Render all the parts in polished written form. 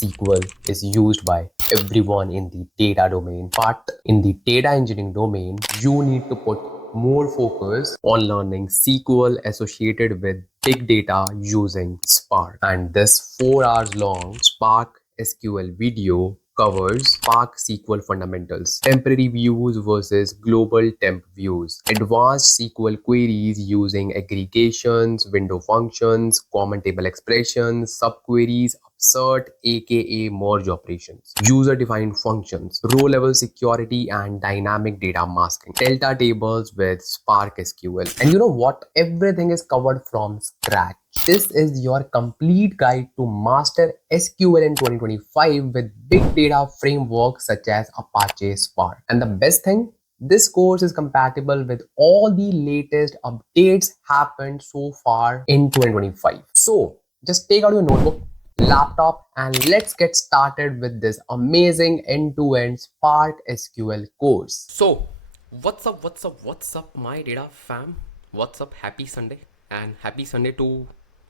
SQL is used by everyone in the data domain, but in the data engineering domain, you need to put more focus on learning SQL associated with big data using Spark. And this 4 hours long Spark SQL video covers Spark SQL fundamentals, temporary views versus global temp views, advanced SQL queries using aggregations, window functions, common table expressions, subqueries, UPSERT aka merge operations, user-defined functions, row-level security and dynamic data masking, delta tables with Spark SQL. And you know what? Everything is covered from scratch. This is your complete guide to master SQL in 2025 with big data frameworks such as Apache Spark. And the best thing, this course is compatible with all the latest updates happened so far in 2025. So just take out your notebook, laptop, and let's get started with this amazing end-to-end Spark SQL course. So, what's up, my data fam? What's up? Happy Sunday, and happy Sunday to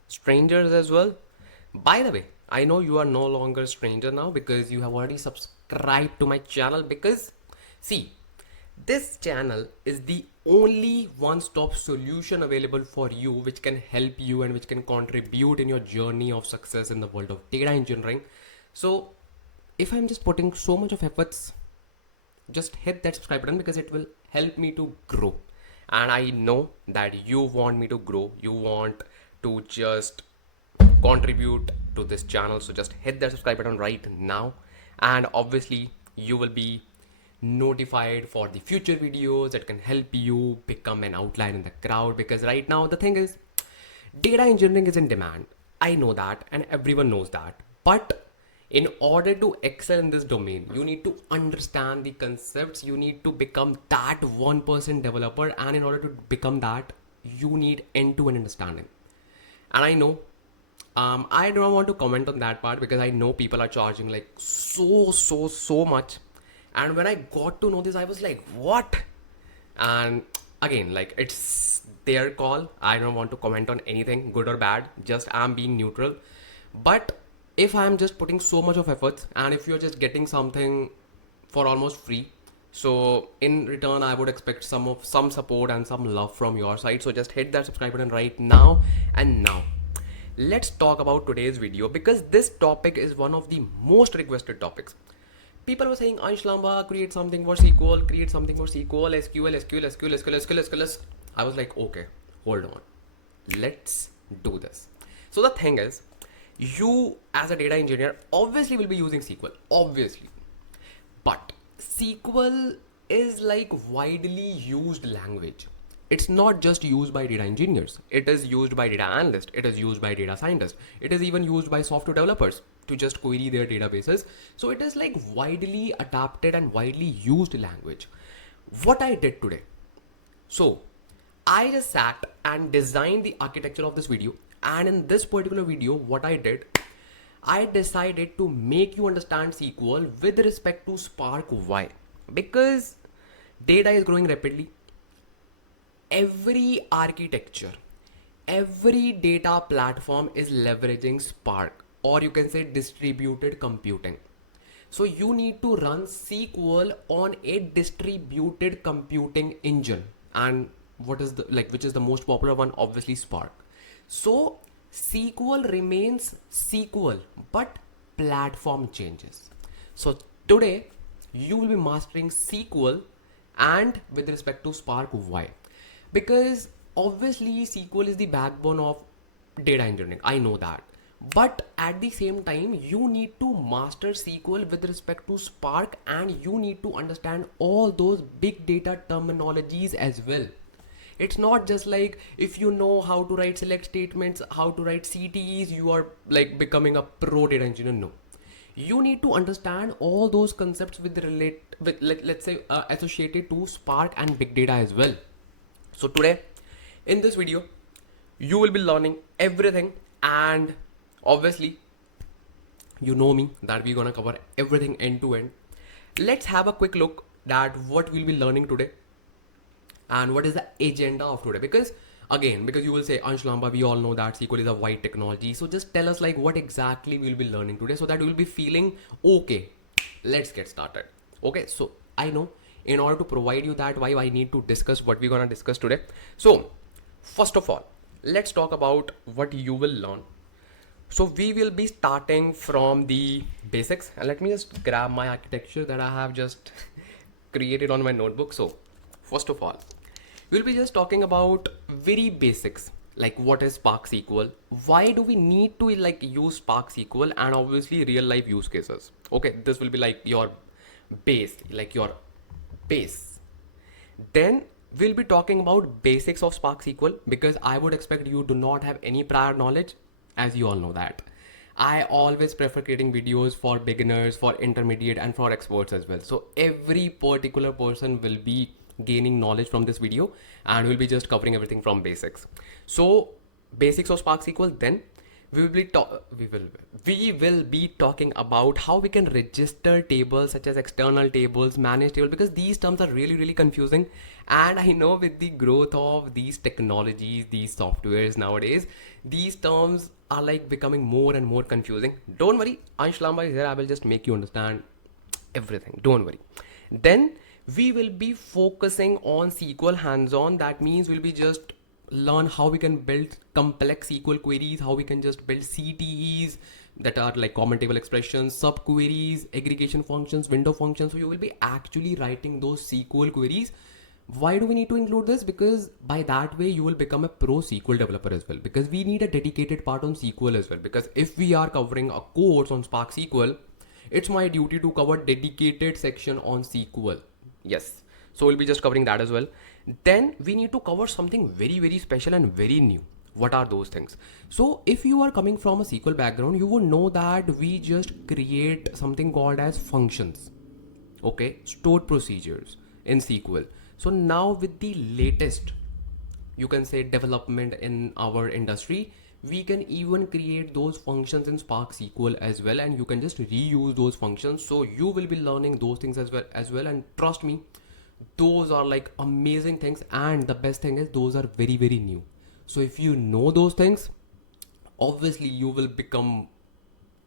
strangers as well. By the way, I know you are no longer a stranger now because you have already subscribed to my channel. Because, see, this channel is the only one-stop solution available for you which can help you and which can contribute in your journey of success in the world of data engineering. So, if I'm just putting so much of efforts, just hit that subscribe button because it will help me to grow. And I know that you want me to grow, you want to just contribute to this channel, so just hit that subscribe button right now. And obviously you will be notified for the future videos that can help you become an outlier in the crowd, because right now the thing is, data engineering is in demand. I know that, and everyone knows that. But in order to excel in this domain, you need to understand the concepts. You need to become that 1% developer. And in order to become that, you need end-to-end understanding. And I know, I don't want to comment on that part because I know people are charging like so much. And when I got to know this, I was like, what? And again, like, it's their call. I don't want to comment on anything good or bad, just I'm being neutral. But if I'm just putting so much of effort and if you're just getting something for almost free, so in return I would expect some support and some love from your side. So just hit that subscribe button right now. And now let's talk about today's video, because this topic is one of the most requested topics. People were saying, Ansh, Lamba, create something for SQL, create something for SQL, SQL. I was like, okay, hold on. Let's do this. So the thing is, you as a data engineer obviously will be using SQL, obviously. But SQL is like widely used language. It's not just used by data engineers. It is used by data analysts. It is used by data scientists. It is even used by software developers to just query their databases. So it is like widely adapted and widely used language. What I did today, so I just sat and designed the architecture of this video. And in this particular video, what I did, I decided to make you understand SQL with respect to Spark. Why? Because data is growing rapidly. Every architecture, every data platform is leveraging Spark, or you can say distributed computing. So you need to run SQL on a distributed computing engine. And what is the, like, which is the most popular one? Obviously Spark. So SQL remains SQL, but platform changes. So today you will be mastering SQL and with respect to Spark. Why? Because obviously SQL is the backbone of data engineering. I know that. But at the same time, you need to master SQL with respect to Spark, and you need to understand all those big data terminologies as well. It's not just like if you know how to write select statements, how to write CTEs, you are like becoming a pro data engineer. No, you need to understand all those concepts with let's say associated to Spark and big data as well. So today in this video, you will be learning everything. And obviously you know me that we're gonna cover everything end to end. Let's have a quick look at what we'll be learning today and what is the agenda of today. Because Again, because you will say, Ansh, Lamba, we all know that SQL is a wide technology. So just tell us like what exactly we'll be learning today so that we'll be feeling okay. Let's get started. Okay, so I know in order to provide you that vibe, I need to discuss what we're gonna discuss today. So first of all, let's talk about what you will learn. So we will be starting from the basics, and let me just grab my architecture that I have just created on my notebook. So first of all, we'll be just talking about very basics like what is Spark SQL, why do we need to like use Spark SQL, and obviously real life use cases. Okay, this will be like your base, like your base. Then we'll be talking about basics of Spark SQL because I would expect you do not have any prior knowledge, as you all know that. I always prefer creating videos for beginners, for intermediate, and for experts as well. So every particular person will be gaining knowledge from this video, and we'll be just covering everything from basics. So basics of Spark SQL. Then we will be we will be talking about how we can register tables such as external tables, manage table, because these terms are really confusing. And I know with the growth of these technologies, these softwares nowadays, these terms are like becoming more and more confusing. Don't worry, Ansh Lamba is here. I will just make you understand everything. Don't worry. Then we will be focusing on SQL hands-on. That means we'll be just learn how we can build complex SQL queries, how we can just build CTEs that are like common table expressions, subqueries, aggregation functions, window functions. So you will be actually writing those SQL queries. Why do we need to include this? Because by that way you will become a pro SQL developer as well, because we need a dedicated part on SQL as well. Because if we are covering a course on Spark SQL, it's my duty to cover dedicated section on SQL. Yes, so we'll be just covering that as well. Then we need to cover something very special and very new. What are those things? So if you are coming from a SQL background, you would know that we just create something called as functions. Okay, stored procedures in SQL. So now with the latest, you can say, development in our industry, we can even create those functions in Spark SQL as well, and you can just reuse those functions. So you will be learning those things as well. And trust me, those are like amazing things, and the best thing is those are very new. So if you know those things, obviously you will become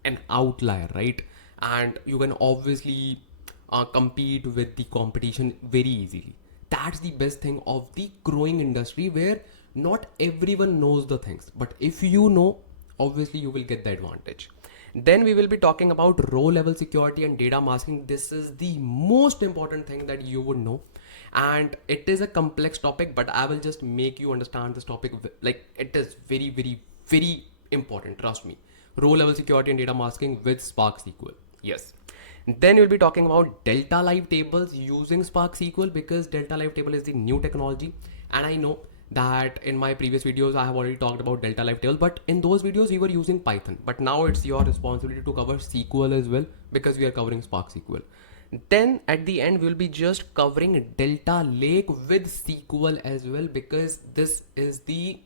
an outlier, right? And you can obviously compete with the competition very easily. That's the best thing of the growing industry, where not everyone knows the things, but if you know, obviously you will get the advantage. Then we will be talking about row level security and data masking. This is the most important thing that you would know, and it is a complex topic, but I will just make you understand this topic. Like, it is very important, trust me. Row level security and data masking with Spark SQL. Yes. Then we'll be talking about delta live tables using Spark SQL, because delta live table is the new technology. And I know that in my previous videos I have already talked about delta live table, but in those videos we were using Python. But now it's your responsibility to cover SQL as well, because we are covering Spark SQL. Then at the end we'll be just covering delta lake with SQL as well, because this is the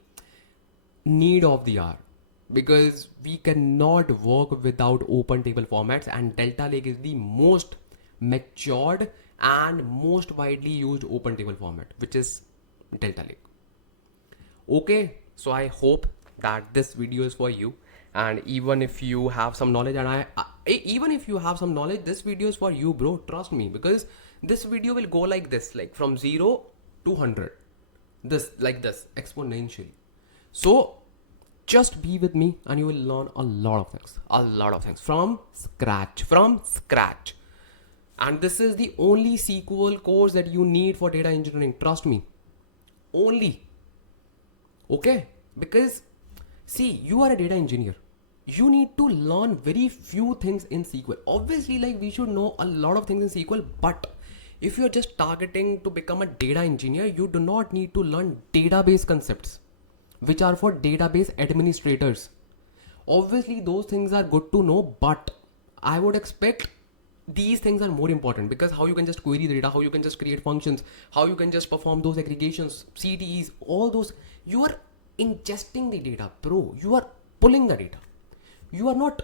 need of the hour, because we cannot work without open table formats, and delta lake is the most matured and most widely used open table format, which is delta lake. Okay, so I hope that this video is for you, and even if you have some knowledge, and even if you have some knowledge, this video is for you, bro. Trust me, because this video will go like this, like from 0 to 100, this like this exponentially. So just be with me and you will learn a lot of things from scratch. And this is the only SQL course that you need for data engineering, trust me. Only. Okay, because see, you are a data engineer, you need to learn very few things in SQL. Obviously, like, we should know a lot of things in SQL, but if you're just targeting to become a data engineer, you do not need to learn database concepts, which are for database administrators. Obviously those things are good to know, but I would expect these things are more important, because how you can just query the data, how you can just create functions, how you can just perform those aggregations, CTEs, all those. You are ingesting the data, bro. You are pulling the data. You are not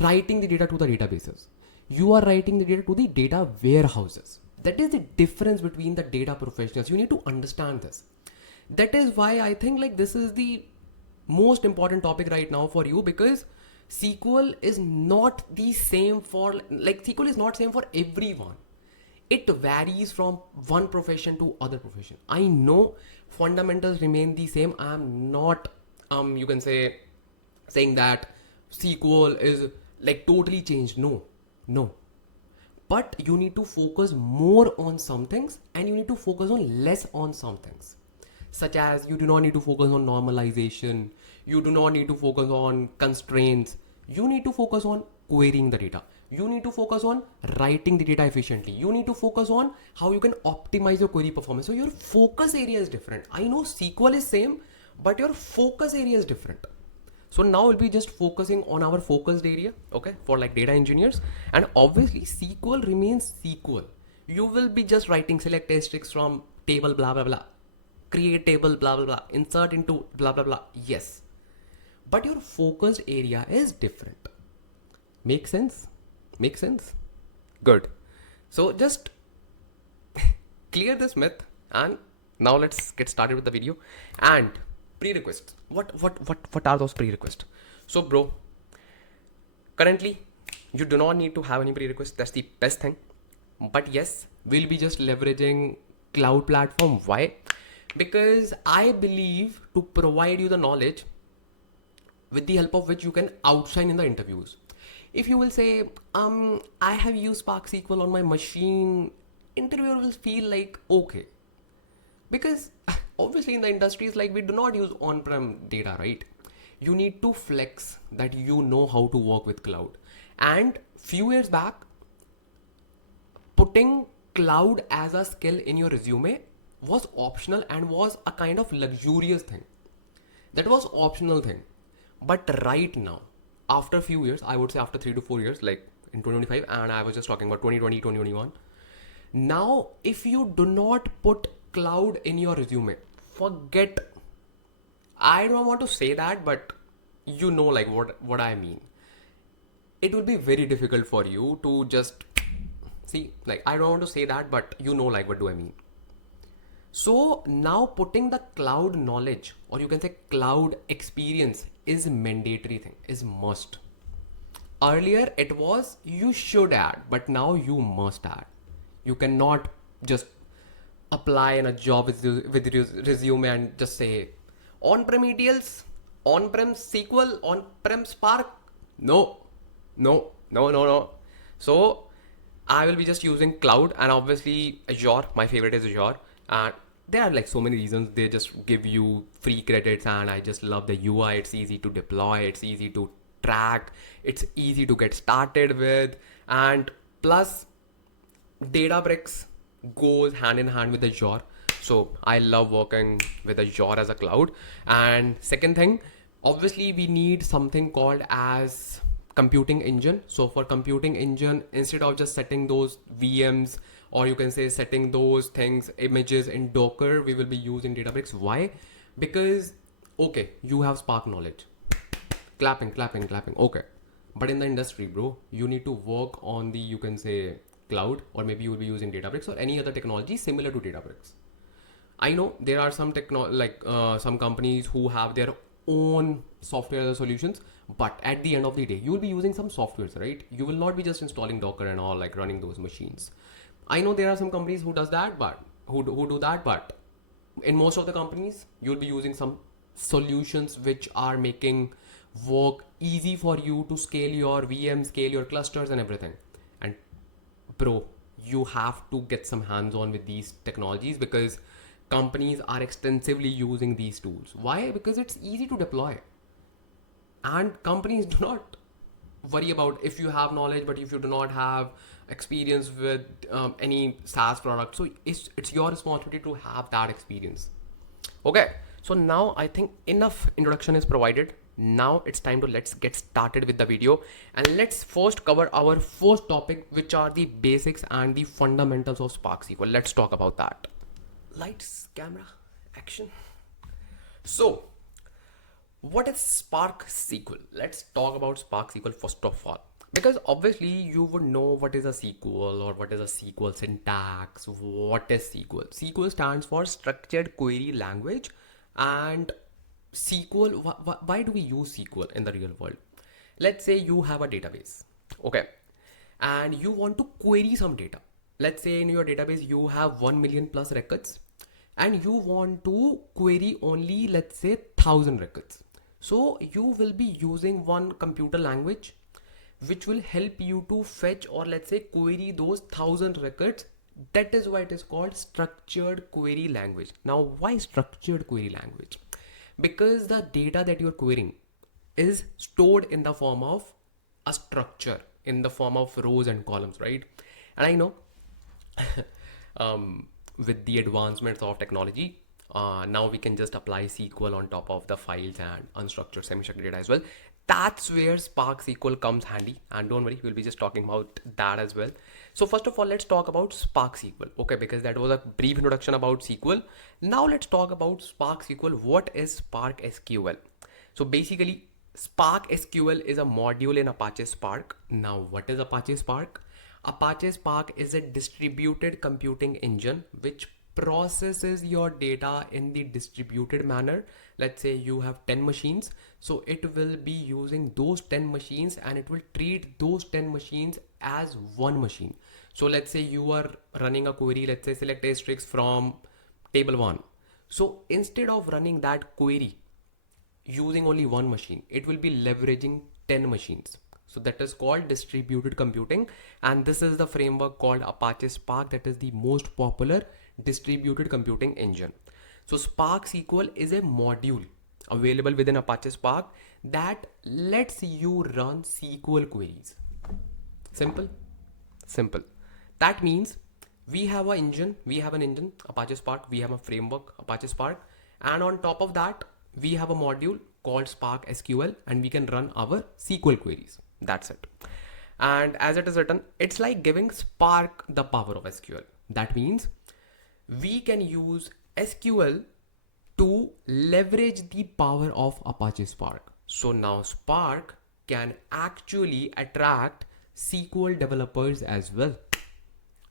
writing the data to the databases. You are writing the data to the data warehouses. That is the difference between the data professionals. You need to understand this. That is why I think like this is the most important topic right now for you, because SQL is not the same for, like, SQL is not same for everyone. It varies from one profession to other profession. I know fundamentals remain the same. I'm not you can say saying that SQL is like totally changed. No, no. But you need to focus more on some things and you need to focus on less on some things, such as you do not need to focus on normalization, you do not need to focus on constraints, you need to focus on querying the data, you need to focus on writing the data efficiently, you need to focus on how you can optimize your query performance. So your focus area is different. I know SQL is same, but your focus area is different. So now we'll be just focusing on our focused area, okay, for like data engineers. And obviously SQL remains SQL. You will be just writing select asterisks from table blah blah blah, create table blah blah blah, insert into blah blah blah. Yes, but your focused area is different. Make sense? Make sense? Good. So just clear this myth, and now let's get started with the video. And prerequisites, what are those prerequisites? So bro, currently you do not need to have any prerequisites, that's the best thing. But yes, we'll be just leveraging cloud platform. Why? Because I believe to provide you the knowledge with the help of which you can outshine in the interviews. If you will say, I have used Spark SQL on my machine, interviewer will feel like, okay. Because obviously in the industries, like, we do not use on-prem data, right? You need to flex that you know how to work with cloud. And few years back, putting cloud as a skill in your resume was optional and was a kind of luxurious thing. That was optional thing. But right now, after a few years, I would say after 3 to 4 years, like in 2025, and I was just talking about 2020, 2021. Now, if you do not put cloud in your resume, forget. I don't want to say that, but you know like what I mean. It will be very difficult for you to just see, like, I don't want to say that, but you know like what do I mean. So now putting the cloud knowledge, or you can say cloud experience, is mandatory thing, is must. Earlier it was you should add, but now you must add. You cannot just apply in a job with your resume and just say on-prem ETLs, on-prem SQL, on-prem Spark. No, no, no, no, no. So I will be just using cloud, and obviously Azure. My favorite is Azure, and there are like so many reasons. They just give you free credits, and I just love the UI. It's easy to deploy, it's easy to track, it's easy to get started with, and plus Databricks goes hand in hand with Azure. So I love working with Azure as a cloud. And second thing, obviously we need something called as computing engine. So for computing engine, instead of just setting those VMs, or you can say setting those things, images in Docker, we will be using Databricks. Why? Because, okay, you have Spark knowledge. Clapping, clapping, clapping. Okay. But in the industry, bro, you need to work on the, you can say, cloud, or maybe you will be using Databricks or any other technology similar to Databricks. I know there are some some companies who have their own software as a solutions, but at the end of the day, you will be using some softwares, right? You will not be just installing Docker and all, like running those machines. I know there are some companies who does that, but who do that, but in most of the companies, you'll be using some solutions which are making work easy for you to scale your VM, scale your clusters and everything. And bro, you have to get some hands on with these technologies, because companies are extensively using these tools. Why? Because it's easy to deploy, and companies do not worry about if you have knowledge, but if you do not have experience with any SaaS product. So it's your responsibility to have that experience. Okay, so now I think enough introduction is provided. Now it's time to let's get started with the video, and let's first cover our first topic, which are the basics and the fundamentals of Spark SQL. Let's talk about that. Lights, camera, action. So what is Spark SQL? Let's talk about Spark SQL first of all. Because obviously you would know what is a SQL or what is a SQL syntax. What is SQL? SQL stands for Structured Query Language. And SQL, why do we use SQL in the real world? Let's say you have a database, okay, and you want to query some data. Let's say in your database you have 1 million plus records, and you want to query only, let's say, 1,000 records. So you will be using one computer language which will help you to fetch, or let's say query, those 1,000 records. That is why it is called structured query language. Now, why structured query language? Because the data that you're querying is stored in the form of a structure, in the form of rows and columns, right? And I know with the advancements of technology, now we can just apply SQL on top of the files and unstructured, semi-structured data as well. That's where Spark SQL comes handy. And don't worry, we'll be just talking about that as well. So first of all, let's talk about Spark SQL, okay? Because that was a brief introduction about SQL. Now let's talk about Spark SQL. What is Spark SQL? So basically, Spark SQL is a module in Apache Spark. Now, what is Apache Spark? Apache Spark is a distributed computing engine which processes your data in the distributed manner. Let's say you have 10 machines, so it will be using those 10 machines and it will treat those 10 machines as one machine. So let's say you are running a query, let's say select asterisk from table 1. So instead of running that query using only one machine, it will be leveraging 10 machines. So that is called distributed computing, and this is the framework called Apache Spark, that is the most popular distributed computing engine. So Spark SQL is a module available within Apache Spark that lets you run SQL queries. Simple, simple. That means we have an engine, Apache Spark, we have a framework, Apache Spark, and on top of that, we have a module called Spark SQL, and we can run our SQL queries. That's it. And as it is written, it's like giving Spark the power of SQL. That means we can use SQL to leverage the power of Apache Spark. So now Spark can actually attract SQL developers as well.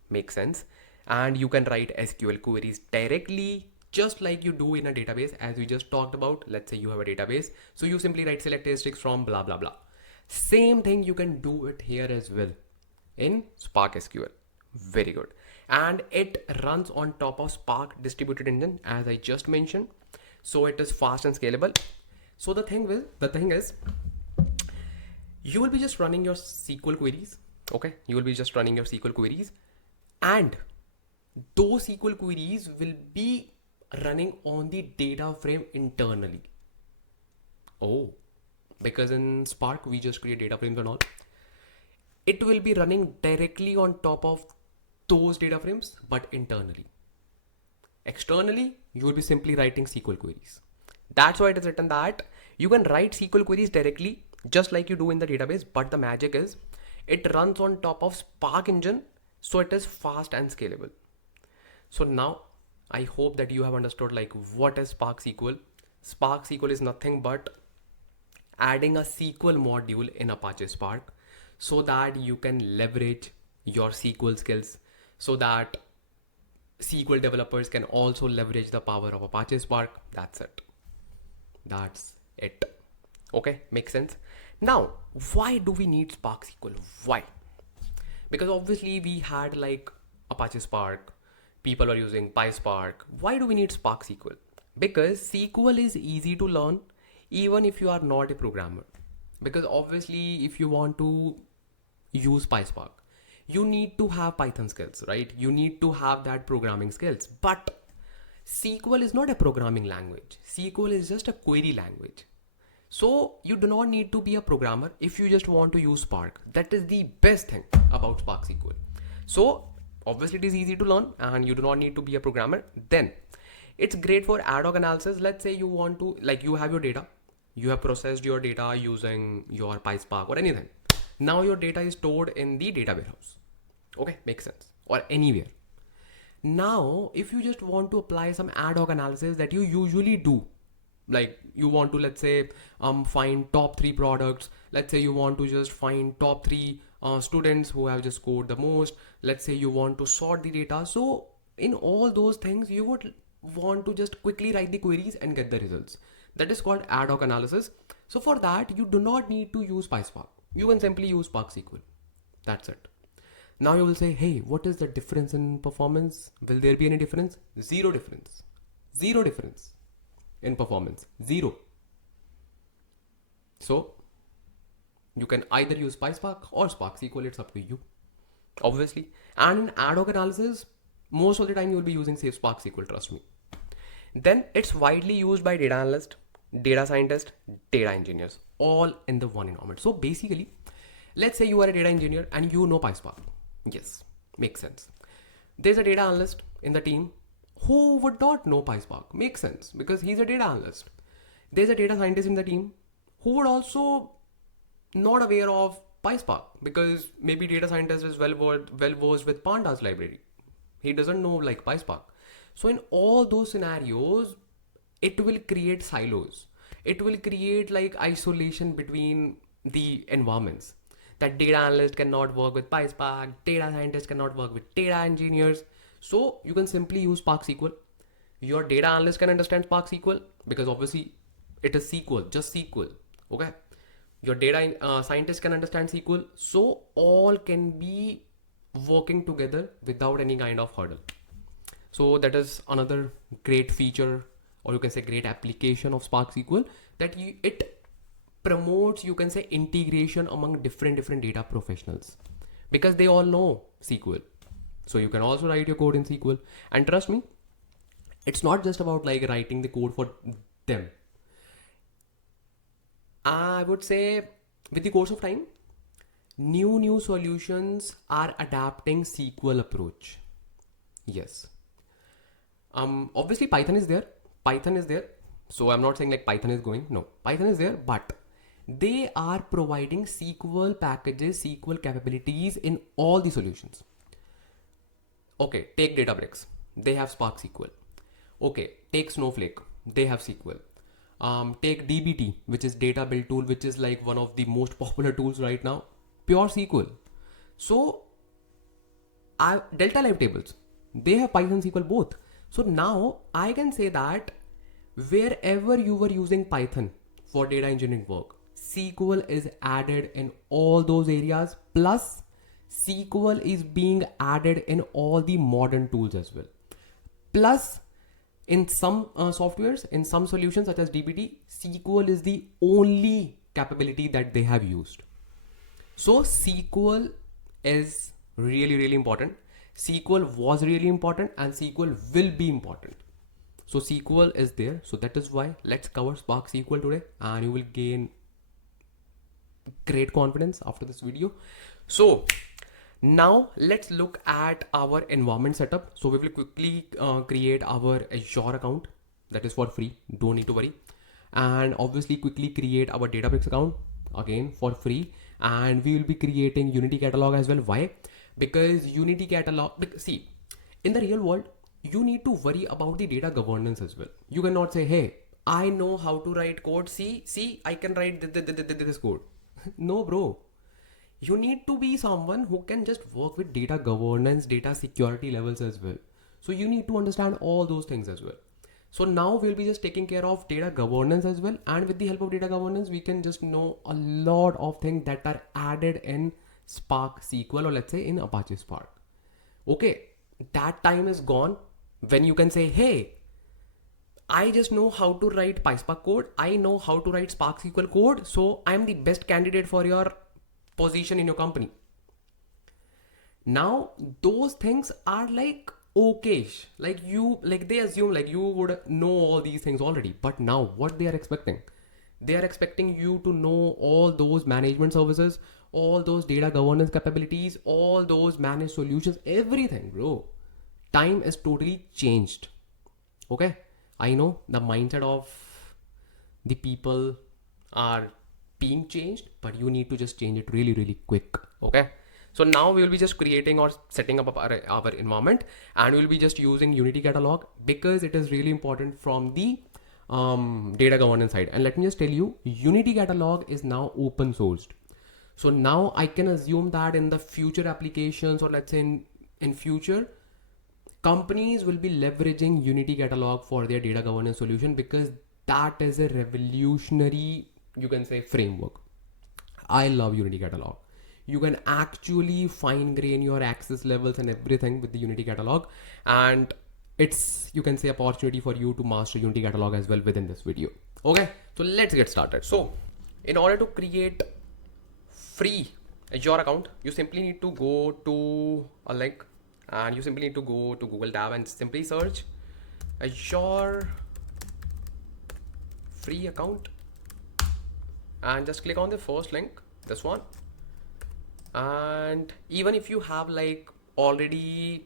Makes sense. And you can write SQL queries directly, just like you do in a database, as we just talked about. Let's say you have a database, so you simply write select asterisk from blah blah blah. Same thing you can do it here as well in Spark SQL. Very good. And it runs on top of Spark distributed engine, as I just mentioned. So it is fast and scalable. So the thing is, you will be just running your SQL queries. Okay, you will be just running your SQL queries, and those SQL queries will be running on the data frame internally. Oh, because in Spark we just create data frames and all. It will be running directly on top of those data frames, but internally. Externally, you will be simply writing SQL queries. That's why it is written that you can write SQL queries directly, just like you do in the database, but the magic is it runs on top of Spark engine, so it is fast and scalable. So now I hope that you have understood like what is Spark SQL. Spark SQL is nothing but adding a SQL module in Apache Spark so that you can leverage your SQL skills, so that SQL developers can also leverage the power of Apache Spark. That's it. That's it. Okay, makes sense. Now, why do we need Spark SQL? Why? Because obviously we had like Apache Spark, people are using PySpark. Why do we need Spark SQL? Because SQL is easy to learn even if you are not a programmer. Because obviously if you want to use PySpark, you need to have Python skills, right? You need to have that programming skills. But SQL is not a programming language. SQL is just a query language. So you do not need to be a programmer if you just want to use Spark. That is the best thing about Spark SQL. So obviously it is easy to learn and you do not need to be a programmer. Then it's great for ad hoc analysis. Let's say you want to, like, you have your data, you have processed your data using your PySpark or anything. Now your data is stored in the data warehouse. Okay, makes sense. Or anywhere. Now, if you just want to apply some ad hoc analysis that you usually do, like you want to, let's say, find top 3 products, Let's say you want to just find top 3 students who have just scored the most. Let's say you want to sort the data. So in all those things, you would want to just quickly write the queries and get the results. That is called ad hoc analysis. So for that, you do not need to use PySpark. You can simply use SparkSQL. That's it. Now you will say, hey, what is the difference in performance? Will there be any difference? Zero difference. Zero difference in performance. Zero. So you can either use PySpark or SparkSQL. It's up to you, obviously. And in ad hoc analysis, most of the time you will be using, say, SparkSQL, trust me. Then it's widely used by data analysts, data scientists, data engineers, all in the one environment. So basically, let's say you are a data engineer and you know PySpark. Yes, makes sense. There's a data analyst in the team who would not know PySpark. Makes sense because he's a data analyst. There's a data scientist in the team who would also not aware of PySpark because maybe data scientist is well versed with pandas library. He doesn't know like PySpark. So in all those scenarios, it will create silos. It will create like isolation between the environments. That data analyst cannot work with PySpark, data scientists cannot work with data engineers. So you can simply use SparkSQL. Your data analyst can understand SparkSQL because obviously it is SQL, just SQL. Okay. Your data scientist can understand SQL. So all can be working together without any kind of hurdle. So that is another great feature, or you can say great application of SparkSQL, that it promotes, you can say, integration among different data professionals because they all know SQL. So you can also write your code in SQL. And trust me, it's not just about like writing the code for them. I would say with the course of time, new solutions are adapting SQL approach. Yes. Obviously Python is there. So I'm not saying like Python is going. No, Python is there, but they are providing SQL packages, SQL capabilities in all the solutions. Okay, take Databricks. They have Spark SQL. Okay, take Snowflake. They have SQL. Take DBT, which is data build tool, which is like one of the most popular tools right now. Pure SQL. So Delta Live Tables, they have Python SQL both. So now I can say that wherever you were using Python for data engineering work, SQL is added in all those areas. Plus SQL is being added in all the modern tools as well. Plus in some softwares, in some solutions such as DBT, SQL is the only capability that they have used. So SQL is really important. SQL was really important and SQL will be important. So SQL is there. So that is why let's cover Spark SQL today and you will gain great confidence after this video. So now let's look at our environment setup. So we will quickly create our Azure account. That is for free. Don't need to worry. And obviously quickly create our Databricks account again for free. And we will be creating Unity catalog as well. Why? Because Unity catalog, see, in the real world, you need to worry about the data governance as well. You cannot say, hey, I know how to write code. See, I can write this code. No, bro. You need to be someone who can just work with data governance, data security levels as well. So you need to understand all those things as well. So now we'll be just taking care of data governance as well. And with the help of data governance, we can just know a lot of things that are added in Spark SQL, or let's say in Apache Spark. Okay, that time is gone when you can say, hey, I just know how to write PySpark code. I know how to write Spark SQL code. So I'm the best candidate for your position in your company. Now those things are like okayish, like they assume like you would know all these things already. But now what they are expecting, they are expecting you to know all those management services, all those data governance capabilities, all those managed solutions, everything, bro. Time is totally changed. Okay, I know the mindset of the people are being changed, but you need to just change it really quick. Okay, so now we will be just creating or setting up our environment, and we will be just using Unity catalog because it is really important from the data governance side. And let me just tell you, Unity Catalog is now open sourced. So now I can assume that in the future applications, or let's say in future, companies will be leveraging Unity Catalog for their data governance solution, because that is a revolutionary, you can say, framework. I love Unity Catalog. You can actually fine grain your access levels and everything with the Unity Catalog, and it's, you can say, opportunity for you to master Unity Catalog as well within this video. Okay, so let's get started. So in order to create free Azure account, you simply need to go to a link, and you simply need to go to Google tab and simply search Azure free account, and just click on the first link, this one. And even if you have like already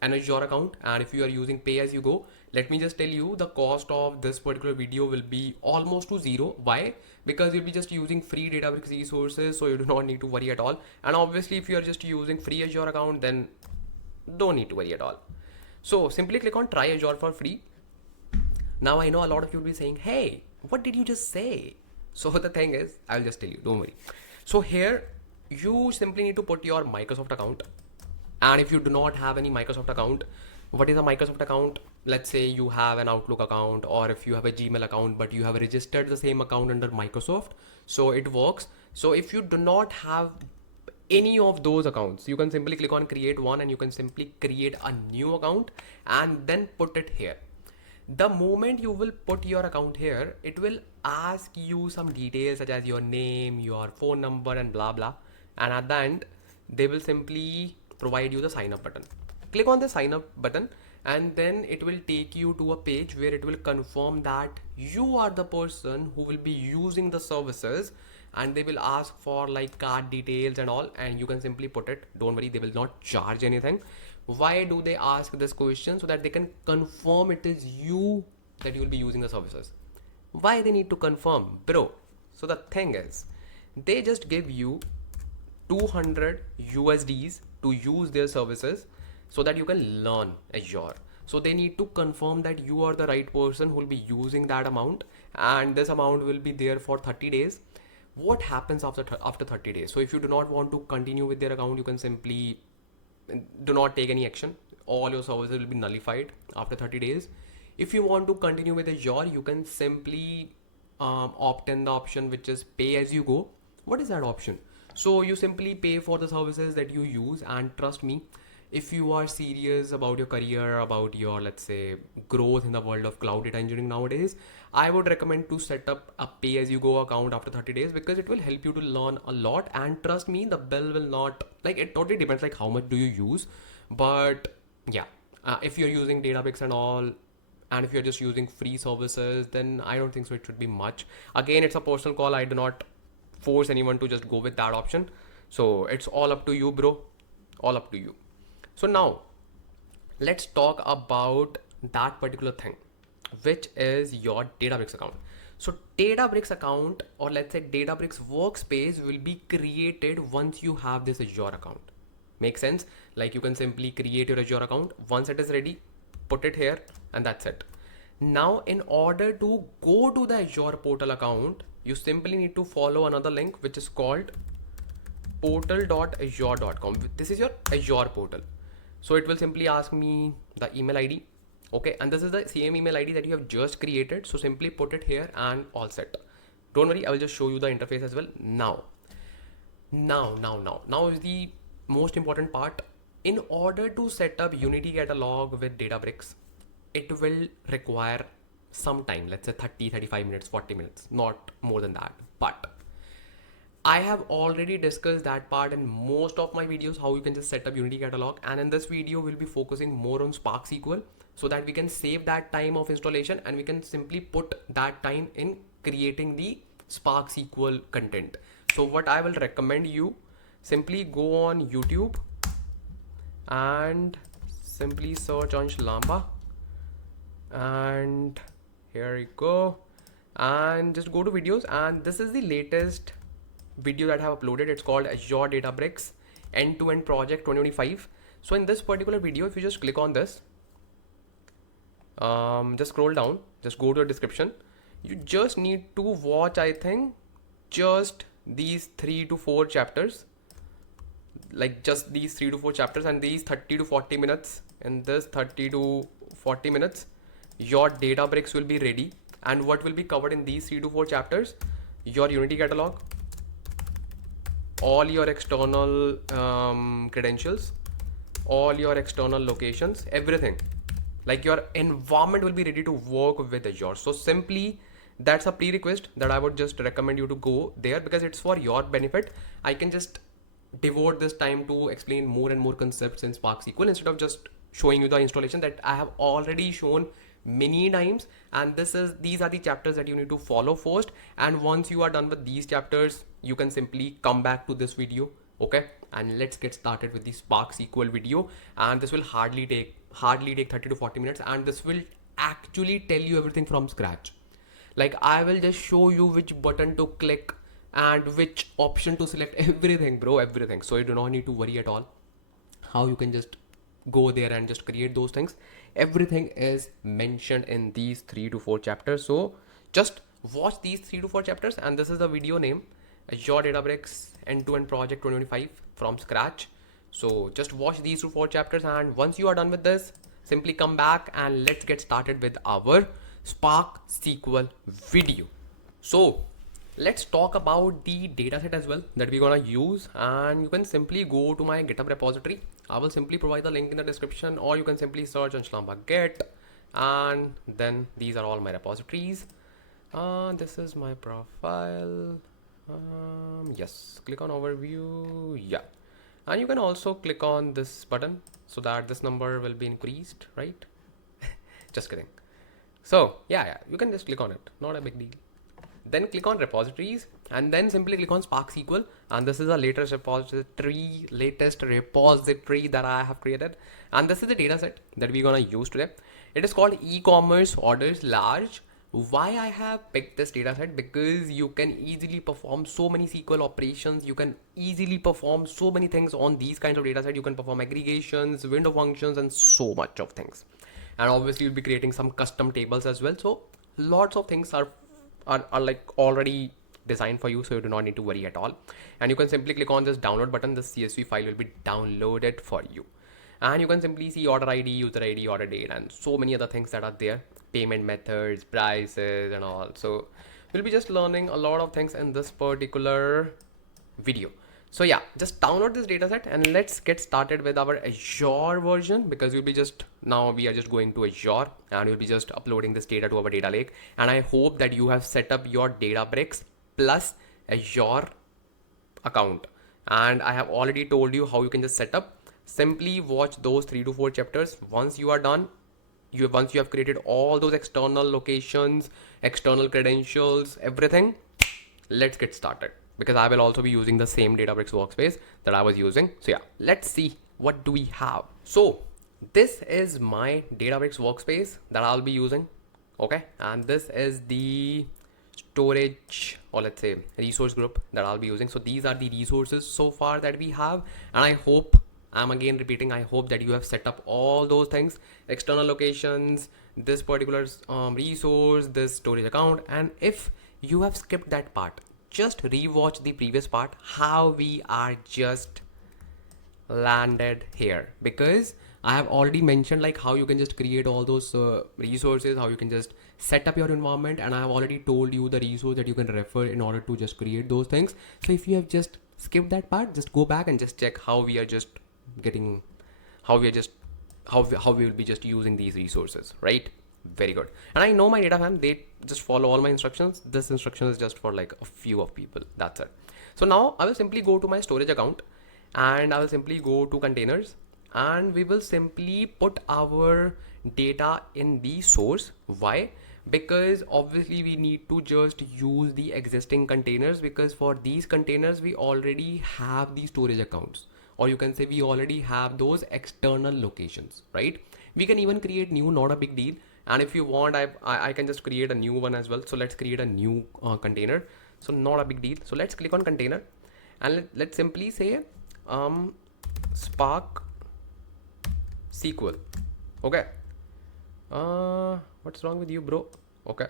an Azure account, and if you are using pay as you go, let me just tell you, the cost of this particular video will be almost to zero. Why? Because you'll be just using free Databricks resources, so you do not need to worry at all. And obviously if you are just using free Azure account, then don't need to worry at all. So simply click on try Azure for free. Now I know a lot of you will be saying, hey, what did you just say? So the thing is, I'll just tell you, don't worry. So here you simply need to put your Microsoft account. And if you do not have any Microsoft account, what is a Microsoft account? Let's say you have an Outlook account, or if you have a Gmail account, but you have registered the same account under Microsoft, so it works. So if you do not have any of those accounts, you can simply click on create one, and you can simply create a new account and then put it here. The moment you will put your account here, it will ask you some details such as your name, your phone number, and blah blah. And at the end, they will simply provide you the sign up button. Click on the sign up button, and then it will take you to a page where it will confirm that you are the person who will be using the services, and they will ask for like card details and all, and you can simply put it. Don't worry, they will not charge anything. Why do they ask this question? So that they can confirm it is you that you will be using the services. Why they need to confirm, bro? So the thing is, they just give you 200 USDs to use their services so that you can learn Azure. So they need to confirm that you are the right person who will be using that amount, and this amount will be there for 30 days. What happens after 30 days? So if you do not want to continue with their account, you can simply do not take any action. All your services will be nullified after 30 days. If you want to continue with Azure, you can simply opt in the option which is pay as you go. What is that option? So you simply pay for the services that you use, and trust me, if you are serious about your career, about your, let's say, growth in the world of cloud data engineering nowadays, I would recommend to set up a pay as you go account after 30 days, because it will help you to learn a lot. And trust me, the bill will not, like, it totally depends like how much do you use. But yeah, if you're using Databricks and all, and if you're just using free services, then I don't think so it should be much. Again, it's a personal call. I do not force anyone to just go with that option. So it's all up to you, bro. All up to you. So now let's talk about that particular thing, which is your Databricks account. So Databricks account, or let's say Databricks workspace, will be created once you have this Azure account. Make sense? Like, you can simply create your Azure account. Once it is ready, put it here, and that's it. Now, in order to go to the Azure portal account, you simply need to follow another link, which is called portal.azure.com. This is your Azure portal. So it will simply ask me the email ID. Okay, and this is the same email ID that you have just created. So simply put it here and all set. Don't worry, I will just show you the interface as well. Now is the most important part. In order to set up Unity Catalog with Databricks, it will require some time, let's say 30, 35 minutes, 40 minutes, not more than that. But I have already discussed that part in most of my videos, how you can just set up Unity Catalog. And in this video, we'll be focusing more on SparkSQL, so that we can save that time of installation, and we can simply put that time in creating the SparkSQL content. So what I will recommend you, simply go on YouTube and simply search on Lamba, and here you go, and just go to videos, and this is the latest video that I have uploaded. It's called Azure Databricks End-to-End Project 2025. So in this particular video, if you just click on this, Just scroll down, just go to the description. You just need to watch, I think, just these 3 to 4 chapters, like just these 3 to 4 chapters, and these 30 to 40 minutes. In this 30 to 40 minutes, your Databricks will be ready. And what will be covered in these 3 to 4 chapters? Your Unity catalog, all your external credentials, all your external locations, everything. Like your environment will be ready to work with Azure. So simply, that's a prerequisite that I would just recommend you to go there, because it's for your benefit. I can just devote this time to explain more and more concepts in Spark SQL instead of just showing you the installation that I have already shown many times. And these are the chapters that you need to follow first. And once you are done with these chapters, you can simply come back to this video. Okay, and let's get started with the Spark SQL video. And this will hardly take 30 to 40 minutes, and this will actually tell you everything from scratch. Like, I will just show you which button to click and which option to select, everything, bro, everything. So you do not need to worry at all how you can just go there and just create those things. Everything is mentioned in these 3 to 4 chapters. So just watch these 3 to 4 chapters. And this is the video name, Azure Databricks end-to-end project 2025 from scratch. So just watch these 4 chapters, and once you are done with this, simply come back and let's get started with our Spark SQL video. So let's talk about the dataset as well that we're gonna use. And you can simply go to my GitHub repository. I will simply provide the link in the description, or you can simply search on Lamba Git, and then these are all my repositories. This is my profile. Yes, click on overview. Yeah, and you can also click on this button so that this number will be increased, right? Just kidding. So yeah, you can just click on it, not a big deal. Then click on repositories, and then simply click on Spark SQL. And this is the latest repository that I have created. And this is the dataset that we're gonna use today. It is called e-commerce orders large. Why I have picked this dataset? Because you can easily perform so many SQL operations. You can easily perform so many things on these kinds of dataset. You can perform aggregations, window functions, and so much of things. And obviously you'll be creating some custom tables as well. So lots of things are like already designed for you, so you do not need to worry at all. And you can simply click on this download button. The CSV file will be downloaded for you, and you can simply see order ID, user ID, order date, and so many other things that are there, payment methods, prices, and all. So we'll be just learning a lot of things in this particular video. So yeah, just download this dataset and let's get started with our Azure version, because we are just going to Azure and we'll be just uploading this data to our data lake. And I hope that you have set up your Databricks plus Azure account, and I have already told you how you can just set up. Simply watch those 3 to 4 chapters. Once you are done, once you have created all those external locations, external credentials, everything, let's get started, because I will also be using the same Databricks workspace that I was using. So yeah, let's see what do we have. So this is my Databricks workspace that I'll be using. Okay, and this is the storage, or let's say resource group, that I'll be using. So these are the resources so far that we have, and I hope, I'm again repeating, I hope that you have set up all those things, external locations, this particular resource, this storage account. And if you have skipped that part, just rewatch the previous part, how we are just landed here, because I have already mentioned like how you can just create all those resources, how you can just set up your environment, and I have already told you the resource that you can refer in order to just create those things. So if you have just skipped that part, just go back and just check how we are just getting, how we will be just using these resources, right? Very good. And I know my data fam, they just follow all my instructions. This instruction is just for like a few of people, that's it. So now I will simply go to my storage account, and I will simply go to containers, and we will simply put our data in the source. Why? Because obviously we need to just use the existing containers, because for these containers we already have the storage accounts, or you can say we already have those external locations, right? We can even create new, not a big deal. And if you want, I can just create a new one as well. So let's create a new container. So not a big deal. So let's click on container, and let's simply say Spark SQL. Okay. What's wrong with you, bro? Okay,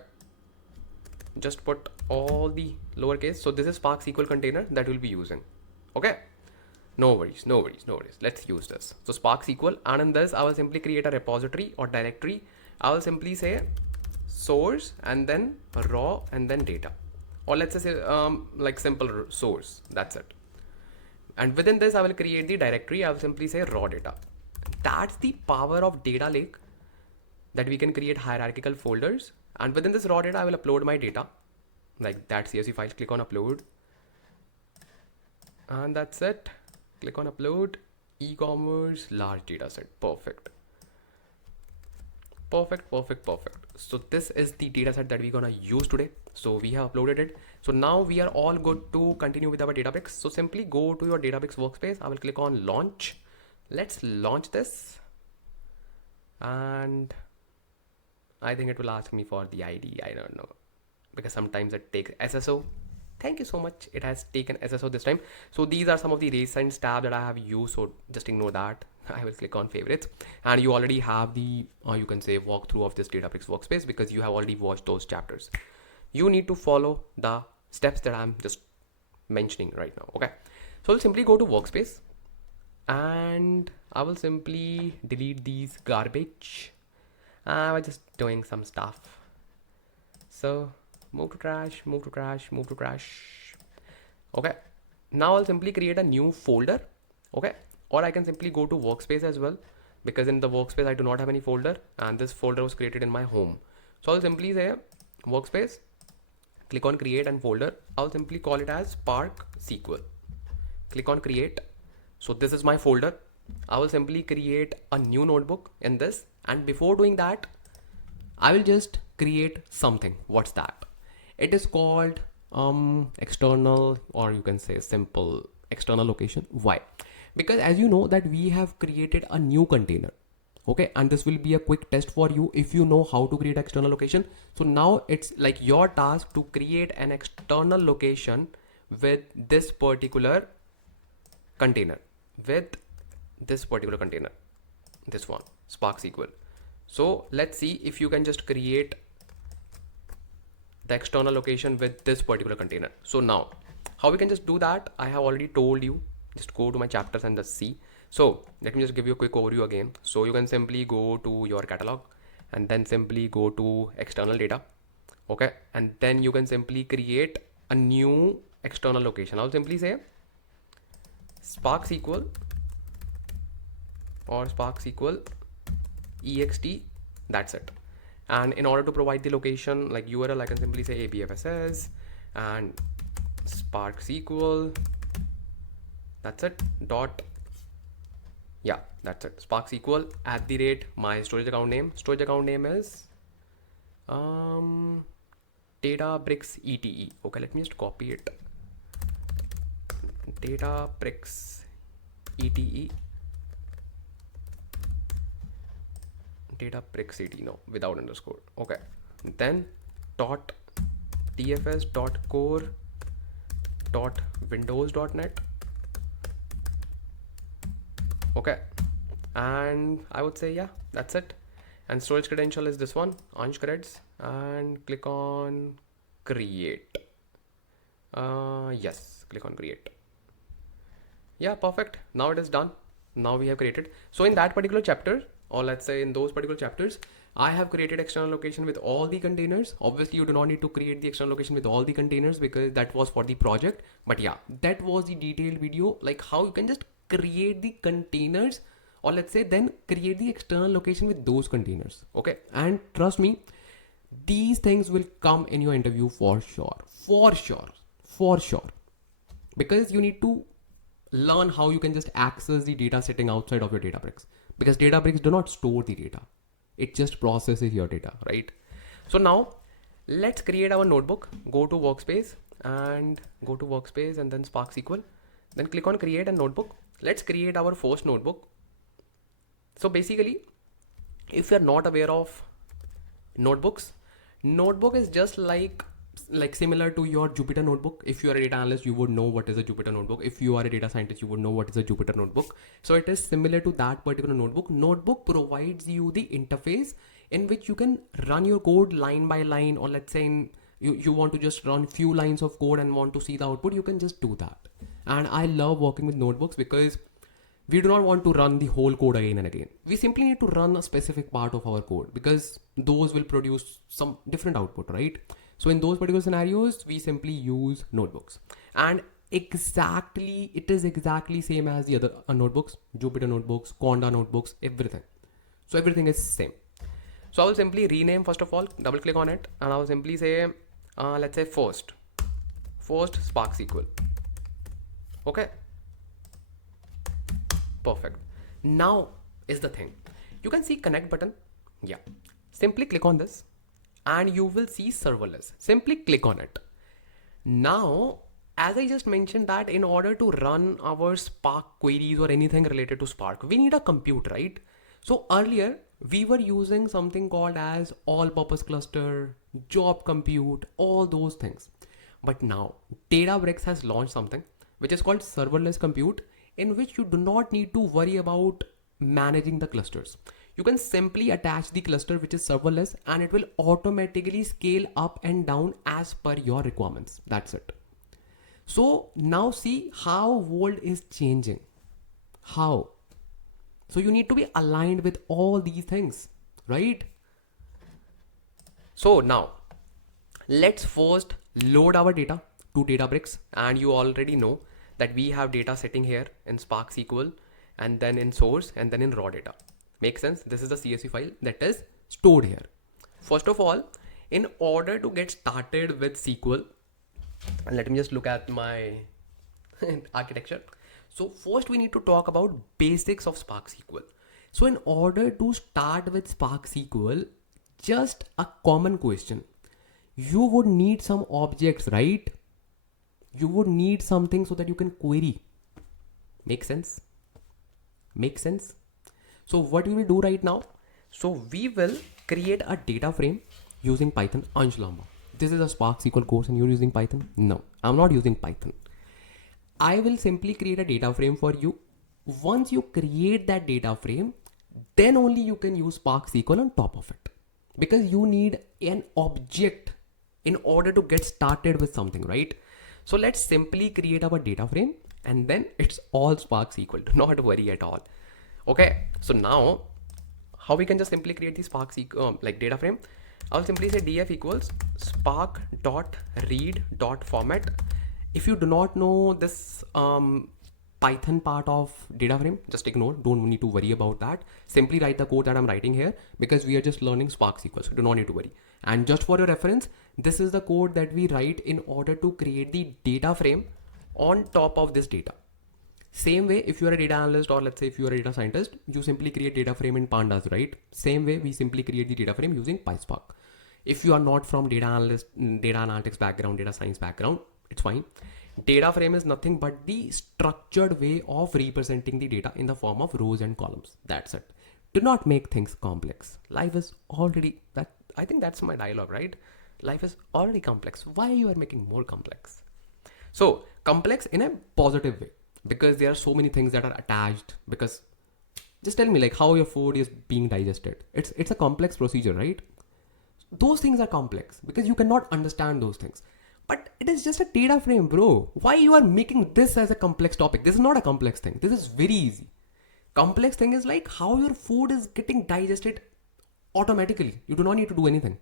just put all the lowercase. So this is Spark SQL container that we'll be using. Okay, no worries, no worries, no worries. Let's use this. So Spark SQL, and in this I will simply create a repository or directory. I will simply say source and then raw and then data, or let's say like simple source. That's it. And within this I will create the directory. I will simply say raw data. That's the power of data lake, that we can create hierarchical folders, and within this raw data I will upload my data like that CSV files. Click on upload, and that's it. Click on upload. E-commerce large data set. Perfect, perfect, perfect, perfect. So this is the data set that we're gonna use today. So we have uploaded it. So now we are all good to continue with our Databricks. So simply go to your Databricks workspace. I will click on launch. Let's launch this, and I think it will ask me for the ID. I don't know, because sometimes it takes SSO. Thank you so much. It has taken SSO this time. So these are some of the recent tabs that I have used. So just ignore that. I will click on favorites, and you already have the, you can say, walkthrough of this Databricks workspace, because you have already watched those chapters. You need to follow the steps that I'm just mentioning right now. Okay. So I'll simply go to workspace, and I will simply delete these garbage. I was just doing some stuff. So move to trash, move to trash, move to trash. Okay. Now I'll simply create a new folder. Okay. Or I can simply go to workspace as well, because in the workspace I do not have any folder, and this folder was created in my home. So I'll simply say workspace, click on create and folder. I'll simply call it as Spark SQL. Click on create. So this is my folder. I will simply create a new notebook in this, and before doing that I will just create something. What's that? It is called external, or you can say simple external location. Why? Because as you know that we have created a new container. Okay, and this will be a quick test for you if you know how to create external location. So now it's like your task to create an external location with this particular container, with this particular container, this one, Spark SQL. So let's see if you can just create the external location with this particular container. So now how we can just do that, I have already told you. Just go to my chapters and just see. So let me just give you a quick overview again. So you can simply go to your catalog, and then simply go to external data. Okay, and then you can simply create a new external location. I'll simply say Spark SQL or Spark SQL ext. That's it. And in order to provide the location like URL, I can simply say abfss and Spark SQL. That's it. Dot, yeah, that's it. Spark SQL @ my storage account name. Storage account name is Databricks ETE. Okay, let me just copy it. Databricks ETE. Databricks ETE, no, without underscore. Okay, then dot dfs dot core dot windows.net. Okay, and I would say, yeah, that's it. And storage credential is this one, Ansh creds, and click on create. Yes, click on create. Yeah, perfect. Now it is done. Now we have created. So in that particular chapter, or let's say in those particular chapters, I have created external location with all the containers. Obviously you do not need to create the external location with all the containers, because that was for the project. But yeah, that was the detailed video, like how you can just create the containers, or let's say then create the external location with those containers. Okay, and trust me, these things will come in your interview for sure, for sure, for sure, because you need to learn how you can just access the data sitting outside of your Databricks, because Databricks do not store the data, it just processes your data, right? So now let's create our notebook. Go to workspace and then Spark SQL, then click on create a notebook. Let's create our first notebook. So basically, if you're not aware of notebooks, notebook is just like similar to your Jupyter notebook. If you are a data analyst, you would know what is a Jupyter notebook. If you are a data scientist, you would know what is a Jupyter notebook. So it is similar to that particular notebook. Notebook provides you the interface in which you can run your code line by line, or let's say you want to just run few lines of code and want to see the output, you can just do that. And I love working with notebooks because we do not want to run the whole code again and again. We simply need to run a specific part of our code because those will produce some different output, right? So in those particular scenarios, we simply use notebooks. And it is exactly same as the other notebooks, Jupyter notebooks, Conda notebooks, everything. So everything is same. So I will simply rename, first of all, double click on it, and I will simply say, let's say first Spark SQL. Okay. Perfect. Now is the thing. You can see connect button. Yeah. Simply click on this and you will see serverless. Simply click on it. Now, as I just mentioned that in order to run our Spark queries or anything related to Spark, we need a compute, right? So earlier we were using something called as all purpose cluster, job compute, all those things. But now Databricks has launched something which is called serverless compute, in which you do not need to worry about managing the clusters. You can simply attach the cluster which is serverless and it will automatically scale up and down as per your requirements. That's it. So now see how world is changing. How? So you need to be aligned with all these things, right? So now let's first load our data to Databricks, and you already know that we have data sitting here in Spark SQL and then in source and then in raw data. Makes sense? This is the CSV file that is stored here. First of all, in order to get started with SQL, and let me just look at my architecture. So first we need to talk about basics of Spark SQL. So in order to start with Spark SQL, just a common question. You would need some objects, right? You would need something so that you can query. Make sense? Make sense? So what we will do right now? So we will create a data frame using Python. Ansh Lamba. This is a Spark SQL course and you're using Python? No, I'm not using Python. I will simply create a data frame for you. Once you create that data frame, then only you can use Spark SQL on top of it. Because you need an object in order to get started with something, right? So let's simply create our data frame and then it's all Spark SQL. Do not worry at all. Okay, so now how we can just simply create the Spark SQL like data frame? I'll simply say df equals spark.read.format. If you do not know this Python part of data frame, just ignore, don't need to worry about that. Simply write the code that I'm writing here because we are just learning Spark SQL, so do not need to worry. And just for your reference, this is the code that we write in order to create the data frame on top of this data. Same way, if you are a data analyst or let's say if you are a data scientist, you simply create data frame in pandas, right? Same way, we simply create the data frame using PySpark. If you are not from data analytics background, data science background, it's fine. Data frame is nothing but the structured way of representing the data in the form of rows and columns. That's it. Do not make things complex. Life is already that. I think that's my dialogue, right? Life is already complex. Why you are making more complex? So complex in a positive way because there are so many things that are attached. Because just tell me like how your food is being digested. It's a complex procedure, right? Those things are complex because you cannot understand those things. But it is just a data frame, bro. Why you are making this as a complex topic? This is not a complex thing. This is very easy. Complex thing is like how your food is getting digested automatically. You do not need to do anything.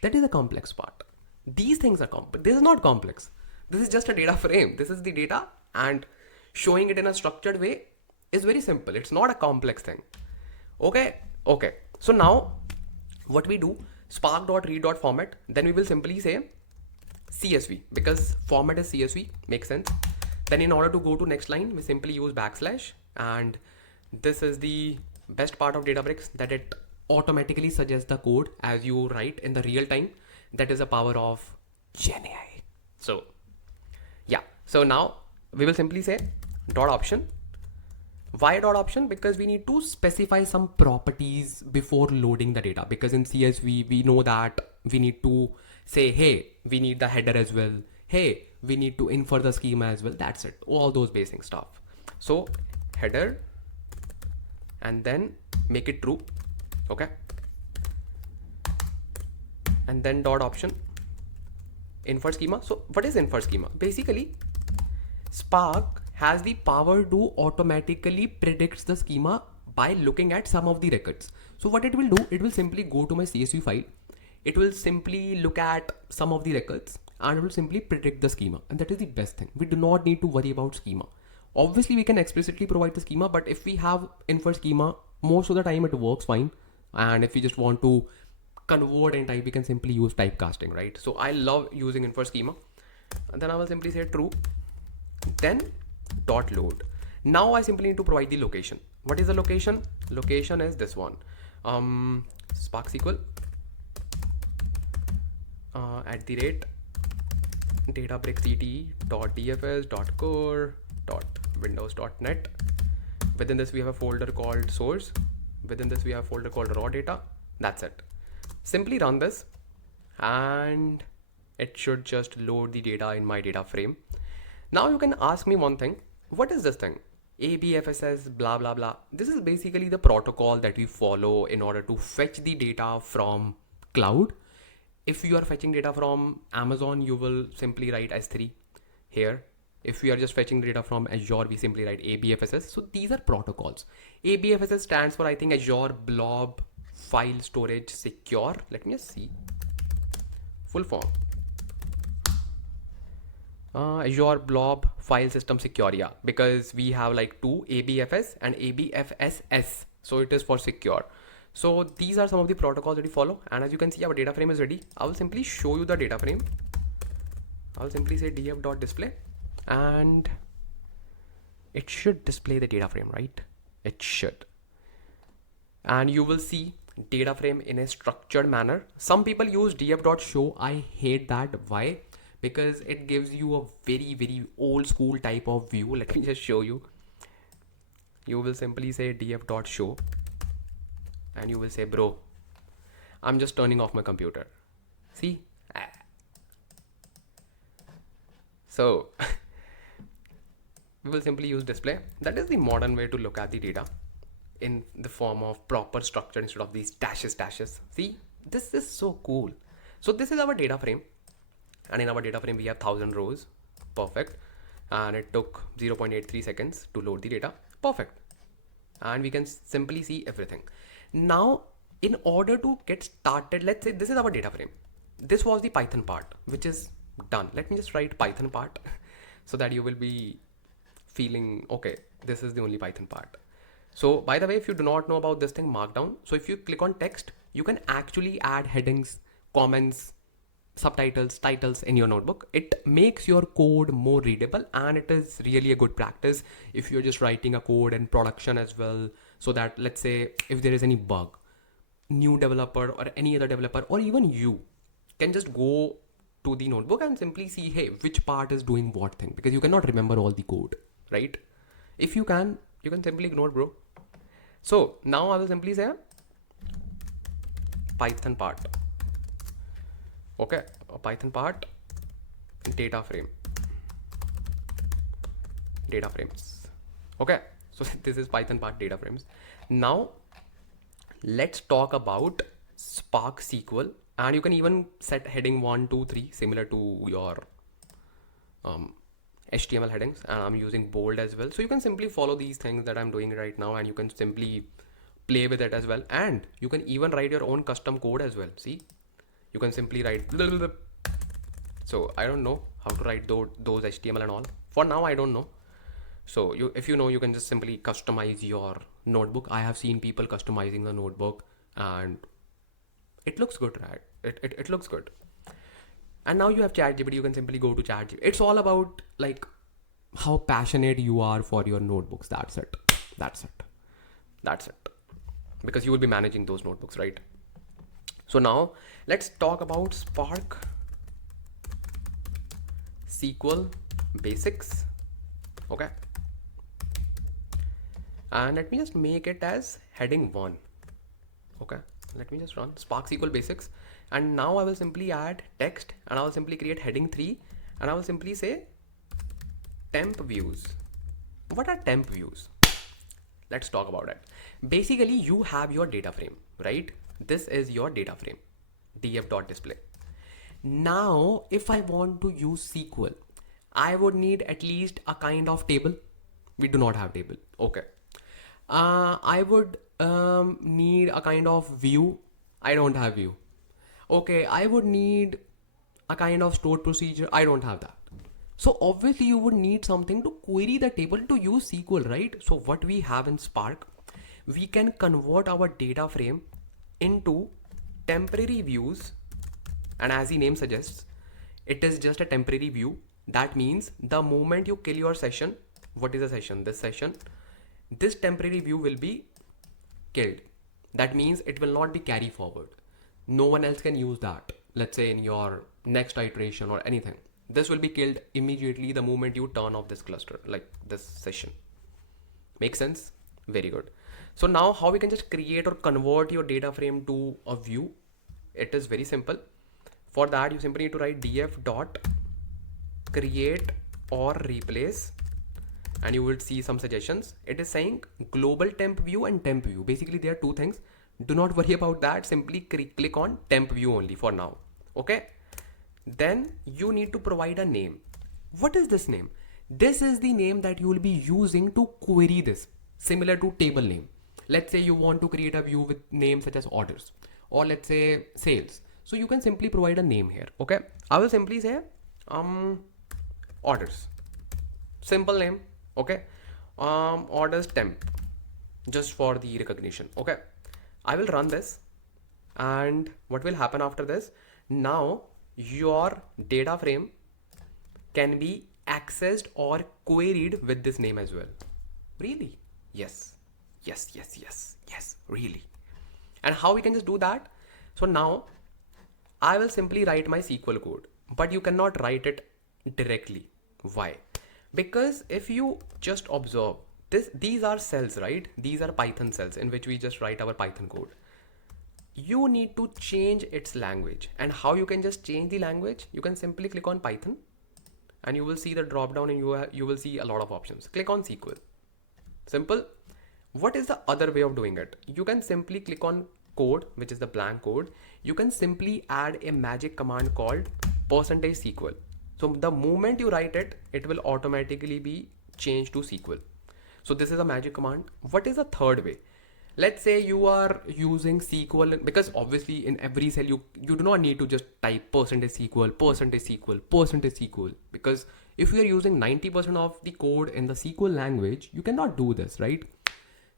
That is the complex part. These things are complex. This is not complex. This is just a data frame. This is the data and showing it in a structured way is very simple. It's not a complex thing. Okay. So now what we do, spark.read.format, then we will simply say CSV because format is CSV, makes sense. Then in order to go to next line, we simply use backslash, and this is the best part of Databricks, that it automatically suggests the code as you write in the real time. That is the power of GenAI. So yeah, so now we will simply say dot option. Why dot option? Because we need to specify some properties before loading the data, because in CSV we know that we need to say, hey, we need the header as well, hey, we need to infer the schema as well. That's it, all those basic stuff. So header and then make it true. Okay, and then dot option, infer schema. So what is infer schema? Basically, Spark has the power to automatically predicts the schema by looking at some of the records. So what it will do, it will simply go to my CSV file. It will simply look at some of the records and it will simply predict the schema. And that is the best thing. We do not need to worry about schema. Obviously, we can explicitly provide the schema, but if we have infer schema, most of the time it works fine. And if we just want to convert and type, we can simply use typecasting, right? So I love using infer schema. And then I will simply say true, then dot load. Now I simply need to provide the location. What is the location? Location is this one. SparkSQL at the rate Databricks cte.dfs.core.windows.net. Within this we have a folder called source. Within this we have a folder called raw data. That's it. Simply run this and it should just load the data in my data frame. Now you can ask me one thing. What is this thing? ABFSS blah blah blah. This is basically the protocol that we follow in order to fetch the data from cloud. If you are fetching data from Amazon, you will simply write S3 here. If we are just fetching data from Azure, we simply write ABFSS. So these are protocols. ABFSS stands for, I think, Azure Blob File Storage Secure. Let me just see. Full form. Azure Blob File System Secure, yeah, because we have like two, ABFS and ABFSS. So it is for secure. So these are some of the protocols that we follow. And as you can see, our data frame is ready. I will simply show you the data frame. I'll simply say df.display and it should display the data frame, right? It should. And you will see data frame in a structured manner. Some people use df.show. I hate that. Why? Because it gives you a very old school type of view. Let me just show you. You will simply say df.show and you will say, bro, I'm just turning off my computer. See? So we will simply use display. That is the modern way to look at the data in the form of proper structure instead of these dashes. See, this is so cool. So this is our data frame. And in our data frame, we have 1000 rows. Perfect. And it took 0.83 seconds to load the data. Perfect. And we can simply see everything. Now, in order to get started, let's say this is our data frame. This was the Python part, which is done. Let me just write Python part so that you will be feeling, okay, this is the only Python part. So by the way, if you do not know about this thing, Markdown. So if you click on text, you can actually add headings, comments, subtitles, titles in your notebook. It makes your code more readable and it is really a good practice if you're just writing a code in production as well, so that let's say if there is any bug, new developer or any other developer or even you can just go to the notebook and simply see, hey, which part is doing what thing, because you cannot remember all the code, right? If you can simply ignore, bro. So now I will simply say Python part. Okay, a Python part, data frames. Okay, so this is Python part, data frames. Now let's talk about Spark SQL, and you can even set heading 1, 2, 3 similar to your HTML headings, and I'm using bold as well. So you can simply follow these things that I'm doing right now and you can simply play with it as well. And you can even write your own custom code as well. See, you can simply write. So I don't know how to write those HTML and all. For now, I don't know. So if you know, you can just simply customize your notebook. I have seen people customizing the notebook and it looks good, right? It looks good. And now you have ChatGPT, you can simply go to ChatGPT. It's all about like how passionate you are for your notebooks. That's it. Because you will be managing those notebooks, right? So now let's talk about Spark SQL basics. Okay. And let me just make it as heading 1. Okay. Let me just run Spark SQL basics. And now I will simply add text and I will simply create heading 3 and I will simply say temp views. What are temp views? Let's talk about it. Basically, you have your data frame, right? This is your data frame. df.display. Now, if I want to use SQL, I would need at least a kind of table. We do not have table. Okay. I would need a kind of view. I don't have view. Okay, I would need a kind of stored procedure. I don't have that. So obviously you would need something to query the table to use SQL, right? So what we have in Spark, we can convert our data frame into temporary views, and as the name suggests, it is just a temporary view. That means the moment you kill your session, what is a session? This session, this temporary view will be killed. That means it will not be carry forward. No one else can use that. Let's say in your next iteration or anything. This will be killed immediately the moment you turn off this cluster, like this session. Make sense? Very good. So now how we can just create or convert your data frame to a view? It is very simple. For that, you simply need to write df dot create or replace, and you will see some suggestions. It is saying global temp view and temp view. Basically, there are two things. Do not worry about that. Simply click on temp view only for now. Okay. Then you need to provide a name. What is this name? This is the name that you will be using to query this, similar to table name. Let's say you want to create a view with names such as orders, or let's say sales. So you can simply provide a name here. Okay. I will simply say orders. Simple name. Okay. Orders temp, just for the recognition. Okay. I will run this, and what will happen after this? Now your data frame can be accessed or queried with this name as well. Really? Yes. Yes, yes, yes, yes, really. And how we can just do that? So now I will simply write my SQL code, but you cannot write it directly. Why? Because if you just observe this, these are cells, right? These are Python cells in which we just write our Python code. You need to change its language. And how you can just change the language? You can simply click on Python, and you will see the drop down, and you will see a lot of options. Click on SQL. Simple. What is the other way of doing it? You can simply click on code, which is the blank code. You can simply add a magic command called %SQL. So the moment you write it, it will automatically be changed to SQL. So this is a magic command. What is the third way? Let's say you are using SQL, because obviously in every cell you do not need to just type %SQL, %SQL, %SQL, because if you are using 90% of the code in the SQL language, you cannot do this, right?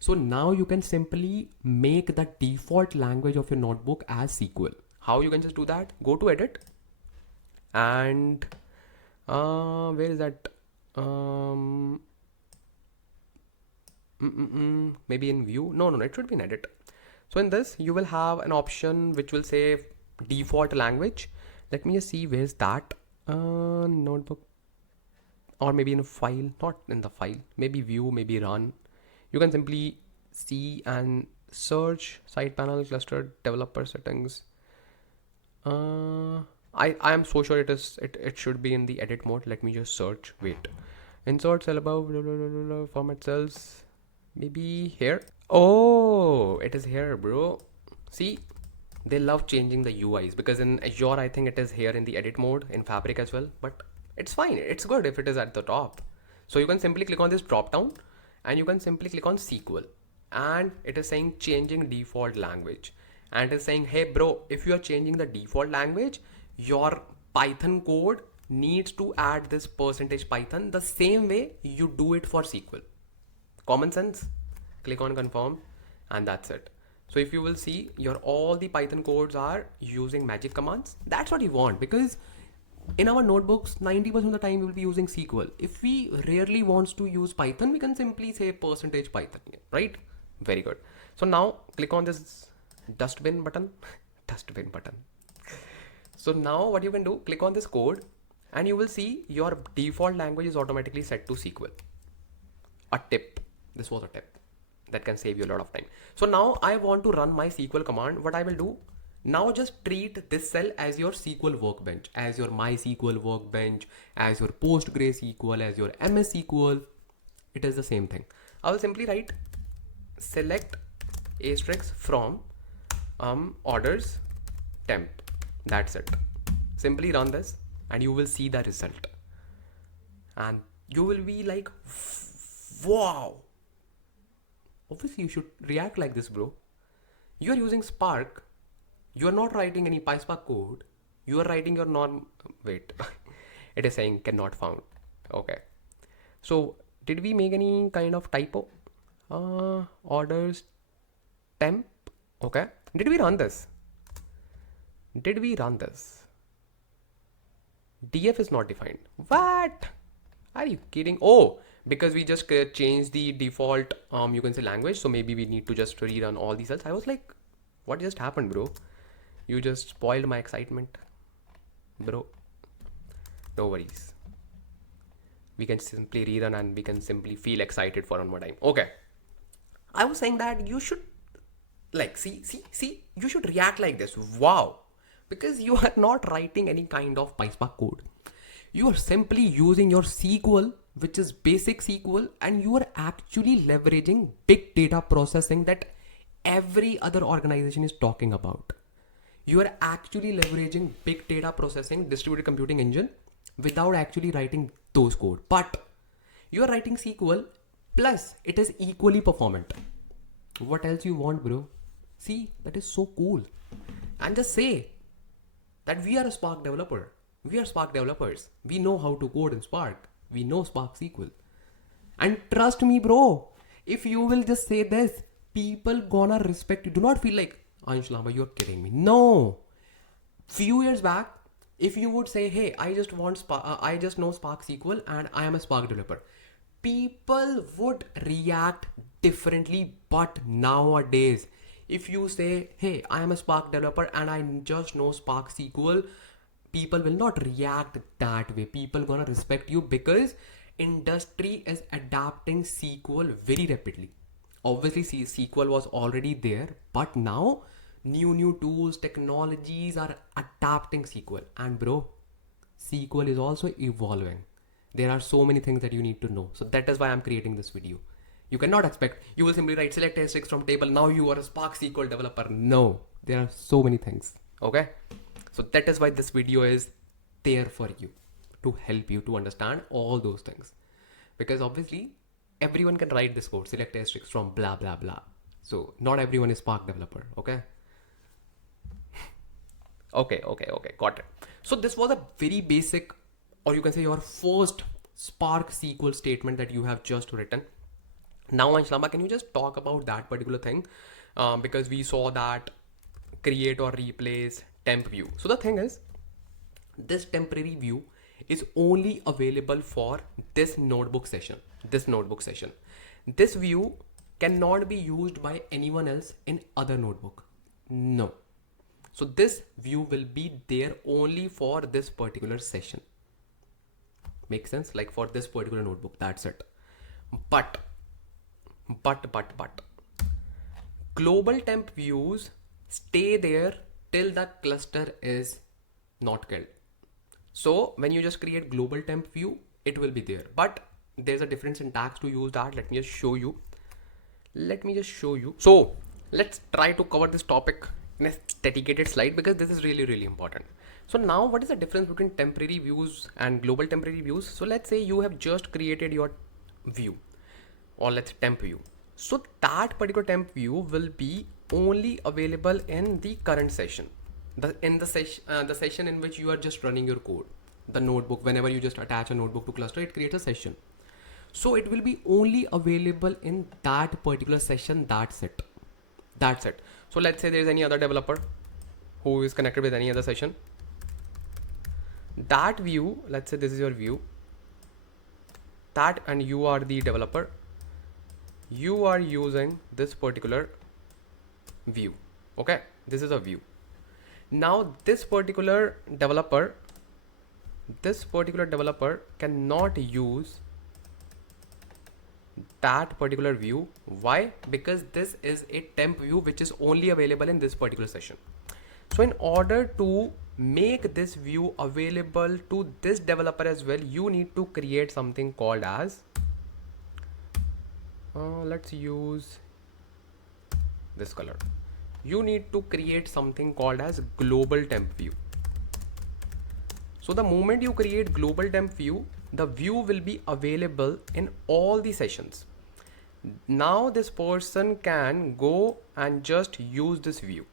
So now you can simply make the default language of your notebook as SQL. How you can just do that? Go to edit, and where is that? Maybe in view. No, it should be in edit. So in this you will have an option which will say default language. Let me just see where's that notebook, or maybe in a file. Not in the file, maybe view, maybe run. You can simply see and search side panel cluster developer settings. I am so sure it should be in the edit mode. Let me just search. Wait, insert cell above, format cells, maybe here. Oh, it is here, bro. See, they love changing the UIs, because in Azure I think it is here in the edit mode, in Fabric as well, but it's fine. It's good if it is at the top. So you can simply click on this drop down, and you can simply click on SQL, and it is saying changing default language, and it is saying, hey bro, if you are changing the default language, your Python code needs to add this %Python the same way you do it for SQL. Common sense. Click on confirm, and that's it. So if you will see, your all the Python codes are using magic commands. That's what you want, because in our notebooks 90% of the time we will be using SQL. If we rarely wants to use Python, we can simply say %Python, right? Very good. So now click on this dustbin button. Dustbin button. So now what you can do, click on this code, and you will see your default language is automatically set to SQL. A tip. This was a tip that can save you a lot of time. So now I want to run my SQL command. What I will do, now just treat this cell as your SQL workbench, as your MySQL workbench, as your PostgreSQL, as your MS SQL. It is the same thing. I will simply write select asterisk from orders temp. That's it. Simply run this and you will see the result. And you will be like, wow. Obviously, you should react like this, bro. You are using Spark. You are not writing any PySpark code. You are writing your norm. Wait, it is saying cannot found. Okay. So, did we make any kind of typo? Orders temp. Okay. Did we run this? Did we run this? DF is not defined. What? Are you kidding? Oh, because we just changed the default, you can say language. So maybe we need to just rerun all these else. I was like, what just happened, bro? You just spoiled my excitement, bro. No worries. We can simply rerun and we can simply feel excited for one more time. Okay. I was saying that you should like, see, you should react like this. Wow. Because you are not writing any kind of PySpark code. You are simply using your SQL, which is basic SQL, and you are actually leveraging big data processing that every other organization is talking about. You are actually leveraging big data processing, distributed computing engine without actually writing those code. But you are writing SQL plus it is equally performant. What else you want, bro? See, that is so cool. And just say that we are a Spark developer. We are Spark developers. We know how to code in Spark. We know SparkSQL. And trust me, bro, if you will just say this, people gonna respect you. Do not feel like, Ansh Lamba, you're kidding me. No. Few years back, if you would say, hey, I just want I just know SparkSQL and I am a Spark developer, people would react differently. But nowadays, if you say, hey, I am a Spark developer and I just know SparkSQL, people will not react that way. People gonna respect you because industry is adapting SQL very rapidly. Obviously, SQL was already there, but now new tools, technologies are adapting SQL. And bro, SQL is also evolving. There are so many things that you need to know. So that is why I'm creating this video. You cannot expect you will simply write select asterisk from table. Now you are a SparkSQL developer. No, there are so many things. Okay. So that is why this video is there for you, to help you to understand all those things. Because obviously everyone can write this code, select asterisk from blah blah blah. So not everyone is Spark developer. Okay. Okay, got it. So this was a very basic, or you can say your first Spark SQL statement that you have just written. Now, Ansh Lamba, can you just talk about that particular thing? Because we saw that create or replace temp view. So the thing is, this temporary view is only available for this notebook session. This view cannot be used by anyone else in other notebook. No. So this view will be there only for this particular session. Makes sense? Like for this particular notebook, that's it. But global temp views stay there till the cluster is not killed. So when you just create global temp view, it will be there. But there's a different syntax to use that. Let me just show you. So let's try to cover this topic in a dedicated slide because this is really important. So now what is the difference between temporary views and global temporary views? So let's say you have just created your view, or let's temp view. So that particular temp view will be only available in the current session, the session in which you are just running your code. The notebook, whenever you just attach a notebook to cluster, it creates a session. So it will be only available in that particular session. That's it. So let's say there's any other developer who is connected with any other session. That view, let's say this is your view, that, and you are the developer. You are using this particular view. Okay, this is a view. Now this particular developer cannot use that particular view. Why? Because this is a temp view which is only available in this particular session. So in order to make this view available to this developer as well, you need to create something called as let's use this color. You need to create something called as global temp view. So the moment you create global temp view, the view will be available in all the sessions. Now this person can go and just use this view.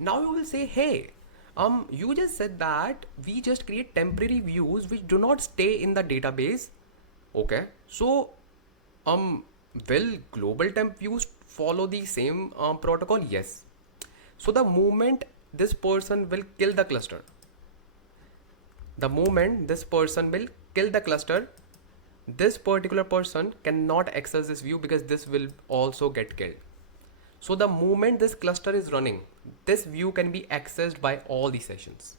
Now you will say, hey, you just said that we just create temporary views which do not stay in the database. Okay, so will global temp views follow the same protocol? Yes. So the moment this person will kill the cluster, this particular person cannot access this view because this will also get killed. So the moment this cluster is running, this view can be accessed by all the sessions.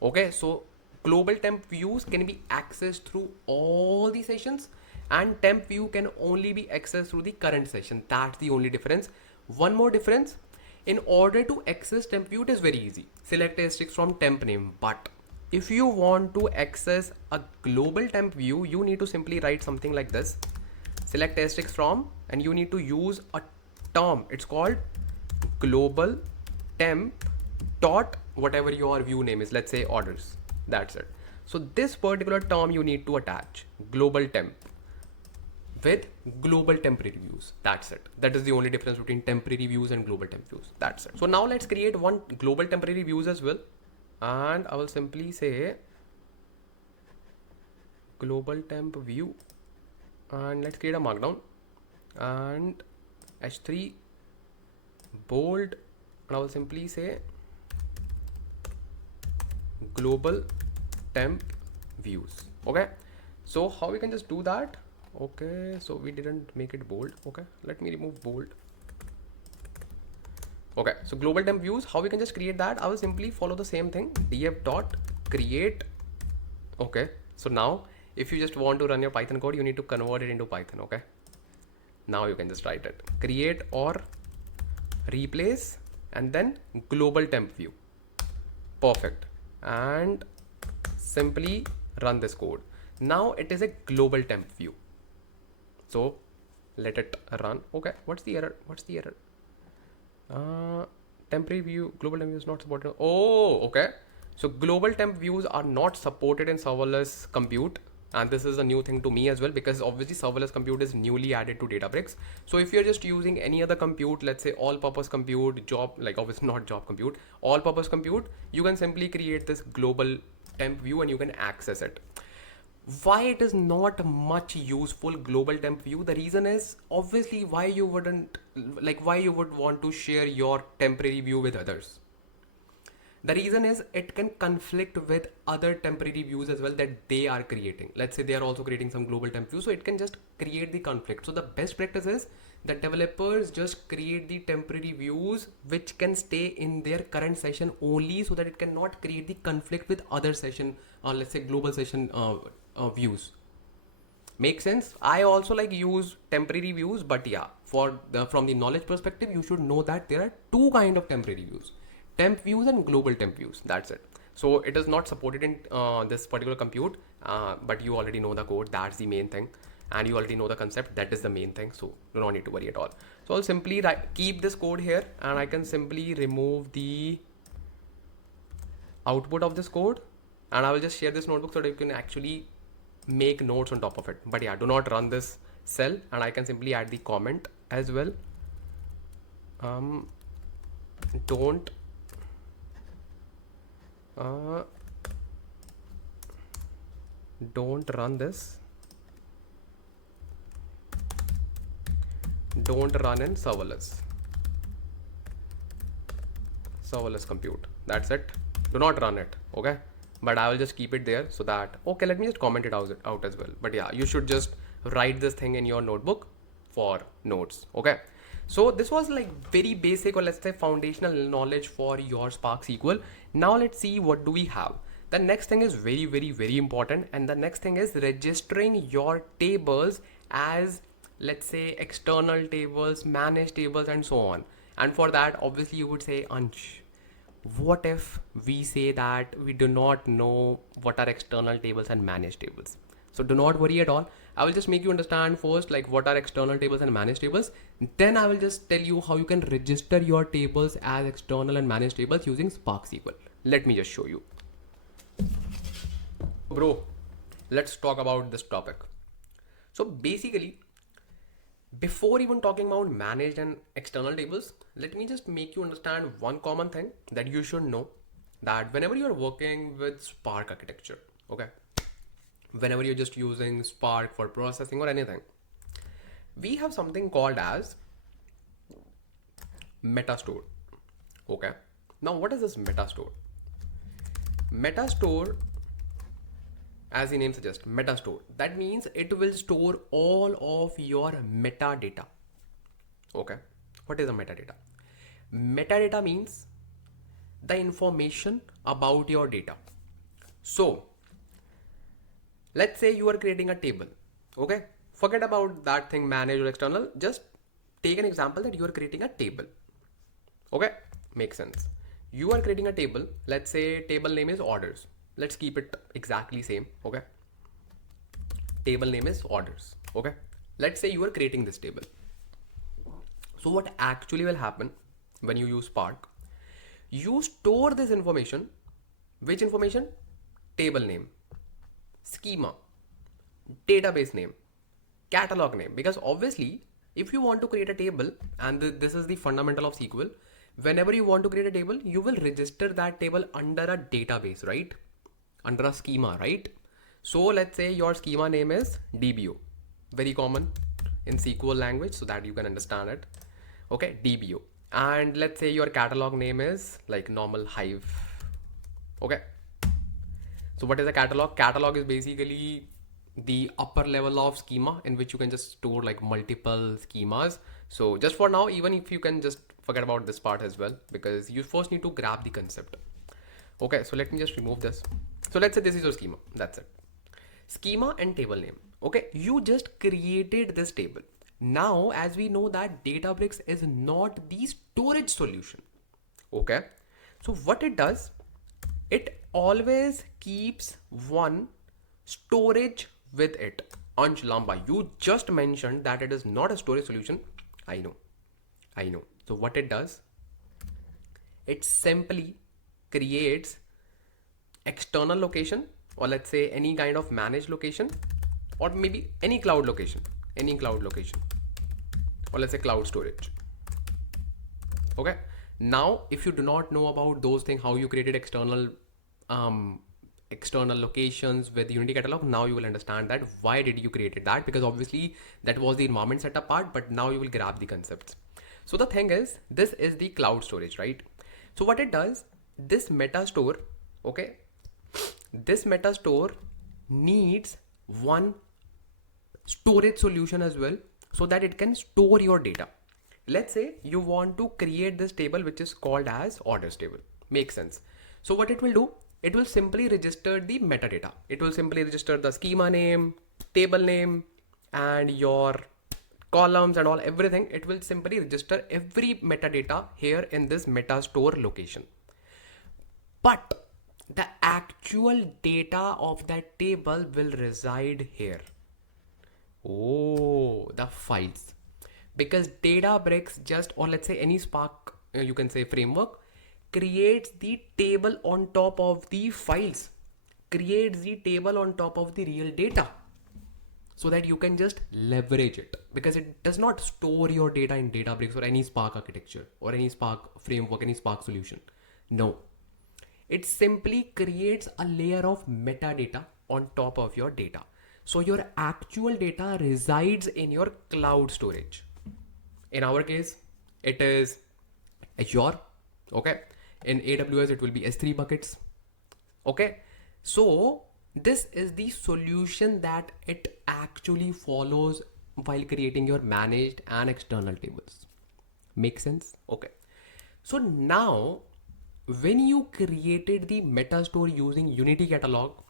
Okay, so global temp views can be accessed through all the sessions, and temp view can only be accessed through the current session. That's the only difference. One more difference, in order to access temp view, it is very easy. Select asterisk from temp name, but if you want to access a global temp view, you need to simply write something like this. Select asterisk from, and you need to use a term. It's called global temp dot whatever your view name is. Let's say orders. That's it. So this particular term you need to attach global temp with global temporary views. That's it. That is the only difference between temporary views and global temp views. That's it. So now let's create one global temporary views as well. And I will simply say global temp view, and let's create a markdown and h3 bold, and I will simply say global temp views. Okay, so how we can just do that? Okay, so we didn't make it bold. Okay, let me remove bold. Okay, so global temp views, how we can just create that? I will simply follow the same thing, df dot create. Okay, so now if you just want to run your Python code, you need to convert it into Python. Okay, now you can just write it, create or replace, and then global temp view. Perfect. And simply run this code. Now it is a global temp view. So let it run. Okay, what's the error? Temporary view, global temp view is not supported. Oh, okay. So global temp views are not supported in serverless compute. And this is a new thing to me as well, because obviously serverless compute is newly added to Databricks. So if you're just using any other compute, let's say all purpose compute, job, like obviously not job compute, all purpose compute, you can simply create this global temp view and you can access it. Why it is not much useful global temp view? The reason is obviously why you would want to share your temporary view with others. The reason is it can conflict with other temporary views as well that they are creating. Let's say they are also creating some global temp view, so it can just create the conflict. So the best practice is that developers just create the temporary views which can stay in their current session only, so that it cannot create the conflict with other session, let's say global session views. Make sense? I also like use temporary views, but yeah, from the knowledge perspective, you should know that there are two kind of temporary views: temp views and global temp views. That's it. So it is not supported in this particular compute, but you already know the code. That's the main thing, and you already know the concept. That is the main thing. So do not need to worry at all. So I'll simply keep this code here, and I can simply remove the output of this code, and I will just share this notebook so that you can actually make notes on top of it. But yeah, do not run this cell, and I can simply add the comment as well. Don't run this. Don't run in serverless compute. That's it. Do not run it. Okay, but I will just keep it there so that, okay, let me just comment it out as well. But yeah, you should just write this thing in your notebook for notes. Okay, so this was like very basic, or let's say foundational knowledge for your Spark SQL. Now let's see what do we have. The next thing is very, very, very important, and the next thing is registering your tables as, let's say, external tables, managed tables, and so on. And for that, obviously you would say, Ansh, what if we say that we do not know what are external tables and managed tables? So do not worry at all. I will just make you understand first like what are external tables and managed tables. Then I will just tell you how you can register your tables as external and managed tables using Spark SQL. Let me just show you. bro, let's talk about this topic. So basically, before even talking about managed and external tables, let me just make you understand one common thing that you should know, that whenever you're working with Spark architecture, okay, whenever you're just using Spark for processing or anything, we have something called as metastore. Okay. Now, what is this metastore? Metastore, as the name suggests, metastore. That means it will store all of your metadata. Okay. What is a metadata? Metadata means the information about your data. So, let's say you are creating a table. Okay. Forget about that thing, managed or external. Just take an example that you are creating a table. Okay. Makes sense. You are creating a table. Let's say table name is orders. Let's keep it exactly same. Okay. Table name is orders. Okay. Let's say you are creating this table. So what actually will happen when you use Spark? You store this information. Which information? Table name, schema, database name, catalog name. Because obviously, if you want to create a table, and this is the fundamental of SQL, whenever you want to create a table, you will register that table under a database, right? Under a schema, right? So let's say your schema name is DBO, very common in SQL language so that you can understand it. Okay, DBO. And let's say your catalog name is like normal Hive. Okay. So what is a catalog? Catalog is basically the upper level of schema in which you can just store like multiple schemas. So just for now, even if you can just forget about this part as well, because you first need to grab the concept. Okay, so let me just remove this. So let's say this is your schema. That's it. Schema and table name. Okay, you just created this table. Now, as we know that Databricks is not the storage solution. Okay, so what it does, it always keeps one storage with it. Ansh, Lamba, you just mentioned that it is not a storage solution. I know. So what it does, it simply creates external location, or let's say any kind of managed location, or maybe any cloud location, or let's say cloud storage. Okay. Now, if you do not know about those things, how you created external locations with Unity catalog, now you will understand that why did you created that, because obviously that was the environment setup part, but now you will grab the concepts. So the thing is, this is the cloud storage, right? So what it does, this metastore, okay, this metastore needs one storage solution as well, so that it can store your data. Let's say you want to create this table which is called as orders table. Makes sense. So what it will do, it will simply register the metadata. It will simply register the schema name, table name, and your columns and all, everything. It will simply register every metadata here in this metastore location. But the actual data of that table will reside here. Oh, the files. Because Databricks just, or let's say any Spark, you can say framework, creates the table on top of the files, creates the table on top of the real data, so that you can just leverage it, because it does not store your data in Databricks or any Spark architecture or any Spark framework, any Spark solution. No, it simply creates a layer of metadata on top of your data. So your actual data resides in your cloud storage. In our case, it is Azure. Okay. In AWS, it will be S3 buckets. Okay. So this is the solution that it actually follows while creating your managed and external tables. Make sense? Okay. So now, when you created the metastore using Unity catalog,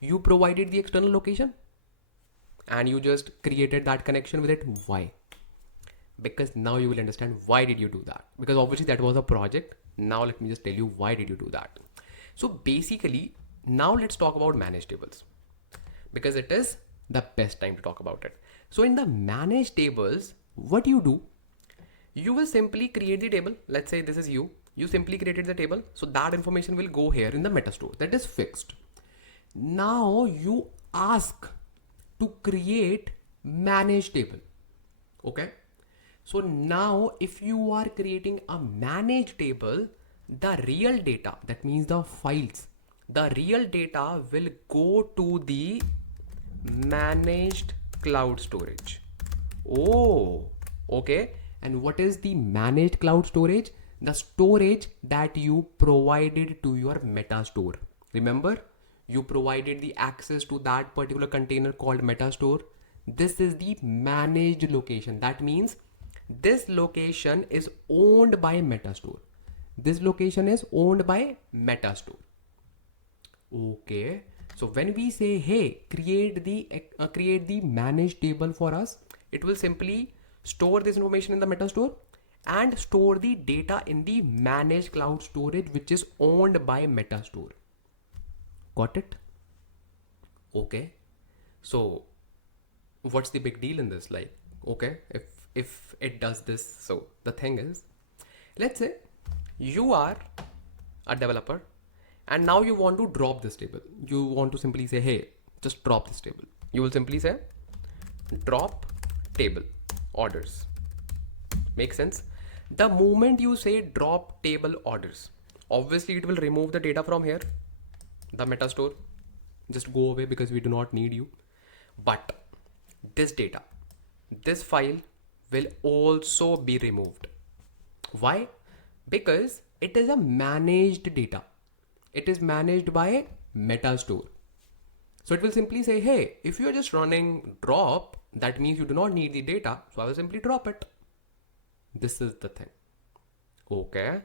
you provided the external location and you just created that connection with it. Why? Because now you will understand why did you do that, because obviously that was a project. Now let me just tell you why did you do that. So basically, now let's talk about managed tables, because it is the best time to talk about it. So in the managed tables, what you do, you will simply create the table. Let's say this is you simply created the table, so that information will go here in the metastore. That is fixed. Now you ask to create manage table. Okay. So now if you are creating a manage table, the real data, that means the files, the real data will go to the managed cloud storage. Oh, okay. And what is the managed cloud storage? The storage that you provided to your meta store. Remember, you provided the access to that particular container called meta store. This is the managed location. That means this location is owned by meta store. This location is owned by meta store. Okay. So when we say, hey, create the manage table for us, it will simply store this information in the meta store and store the data in the managed cloud storage, which is owned by meta store. Got it? Okay. So what's the big deal in this? Like, okay, if it does this, so the thing is, let's say you are a developer and now you want to drop this table. You want to simply say, hey, just drop this table. You will simply say drop table orders. Make sense? The moment you say drop table orders, obviously it will remove the data from here, the meta store. Just go away because we do not need you. But this data, this file will also be removed. Why? Because it is a managed data. It is managed by meta store. So it will simply say, hey, if you are just running drop, that means you do not need the data. So I will simply drop it. This is the thing. Okay.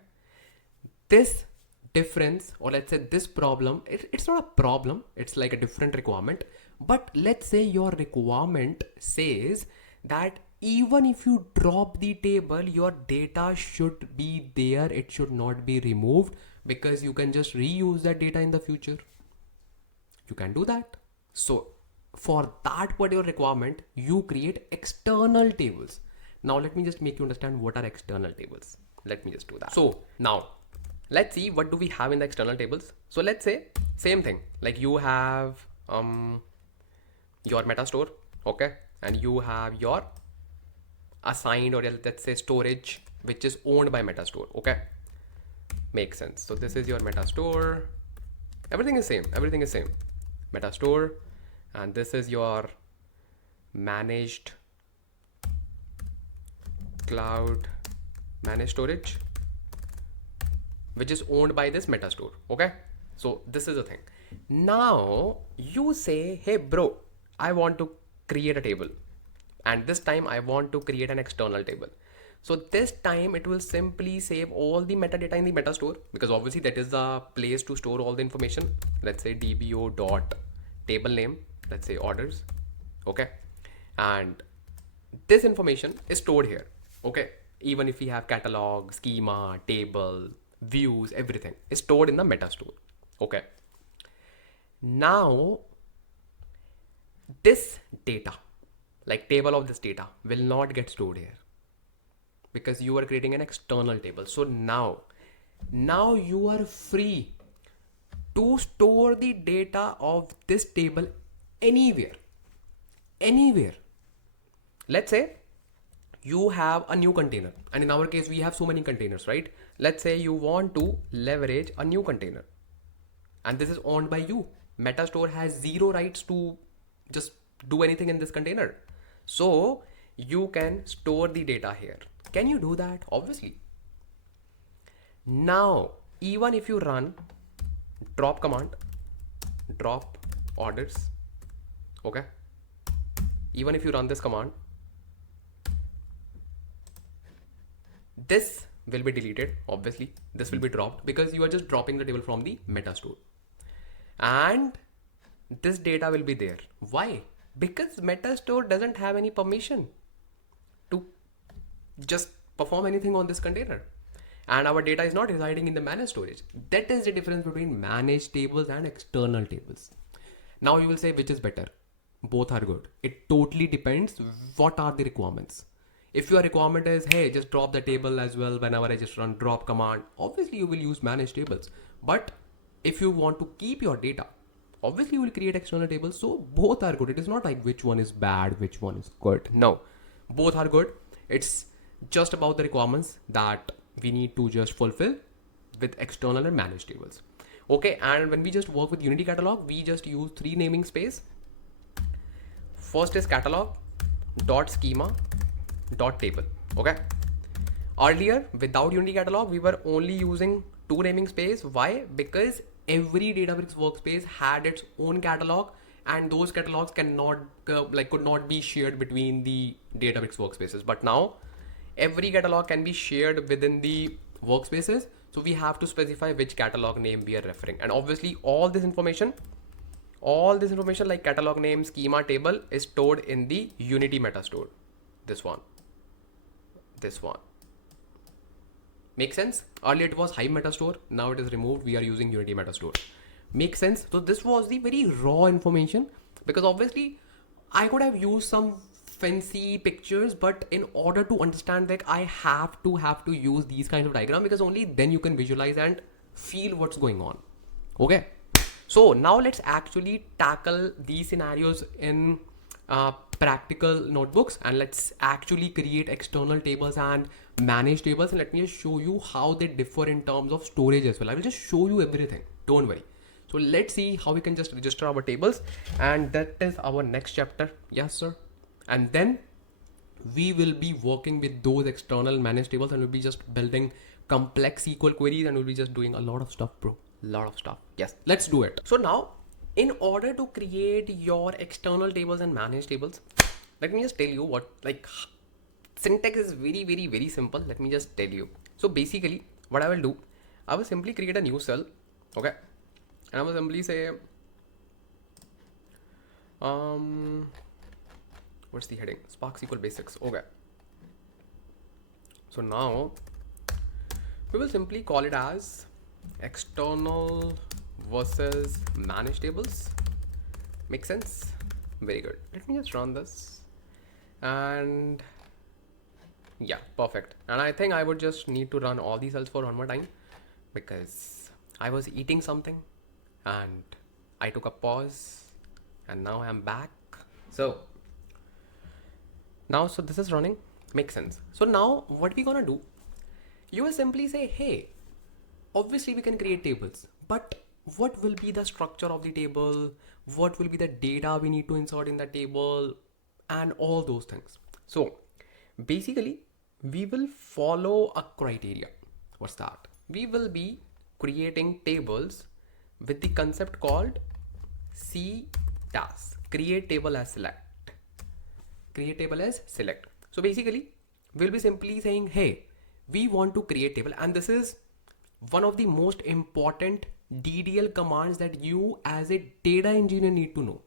This difference, or let's say this problem, it's not a problem. It's like a different requirement. But let's say your requirement says that even if you drop the table, your data should be there. It should not be removed because you can just reuse that data in the future. You can do that. So for that particular requirement, you create external tables. Now let me just make you understand what are external tables. Let me just do that. So now let's see what do we have in the external tables. So let's say same thing, like you have your meta store, okay, and you have your assigned, or let's say storage, which is owned by meta store. Okay, makes sense. So this is your meta store. Everything is same. Everything is same. Meta store, and this is your managed cloud managed storage, which is owned by this meta store. Okay, so this is the thing. Now you say, hey bro, I want to create a table, and this time I want to create an external table. So this time it will simply save all the metadata in the meta store, because obviously that is the place to store all the information. Let's say dbo dot table name, let's say orders. Okay, and this information is stored here. Okay, even if we have catalog, schema, table, views, everything is stored in the meta store. Okay, now this data, like table of this data, will not get stored here because you are creating an external table. So now you are free to store the data of this table anywhere. Let's say you have a new container, and in our case we have so many containers, right? Let's say you want to leverage a new container, and this is owned by you. Meta store has zero rights to just do anything in this container. So you can store the data here. Can you do that? Obviously. Now even if you run drop command, drop orders, okay, even if you run this command, this will be deleted. Obviously this will be dropped because you are just dropping the table from the meta store, and this data will be there. Why? Because meta store doesn't have any permission to just perform anything on this container, and our data is not residing in the managed storage. That is the difference between managed tables and external tables. Now you will say, which is better? Both are good. It totally depends what are the requirements. If your requirement is, hey, just drop the table as well whenever I just run drop command, obviously you will use managed tables. But if you want to keep your data obviously you will create external tables. So both are good. It is not like which one is bad, which one is good. No, both are good. It's just about the requirements that we need to just fulfill with external and managed tables. Okay, and when we just work with Unity Catalog, we just use three naming space. First is catalog dot schema dot table. Okay, earlier without Unity Catalog we were only using two naming space. Why? Because every Databricks workspace had its own catalog, and those catalogs cannot could not be shared between the Databricks workspaces. But now every catalog can be shared within the workspaces, so we have to specify which catalog name we are referring. And obviously all this information like catalog name, schema, table is stored in the Unity metastore. This one. Makes sense? Earlier it was Hive metastore, now it is removed, we are using Unity metastore. Makes sense? So this was the very raw information, because obviously I could have used some fancy pictures, but in order to understand that I have to use these kinds of diagram, because only then you can visualize and feel what's going on. Okay, so now let's actually tackle these scenarios in practical notebooks, and let's actually create external tables and manage tables. And let me just show you how they differ in terms of storage as well. I will just show you everything, don't worry. So let's see how we can just register our tables, and that is our next chapter. Yes sir. And then we will be working with those external managed tables, and we'll be just building complex SQL queries, and we'll be just doing a lot of stuff, bro. Lot of stuff. Yes, let's do it. So now, in order to create your external tables and managed tables, let me just tell you what, like, syntax is very, very, very simple. Let me just tell you. So basically, what I will do, I will simply create a new cell, okay, and I will simply say, what's the heading? Spark SQL basics. Okay. So now we will simply call it as external versus managed tables. Make sense? Very good. Let me just run this, and yeah, perfect. And I think I would just need to run all these cells for one more time, because I was eating something and I took a pause, and now I'm back. So now, so this is running. Makes sense. So now what we gonna do, you will simply say, hey, obviously we can create tables, but what will be the structure of the table? What will be the data we need to insert in the table, and all those things? So basically we will follow a criteria. What's that? We will be creating tables with the concept called CTAS, create table as select. Create table as select. So basically we'll be simply saying, hey, we want to create table, and this is one of the most important DDL commands that you as a data engineer need to know,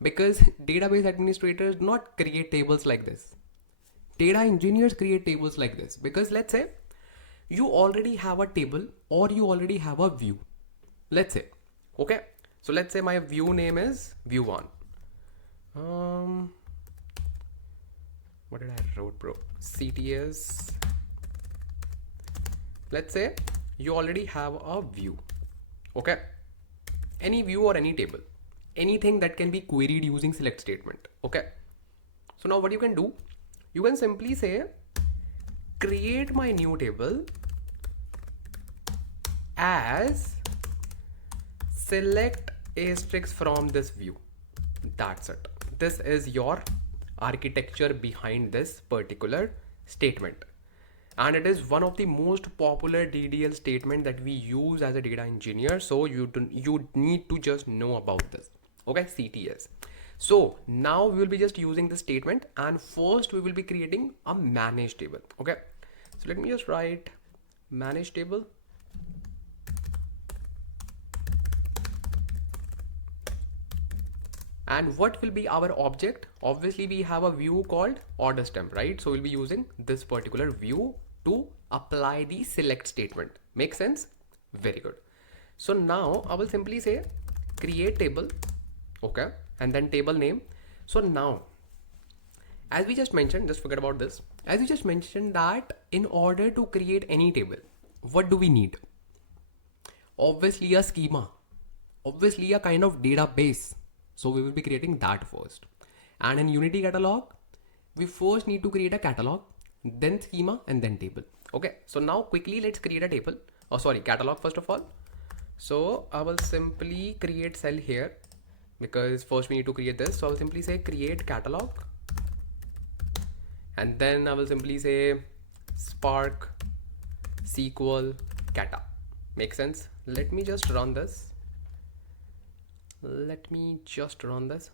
because database administrators do not create tables like this. Data engineers create tables like this, because let's say you already have a table or you already have a view. Let's say, okay, so let's say my view name is view1. What did I wrote, bro? CTEs. Let's say you already have a view, okay, any view or any table, anything that can be queried using select statement. Okay, so now what you can do, you can simply say create my new table as select asterisk from this view. That's it. This is your architecture behind this particular statement, and it is one of the most popular DDL statement that we use as a data engineer. So you need to just know about this. Okay, CTS. So now we will be just using this statement, and first we will be creating a managed table. Okay, so let me just write managed table. And what will be our object? Obviously we have a view called order stamp, right? So we'll be using this particular view to apply the select statement. Make sense? Very good. So now I will simply say create table, okay, and then table name. So now, as we just mentioned, just forget about this. As we just mentioned that in order to create any table, what do we need? Obviously a schema. obviously a kind of database. So we will be creating that first. And in Unity catalog, we first need to create a catalog, then schema, and then table. Okay, so now quickly let's create a table. Oh, sorry, catalog first of all. So I will simply create cell here because first we need to create this. So I will simply say create catalog, and then I will simply say Spark SQL Kata. Make sense? Let me just run this.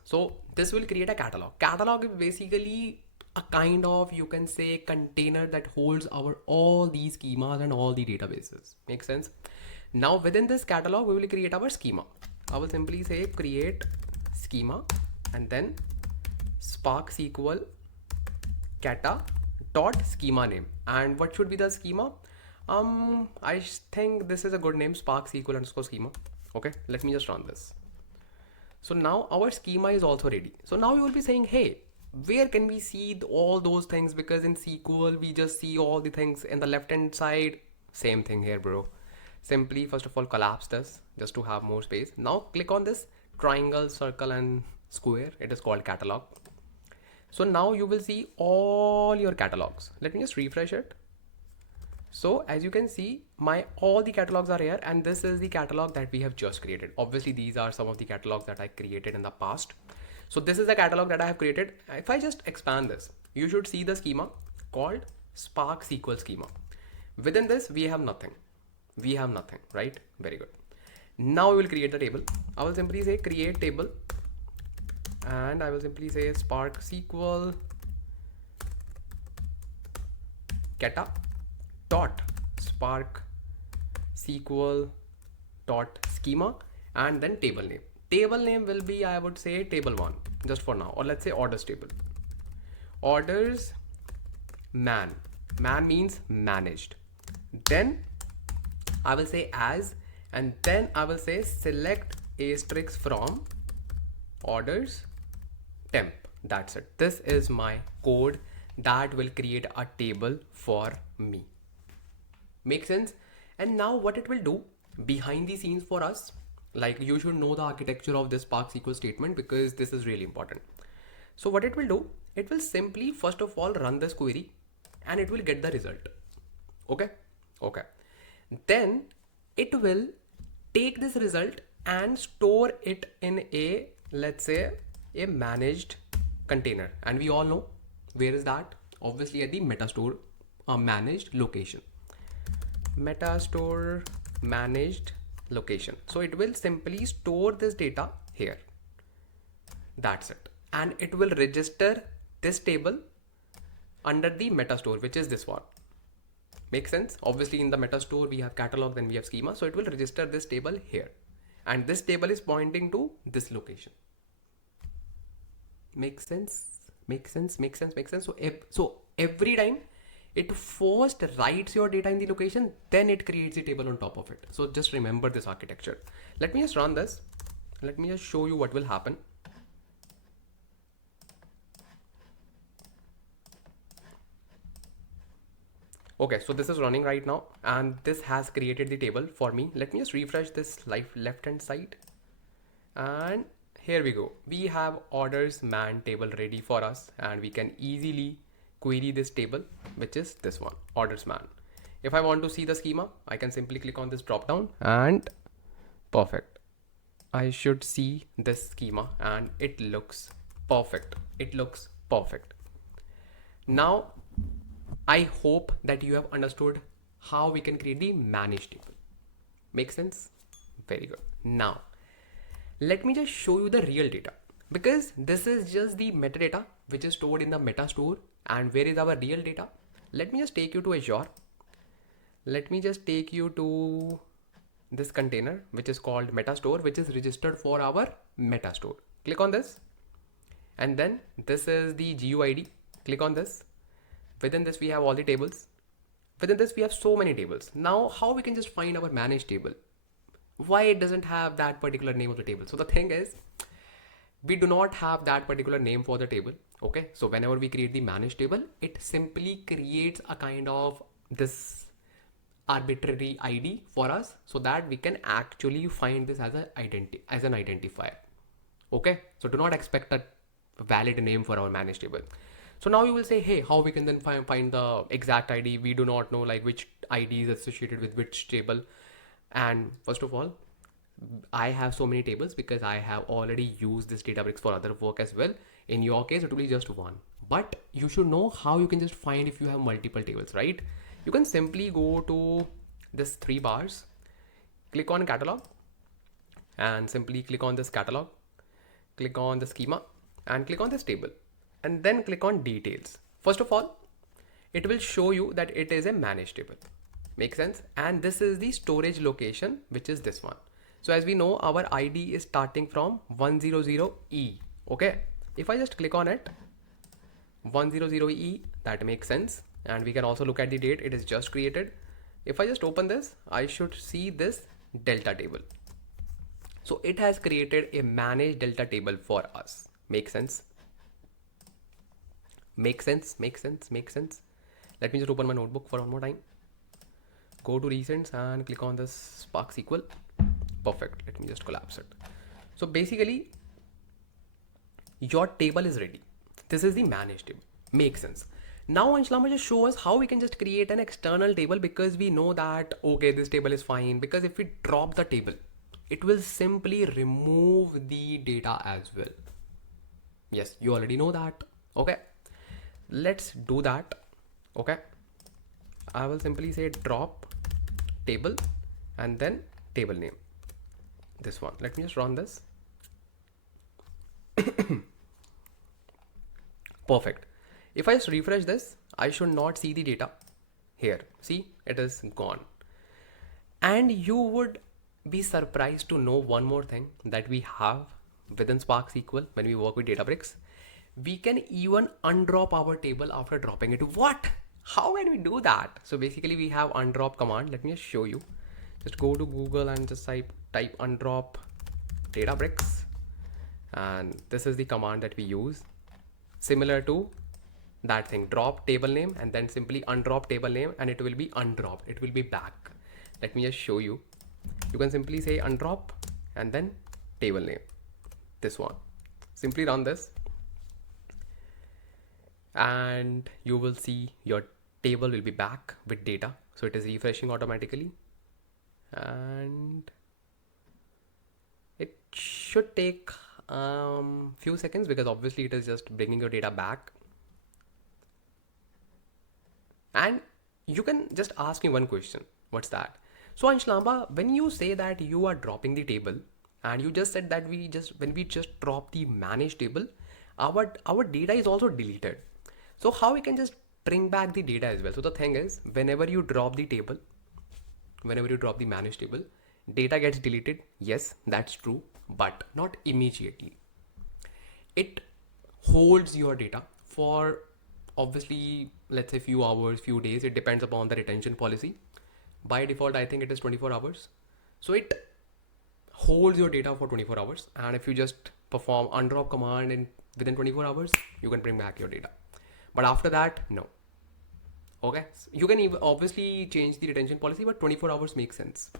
So this will create a catalog is basically a kind of, you can say, container that holds our all these schemas and all the databases. Make sense? Now within this catalog we will create our schema. I will simply say create schema and then Spark SQL Kata dot schema name. And what should be the schema? I think this is a good name, Spark SQL underscore schema. Okay, let me just run this. So now our schema is also ready. So now you will be saying, hey, where can we see all those things? Because in SQL, we just see all the things in the left hand side. Same thing here, bro. Simply, first of all, collapse this just to have more space. Now click on this triangle, circle and square. It is called catalog. So now you will see all your catalogs. Let me just refresh it. So as you can see, my all the catalogs are here, and this is the catalog that we have just created. Obviously these are some of the catalogs that I created in the past. So this is the catalog that I have created. If I just expand this, you should see the schema called Spark SQL schema. Within this we have nothing. Right? Very good. Now we will create the table. I will simply say create table, and I will simply say Spark SQL Kata dot Spark SQL dot schema, and then table name. Table name will be, I would say, table 1 just for now, or let's say orders table. Orders man means managed. Then I will say as, and then I will say select asterisk from orders temp. That's it. This is my code that will create a table for me. Make sense? And now what it will do behind the scenes for us, like you should know the architecture of this Spark SQL statement because this is really important. So what it will do, it will simply first of all run this query and it will get the result. Okay. Then it will take this result and store it in a, let's say, a managed container. And we all know where is that? Obviously at the metastore managed location. Metastore managed location. So it will simply store this data here. That's it. And it will register this table under the metastore, which is this one. Make sense? Obviously in the metastore we have catalog, then we have schema. So it will register this table here. And this table is pointing to this location. Make sense? So every time it first writes your data in the location, then it creates a table on top of it. So just remember this architecture. Let me just run this. Let me just show you what will happen. Okay, so this is running right now and this has created the table for me. Let me just refresh this left hand side, and here we go. We have orders man table ready for us, and we can easily query this table, which is this one, orders man. If I want to see the schema, I can simply click on this drop down and perfect. I should see this schema and it looks perfect. Now I hope that you have understood how we can create the managed table. Make sense? Very good. Now let me just show you the real data, because this is just the metadata which is stored in the metastore. And where is our real data? Let me just take you to Azure. Let me just take you to this container which is called metastore, which is registered for our metastore. Click on this, and then this is the GUID. Click on this. Within this we have all the tables. Within this we have so many tables. Now how we can just find our managed table? Why it doesn't have that particular name of the table? So the thing is, we do not have that particular name for the table. Okay, so whenever we create the managed table, it simply creates a kind of this arbitrary ID for us so that we can actually find this as an identifier. Okay, so do not expect a valid name for our managed table. So now you will say, hey, how we can then find the exact ID? We do not know like which ID is associated with which table. And first of all, I have so many tables because I have already used this Databricks for other work as well. In your case, it will be just one. But you should know how you can just find if you have multiple tables, right? You can simply go to this three bars, click on catalog, and simply click on this catalog, click on the schema, and click on this table, and then click on details. First of all, it will show you that it is a managed table. Make sense? And this is the storage location, which is this one. So as we know, our ID is starting from 100E. Okay. If I just click on it, 100E, that makes sense. And we can also look at the date. It is just created. If I just open this, I should see this delta table. So it has created a managed delta table for us. Make sense? Make sense? Make sense? Make sense? Let me just open my notebook for one more time. Go to recents and click on this Spark SQL. Perfect. Let me just collapse it. So basically, your table is ready. This is the managed table. Makes sense. Now Ansh, Lamba just show us how we can just create an external table, because we know that, okay, this table is fine. Because if we drop the table, it will simply remove the data as well. Yes, you already know that. Okay. Let's do that. Okay. I will simply say drop table and then table name. This one. Let me just run this. Perfect. If I just refresh this, I should not see the data here. See, it is gone. And you would be surprised to know one more thing that we have within Spark SQL when we work with Databricks. We can even undrop our table after dropping it. What? How can we do that? So basically we have undrop command. Let me just show you. Just go to Google and just type undrop Databricks. And this is the command that we use. Similar to that thing, drop table name and then simply undrop table name, and it will be undropped. It will be back. Let me just show you. You can simply say undrop and then table name. This one. Simply run this. And you will see your table will be back with data. So it is refreshing automatically. And it should take few seconds, because obviously it is just bringing your data back. And you can just ask me one question. What's that? So Ansh, Lamba, when you say that you are dropping the table, and you just said that when we just drop the managed table, our data is also deleted. So how we can just bring back the data as well? So the thing is, whenever you drop the table, whenever you drop the managed table, data gets deleted. Yes, that's true, but not immediately. It holds your data for, obviously, let's say few hours, few days. It depends upon the retention policy. By default, I think it is 24 hours. So it holds your data for 24 hours. And if you just perform undrop command and within 24 hours, you can bring back your data. But after that, no. Okay. You can even obviously change the retention policy, but 24 hours makes sense.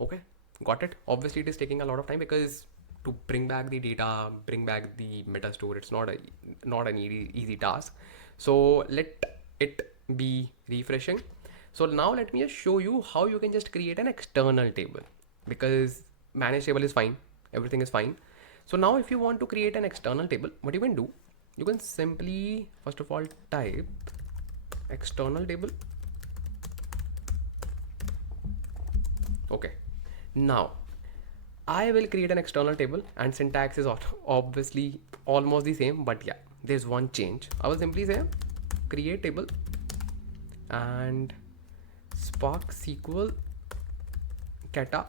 Okay. Got it. Obviously it is taking a lot of time, because to bring back the data, bring back the meta store, it's not an easy task. So let it be refreshing. So now let me just show you how you can just create an external table, because managed table is fine. Everything is fine. So now if you want to create an external table, what you can do, you can simply, first of all, type external table. Okay. Now I will create an external table, and syntax is obviously almost the same, but yeah, there's one change. I will simply say create table and SparkSQL kata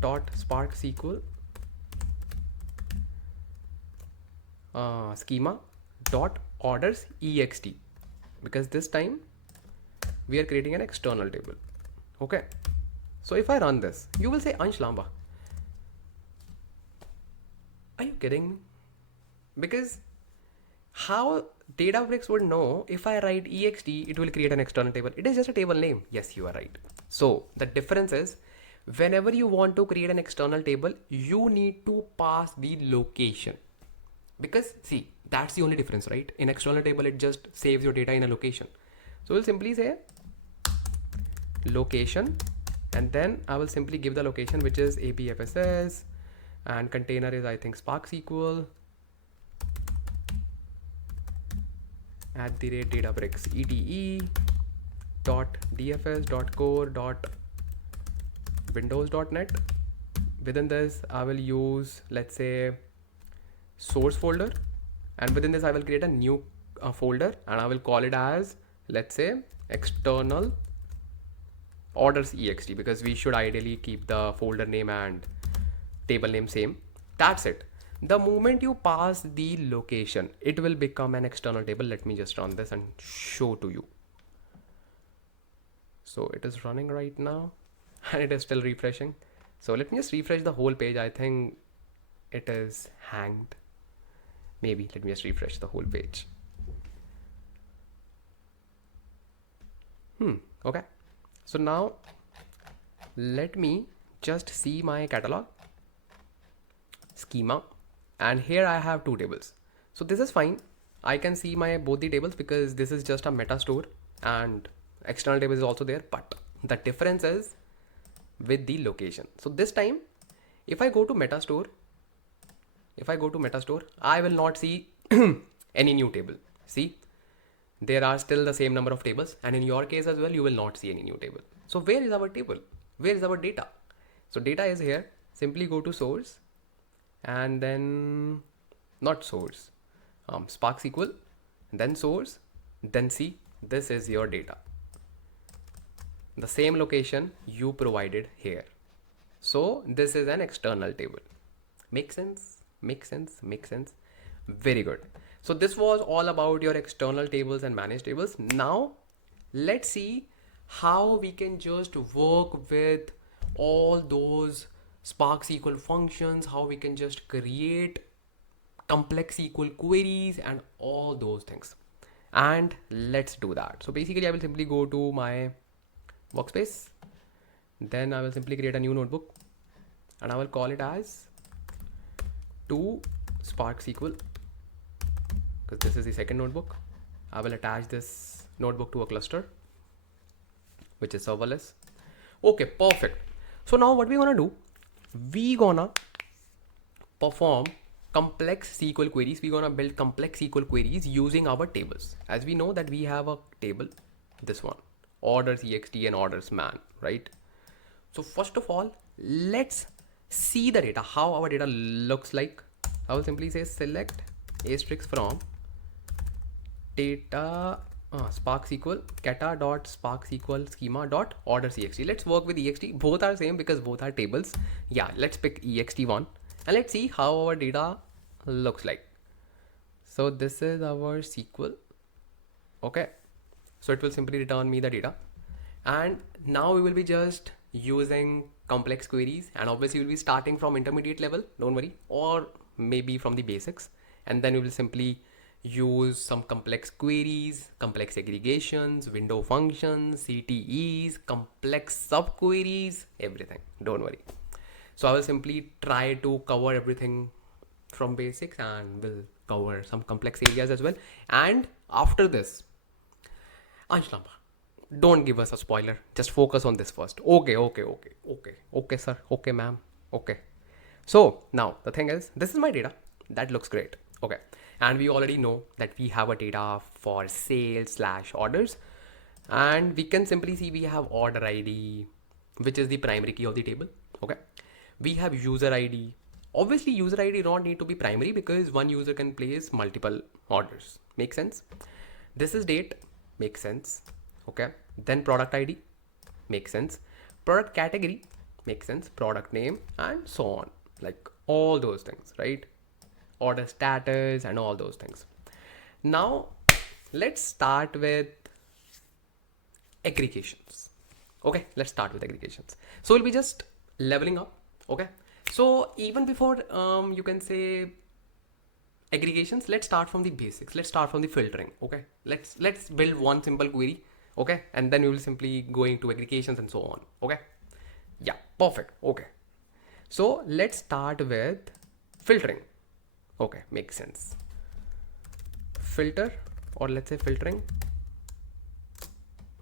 dot SparkSQL schema dot orders ext, because this time we are creating an external table. Okay. So if I run this, you will say, Ansh, Lamba, are you kidding me? Because how Databricks would know if I write ext, it will create an external table. It is just a table name. Yes, you are right. So the difference is whenever you want to create an external table, you need to pass the location. Because see, that's the only difference, right? In external table, it just saves your data in a location. So we'll simply say location, and then I will simply give the location, which is APFSS, and container is I think SparkSQL @Databricks ete dot dfs dot core dot windows.net. Within this, I will use, let's say, source folder, and within this I will create a new folder, and I will call it as, let's say, external orders ext, because we should ideally keep the folder name and table name same. That's it. The moment you pass the location, it will become an external table. Let me just run this and show to you. So it is running right now and it is still refreshing. So let me just refresh the whole page. I think it is hanged. Maybe let me just refresh the whole page. Okay. So now let me just see my catalog schema, and here I have two tables. So this is fine. I can see my both the tables because this is just a meta store and external table is also there, but the difference is with the location. So this time if I go to meta store, I will not see any new table. See, there are still the same number of tables, and in your case as well, you will not see any new table. So where is our table? Where is our data? So data is here. Simply go to source, and then not source, SparkSQL, then source, then see, this is your data. The same location you provided here. So this is an external table. Make sense? Make sense? Make sense? Very good. So this was all about your external tables and managed tables. Now let's see how we can just work with all those Spark SQL functions, how we can just create complex SQL queries and all those things. And let's do that. So basically I will simply go to my workspace. Then I will simply create a new notebook and I will call it as to Spark SQL, because this is the second notebook. I will attach this notebook to a cluster which is serverless. Okay, perfect. So now what we're gonna do, we gonna perform complex SQL queries. We're gonna build complex SQL queries using our tables. As we know that we have a table, this one, orders ext and orders man, right? So first of all, let's see the data, how our data looks like. I will simply say select asterisk from data SparkSQL kata.SparkSQL schema.orders.ext. Let's work with ext. Both are same because both are tables. Yeah, let's pick ext1 and let's see how our data looks like. So this is our SQL. Okay, so it will simply return me the data, and now we will be just using complex queries, and obviously we'll be starting from intermediate level, don't worry, or maybe from the basics, and then we will simply use some complex queries, complex aggregations, window functions, CTEs, complex subqueries, everything, don't worry. So I will simply try to cover everything from basics, and we'll cover some complex areas as well. And after this, Ansh Lamba, don't give us a spoiler, just focus on this first. Okay sir, okay ma'am, okay. So now the thing is, this is my data. That looks great. Okay. And we already know that we have a data for sales/orders, and we can simply see we have order ID, which is the primary key of the table. Okay. We have user ID. Obviously user ID don't need to be primary because one user can place multiple orders. Make sense? This is date. Makes sense. Okay. Then product ID. Makes sense. Product category. Makes sense. Product name and so on. Like all those things, right? Order status and all those things. Now let's start with aggregations. Okay, let's start with aggregations. So we'll be just leveling up. Okay, so even before you can say aggregations, let's start from the basics. Let's start from the filtering. Okay, let's build one simple query. Okay, and then we will simply go into aggregations and so on. Okay, yeah, perfect. Okay, so let's start with filtering. Okay, makes sense. Filter, or let's say filtering.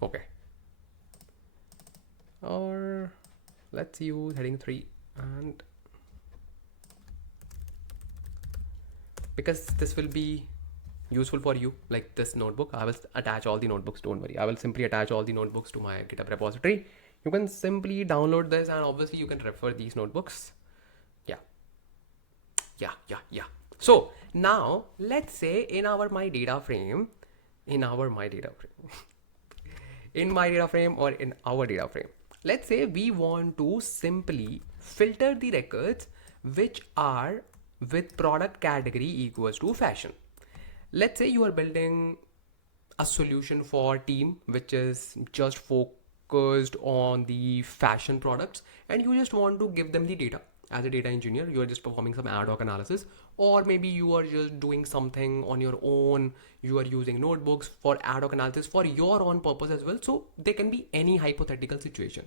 Okay, or let's use heading 3, and because this will be useful for you, like this notebook, I will attach all the notebooks. Don't worry, I will simply attach all the notebooks to my GitHub repository. You can simply download this, and obviously you can refer these notebooks. Yeah. So now let's say in our my data frame, in my data frame, or in our data frame, let's say we want to simply filter the records which are with product category equals to fashion. Let's say you are building a solution for team which is just focused on the fashion products, and you just want to give them the data. As a data engineer, you are just performing some ad hoc analysis, or maybe you are just doing something on your own. You are using notebooks for ad hoc analysis for your own purpose as well. So there can be any hypothetical situation.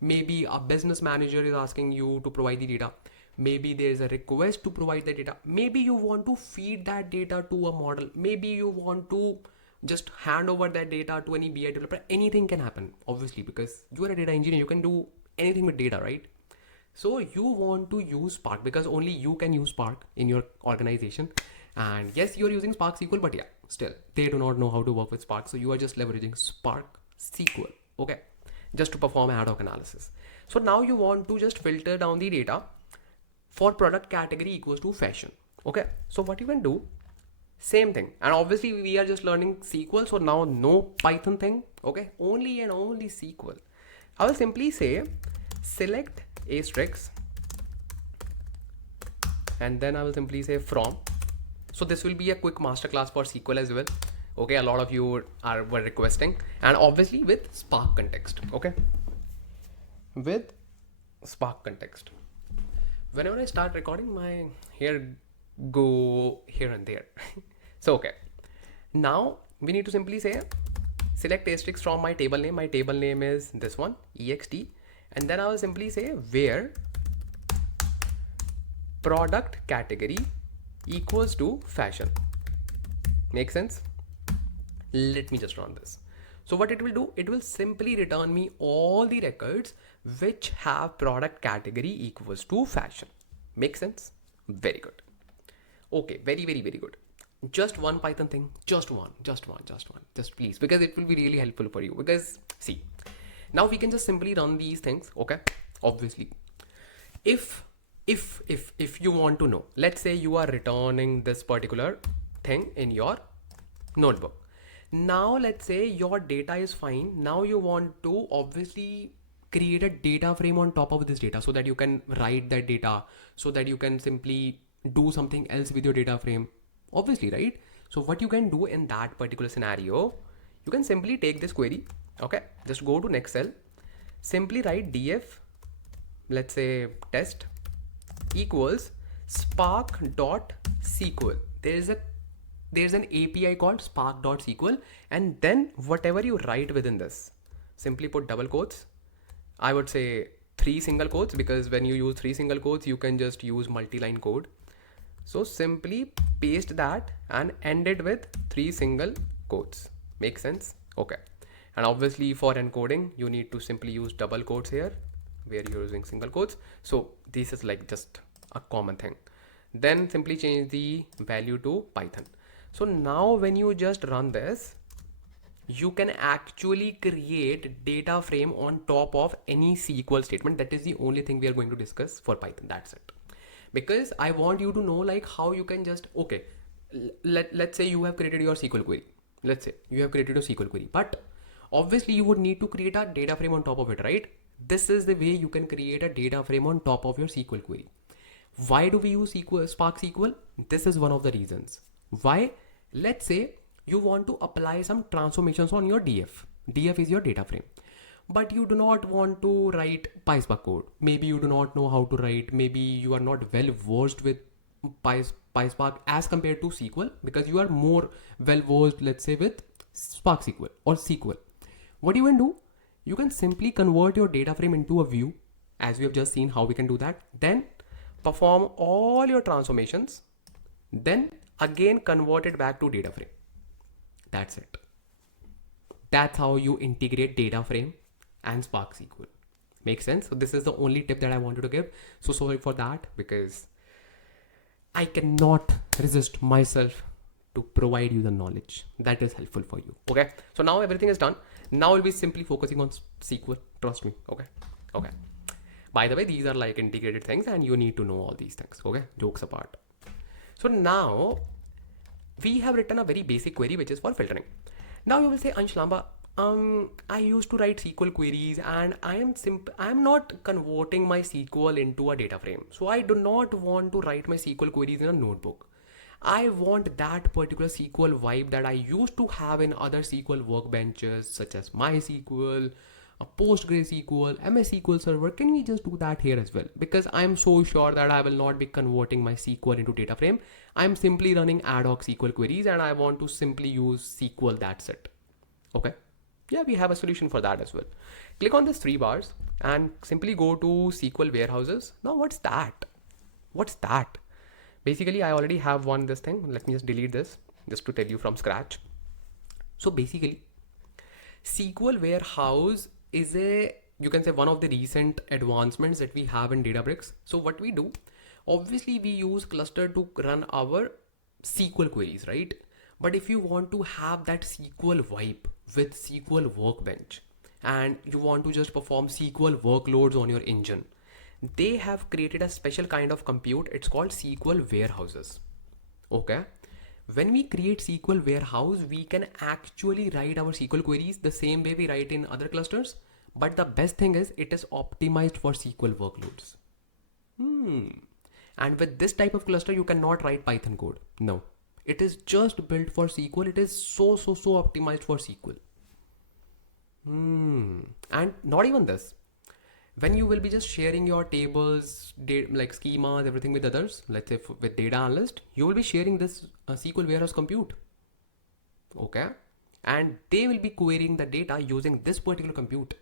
Maybe a business manager is asking you to provide the data. Maybe there is a request to provide the data. Maybe you want to feed that data to a model. Maybe you want to just hand over that data to any BI developer. Anything can happen, obviously, because you are a data engineer. You can do anything with data, right? So you want to use Spark because only you can use Spark in your organization. And yes, you're using Spark SQL, but yeah, still they do not know how to work with Spark. So you are just leveraging Spark SQL, okay, just to perform ad hoc analysis. So now you want to just filter down the data for product category equals to fashion. Okay, so what you can do, same thing, and obviously we are just learning SQL, so now no Python thing. Okay, only and only SQL. I will simply say select asterisk, and then I will simply say from. So this will be a quick masterclass for SQL as well. Okay, a lot of you were requesting, and obviously with Spark context. Okay, with Spark context. Whenever I start recording, my hair go here and there. So okay, now we need to simply say select asterisk from my table name. My table name is this one, ext, and then I will simply say where product category equals to fashion. Make sense? Let me just run this. So what it will do, it will simply return me all the records which have product category equals to fashion. Make sense? Very good. Okay, very good. Just one Python thing, just one, please, because it will be really helpful for you. Because see, now we can just simply run these things. Okay, obviously, if you want to know, let's say you are returning this particular thing in your notebook. Now let's say your data is fine. Now you want to obviously create a data frame on top of this data so that you can write that data, so that you can simply do something else with your data frame, obviously, right? So what you can do in that particular scenario, you can simply take this query. Okay, just go to next cell, simply write df, let's say test equals spark.sql. There's an API called spark.sql, and then whatever you write within this, simply put double quotes. I would say 3 single quotes, because when you use 3 single quotes, you can just use multi-line code. So simply paste that and end it with 3 single quotes. Make sense? Okay. And obviously for encoding, you need to simply use double quotes here where you're using single quotes. So this is like just a common thing. Then simply change the value to Python. So now when you just run this, you can actually create data frame on top of any SQL statement. That is the only thing we are going to discuss for Python. That's it. Because I want you to know like how you can just, okay, let's say you have created your SQL query. Let's say you have created a SQL query, but obviously you would need to create a data frame on top of it, right? This is the way you can create a data frame on top of your SQL query. Why do we use Spark SQL? This is one of the reasons. Why? Let's say you want to apply some transformations on your DF. DF is your data frame, but you do not want to write PySpark code. Maybe you do not know how to write. Maybe you are not well versed with PySpark as compared to SQL because you are more well versed, let's say, with Spark SQL or SQL. What you can do, you can simply convert your data frame into a view, as we have just seen how we can do that. Then perform all your transformations, then again convert it back to data frame. That's it. That's how you integrate data frame and Spark SQL. Makes sense? So this is the only tip that I wanted to give. So sorry for that because I cannot resist myself to provide you the knowledge that is helpful for you. Okay. So now everything is done. Now we'll be simply focusing on SQL. Trust me. Okay. Okay. By the way, these are like integrated things and you need to know all these things. Okay. Jokes apart. So now we have written a very basic query which is for filtering. Now you will say, Ansh, Lamba, I used to write SQL queries and I am not converting my SQL into a data frame. So I do not want to write my SQL queries in a notebook. I want that particular SQL vibe that I used to have in other SQL workbenches such as MySQL, PostgreSQL, MS SQL Server. Can we just do that here as well? Because I'm so sure that I will not be converting my SQL into data frame. I'm simply running ad hoc SQL queries and I want to simply use SQL, that's it. Okay. Yeah, we have a solution for that as well. Click on these three bars and simply go to SQL warehouses. Now what's that? What's that? Basically, I already have this thing. Let me just delete this just to tell you from scratch. So basically, SQL warehouse is you can say one of the recent advancements that we have in Databricks. So what we do, obviously we use cluster to run our SQL queries, right? But if you want to have that SQL vibe with SQL Workbench and you want to just perform SQL workloads on your engine, they have created a special kind of compute. It's called SQL warehouses. Okay. When we create SQL warehouse, we can actually write our SQL queries the same way we write in other clusters. But the best thing is it is optimized for SQL workloads. And with this type of cluster, you cannot write Python code. No, it is just built for SQL. It is so optimized for SQL. And not even this. When you will be just sharing your tables, like schemas, everything with others, let's say with data analyst, you will be sharing this SQL warehouse compute. Okay. And they will be querying the data using this particular compute.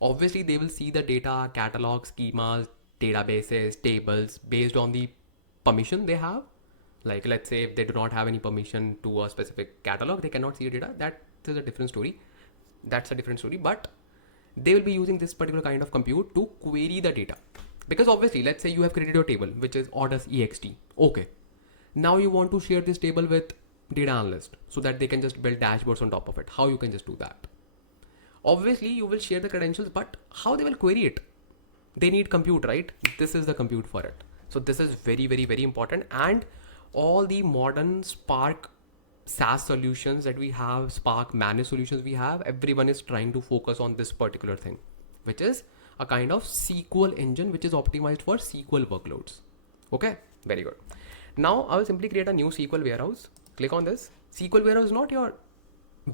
Obviously, they will see the data, catalog, schemas, databases, tables based on the permission they have. Like let's say if they do not have any permission to a specific catalog, they cannot see the data. That is a different story. That's a different story. But they will be using this particular kind of compute to query the data. Because obviously, let's say you have created your table, which is orders ext. Okay. Now you want to share this table with data analyst so that they can just build dashboards on top of it. How you can just do that? Obviously, you will share the credentials, but how they will query it? They need compute, right? This is the compute for it. So this is very important. And all the modern Spark SaaS solutions that we have, Spark managed solutions we have, everyone is trying to focus on this particular thing, which is a kind of SQL engine which is optimized for SQL workloads. Okay, very good. Now I will simply create a new SQL warehouse. Click on this. SQL warehouse is not your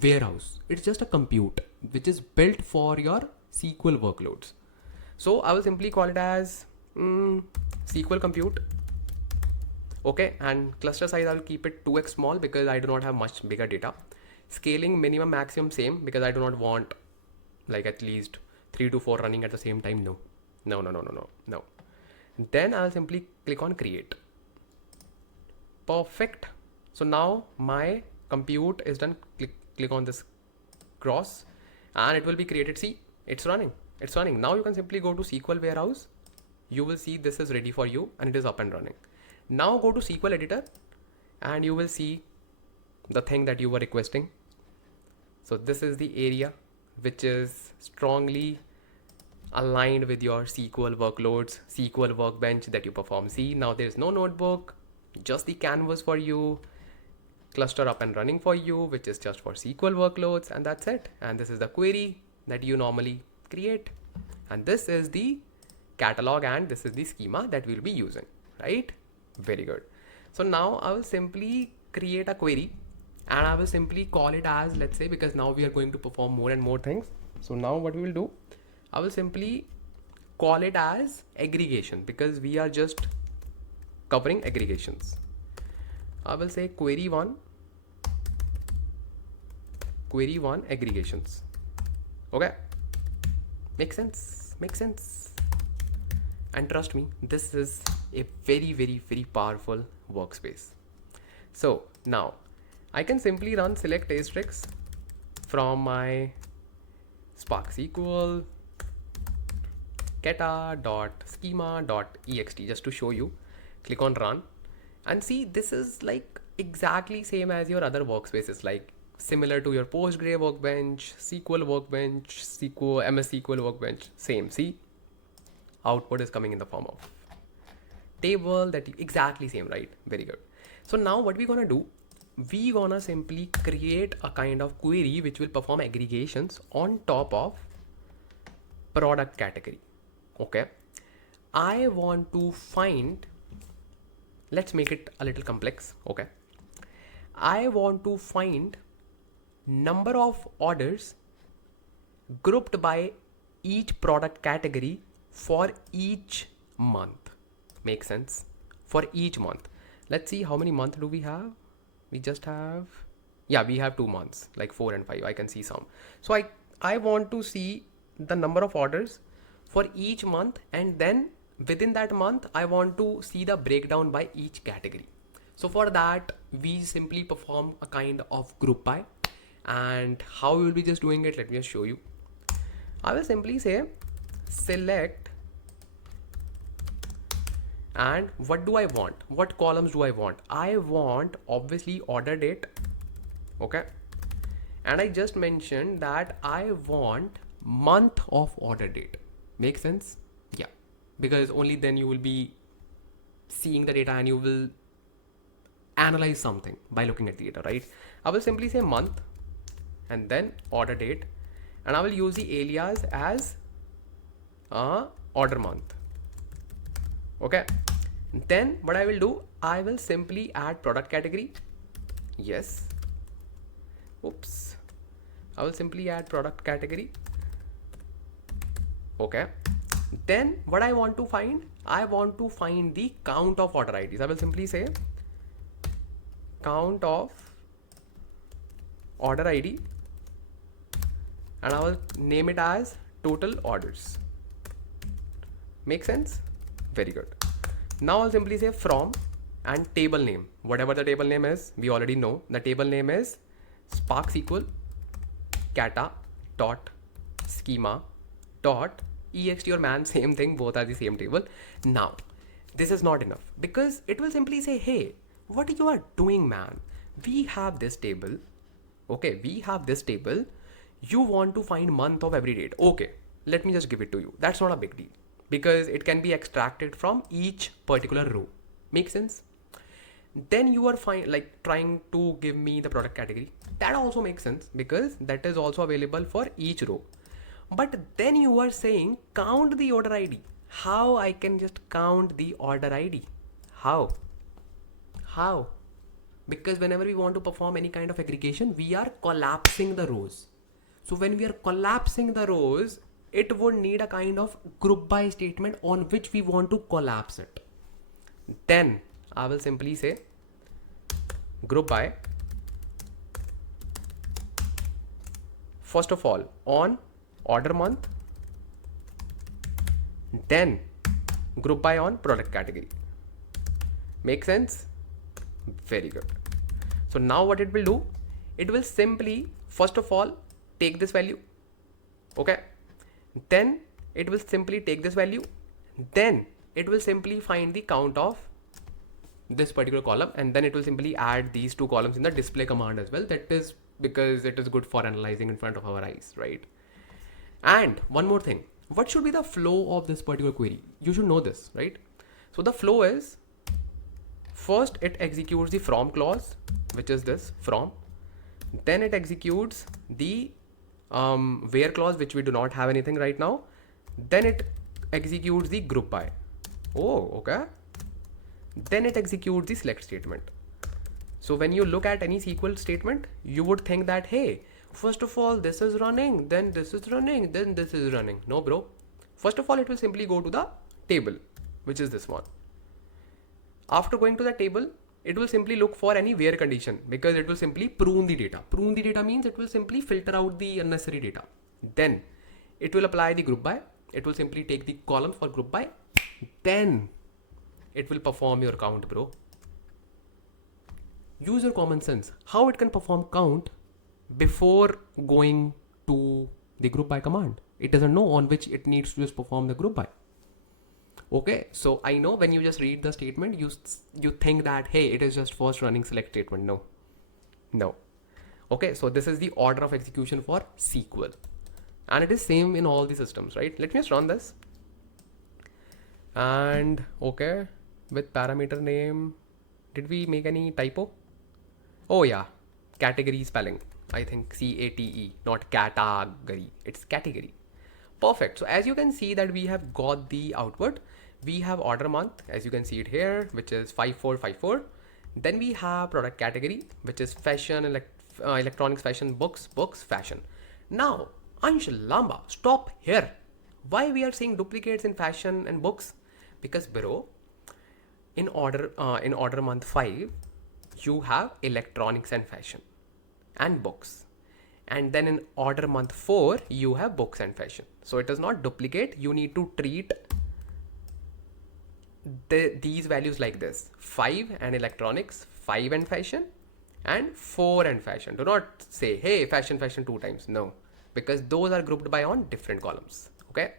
warehouse. It's just a compute which is built for your SQL workloads. So I will simply call it as SQL compute. Okay, and cluster size I'll keep it 2x small because I do not have much bigger data. Scaling minimum maximum same because I do not want like at least 3 to 4 running at the same time. No. Then I'll simply click on create. Perfect. So now my compute is done. Click on this cross and it will be created. See, it's running. Now you can simply go to SQL warehouse. You will see this is ready for you and it is up and running. Now go to SQL editor and you will see the thing that you were requesting. So this is the area which is strongly aligned with your SQL workloads, SQL workbench that you perform. See, now there is no notebook, just the canvas for you, cluster up and running for you, which is just for SQL workloads, and that's it. And this is the query that you normally create. And this is the catalog and this is the schema that we'll be using, right? Very good. So now I will simply create a query and I will simply call it as, let's say, because now we are going to perform more and more things. So now what we will do, I will simply call it as aggregation because we are just covering aggregations. I will say query 1 aggregations. Okay, makes sense, makes sense. And trust me, this is a very, very, very powerful workspace. So now I can simply run select asterisk from my Spark SQL keta.schema.ext just to show you. Click on run and see, this is like exactly same as your other workspaces, like similar to your Postgre workbench, SQL workbench, SQL, MS SQL workbench, same. See, output is coming in the form of table that you, exactly same, right? Very good. So now what we're gonna do, we gonna simply create a kind of query which will perform aggregations on top of product category. Okay, I want to find, let's make it a little complex. Okay, I want to find number of orders grouped by each product category for each month. Make sense? For each month. Let's see how many months do we have. We just have, yeah, we have 2 months, like 4 and 5. I can see some. So I want to see the number of orders for each month, and then within that month I want to see the breakdown by each category. So for that we simply perform a kind of group by, and how we will be just doing it, let me just show you. I will simply say select, and what do I want, what columns do I want? I want obviously order date. Okay, and I just mentioned that I want month of order date. Make sense? Yeah, because only then you will be seeing the data and you will analyze something by looking at the data, right? I will simply say month and then order date, and I will use the alias as order month. Okay, then what I will do, I will simply add product category. Yes, oops, I will simply add product category. Okay, then what I want to find, I want to find the count of order IDs. I will simply say count of order ID, and I will name it as total orders. Make sense? Very good. Now I'll simply say from and table name, whatever the table name is, we already know the table name is SparkSQL keta.schema.ext, or man, same thing, both are the same table. Now this is not enough, because it will simply say, hey, what you are doing, man, we have this table. Okay, we have this table, you want to find month of every date. Okay, let me just give it to you. That's not a big deal, because it can be extracted from each particular row. Make sense? Then you are fine, like trying to give me the product category. That also makes sense, because that is also available for each row. But then you are saying count the order ID. How I can just count the order ID? How? Because whenever we want to perform any kind of aggregation, we are collapsing the rows. So when we are collapsing the rows, it would need a kind of group by statement on which we want to collapse it. Then I will simply say group by, first of all on order month, then group by on product category. Make sense? Very good. So now what it will do, it will simply first of all take this value. Okay, then it will simply take this value, then it will simply find the count of this particular column, and then it will simply add these two columns in the display command as well. That is because it is good for analyzing in front of our eyes, right? And one more thing, what should be the flow of this particular query? You should know this, right? So the flow is, first it executes the from clause, which is this from, then it executes the where clause, which we do not have anything right now, then it executes the group by. Oh, okay. Then it executes the select statement. So when you look at any SQL statement, you would think that, hey, first of all this is running, then this is running, then this is running. No bro, first of all it will simply go to the table, which is this one. After going to the table, it will simply look for any where condition, because it will simply prune the data. Prune the data means it will simply filter out the unnecessary data. Then it will apply the group by. It will simply take the columns for group by. Then it will perform your count, bro. Use your common sense. How it can perform count before going to the group by command? It doesn't know on which it needs to just perform the group by. Okay, so I know when you just read the statement, you think that, hey, it is just first running select statement. No. Okay, so this is the order of execution for SQL, and it is same in all the systems, right? Let me just run this. And okay, with parameter name, did we make any typo? Oh yeah, category spelling. I think CATE, not category. It's category. Perfect. So as you can see that we have got the output. We have order month, as you can see it here, which is 5454. Then we have product category, which is fashion, electronics, fashion, books, fashion. Now, Ansh, Lamba, stop here. Why we are seeing duplicates in fashion and books? Because bro, in order month 5, you have electronics and fashion and books. And then in order month 4, you have books and fashion. So it does not duplicate. You need to treat these values like this: 5 and electronics, 5 and fashion, and 4 and fashion. Do not say, hey, fashion 2 times. No, because those are grouped by on different columns. Okay.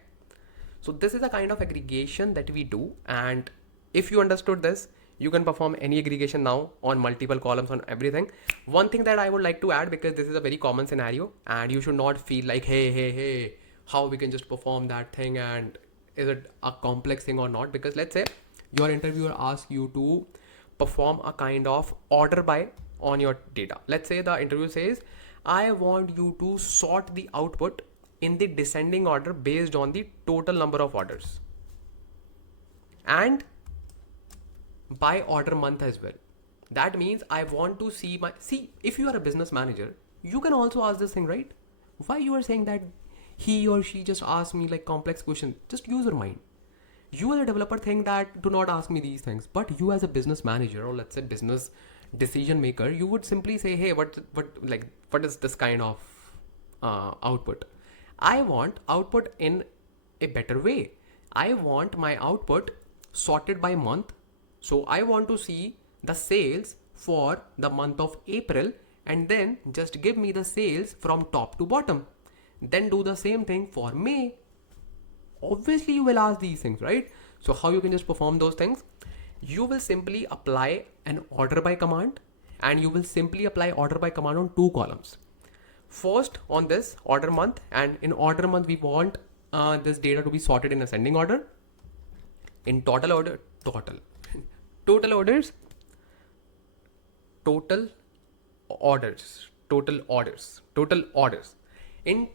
So this is a kind of aggregation that we do. And if you understood this, you can perform any aggregation now on multiple columns on everything. One thing that I would like to add, because this is a very common scenario and you should not feel like, hey, how we can just perform that thing, and is it a complex thing or not? Because let's say your interviewer asks you to perform a kind of order by on your data. Let's say the interview says, I want you to sort the output in the descending order based on the total number of orders and by order month as well. That means I want to see if you are a business manager, you can also ask this thing, right? Why you are saying that he or she just asked me like complex question? Just use your mind. You as a developer think that do not ask me these things, but you as a business manager, or let's say business decision maker, you would simply say, hey, what is this kind of output? I want output in a better way. I want my output sorted by month. So I want to see the sales for the month of April, and then just give me the sales from top to bottom. Then do the same thing for May. Obviously you will ask these things, right? So how you can just perform those things? You will simply apply an order by command, and you will simply apply order by command on 2 columns. First on this order month, and in order month we want this data to be sorted in ascending order. In total orders, in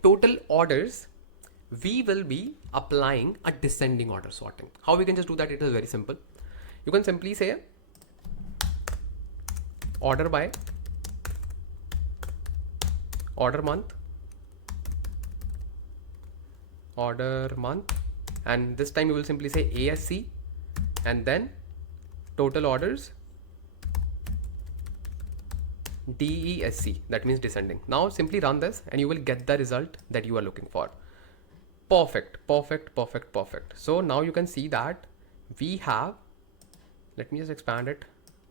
total orders, we will be applying a descending order sorting. How we can just do that? It is very simple. You can simply say order by order month, and this time you will simply say ASC, and then total orders DESC, that means descending. Now simply run this and you will get the result that you are looking for. Perfect. So now you can see that we have, let me just expand it.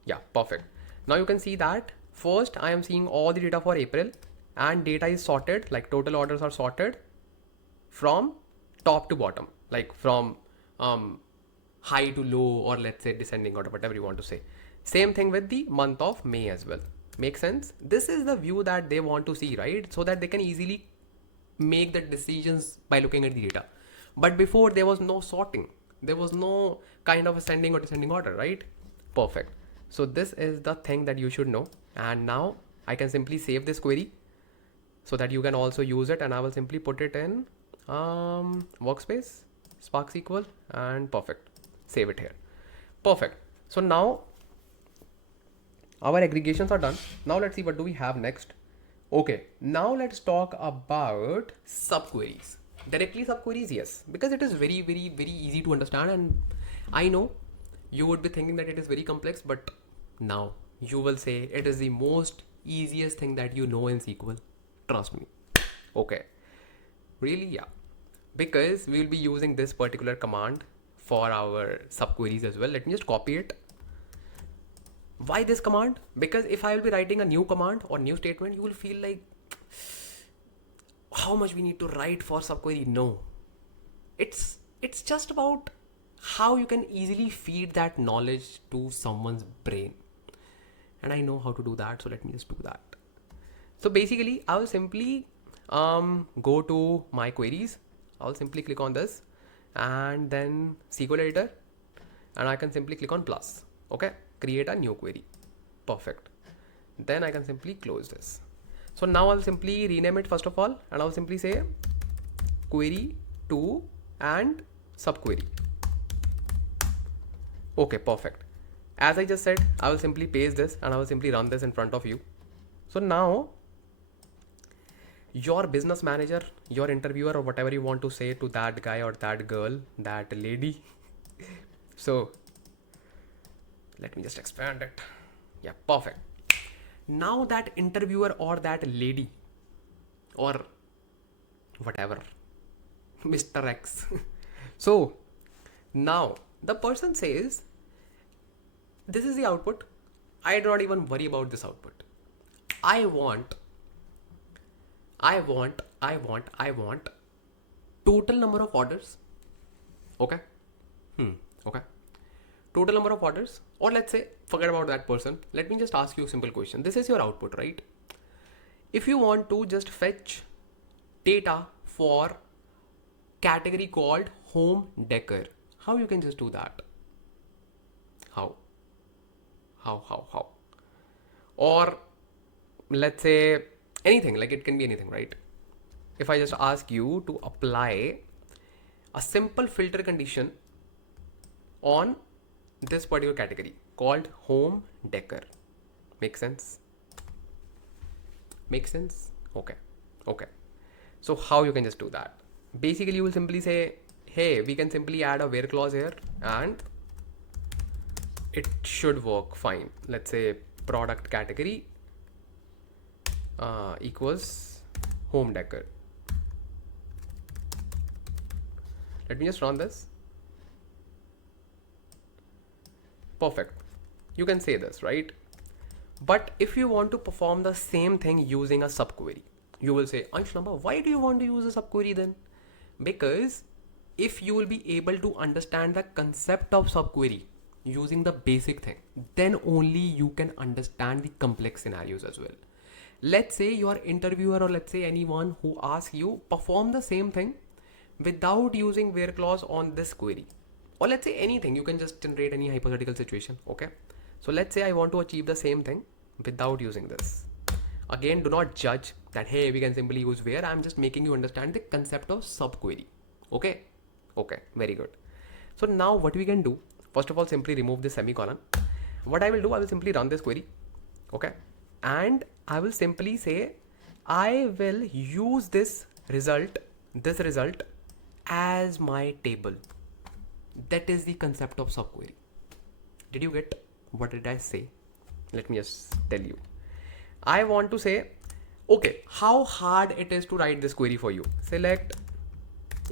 Yeah, perfect. Now you can see that first I am seeing all the data for April, and data is sorted, like total orders are sorted from top to bottom, like from high to low, or let's say descending order, whatever you want to say. Same thing with the month of May as well. Make sense? This is the view that they want to see, right? So that they can easily make the decisions by looking at the data. But before, there was no sorting. There was no kind of ascending or descending order, right? Perfect. So this is the thing that you should know. And now I can simply save this query so that you can also use it, and I will simply put it in workspace, SparkSQL, and perfect. Save it here. Perfect. So now our aggregations are done. Now let's see what do we have next. Okay, now let's talk about subqueries. Directly subqueries, yes, because it is very easy to understand, and I know you would be thinking that it is very complex, but Now you will say it is the most easiest thing that you know in SQL. Trust me. Okay. Really, yeah. Because we will be using this particular command for our subqueries as well. Let me just copy it. Why this command? Because if I will be writing a new command or new statement, you will feel like how much we need to write for subquery. No. It's just about how you can easily feed that knowledge to someone's brain. And I know how to do that, so let me just do that. So basically, I will simply go to my queries. I'll simply click on this and then SQL editor, and I can simply click on plus. Okay, create a new query. Perfect. Then I can simply close this. So now I'll simply rename it first of all, and I'll simply say query 2 and subquery. Okay, perfect. As I just said, I will simply paste this and I will simply run this in front of you. So now your business manager, your interviewer, or whatever you want to say to that guy or that girl, that lady. So let me just expand it. Yeah, perfect. Now that interviewer or that lady or whatever, Mr. X. So now the person says, this is the output. I do not even worry about this output. I want total number of orders. Okay. Okay. Total number of orders, or let's say, forget about that person. Let me just ask you a simple question. This is your output, right? If you want to just fetch data for category called home decor, how you can just do that? How? Or let's say anything, like it can be anything, right? If I just ask you to apply a simple filter condition on this particular category called home decor. Make sense? Make sense? Okay. Okay. So how you can just do that? Basically, you will simply say, hey, we can simply add a where clause here and it should work fine. Let's say product category equals home decor. Let me just run this. Perfect. You can say this, right? But if you want to perform the same thing using a subquery, you will say, Ansh, Lamba, why do you want to use a subquery then? Because if you will be able to understand the concept of subquery using the basic thing, then only you can understand the complex scenarios as well. Let's say your interviewer, or let's say anyone who asks you, perform the same thing without using where clause on this query. Or let's say anything, you can just generate any hypothetical situation. Okay. So let's say I want to achieve the same thing without using this. Again, do not judge that, hey, we can simply use where. I'm just making you understand the concept of subquery. Okay. Okay. Very good. So now what we can do, first of all, simply remove this semicolon. What I will do, I will simply run this query. Okay. And I will simply say, I will use this result as my table. That is the concept of subquery. Did you get what did I say? Let me just tell you. I want to say, okay, how hard it is to write this query for you. Select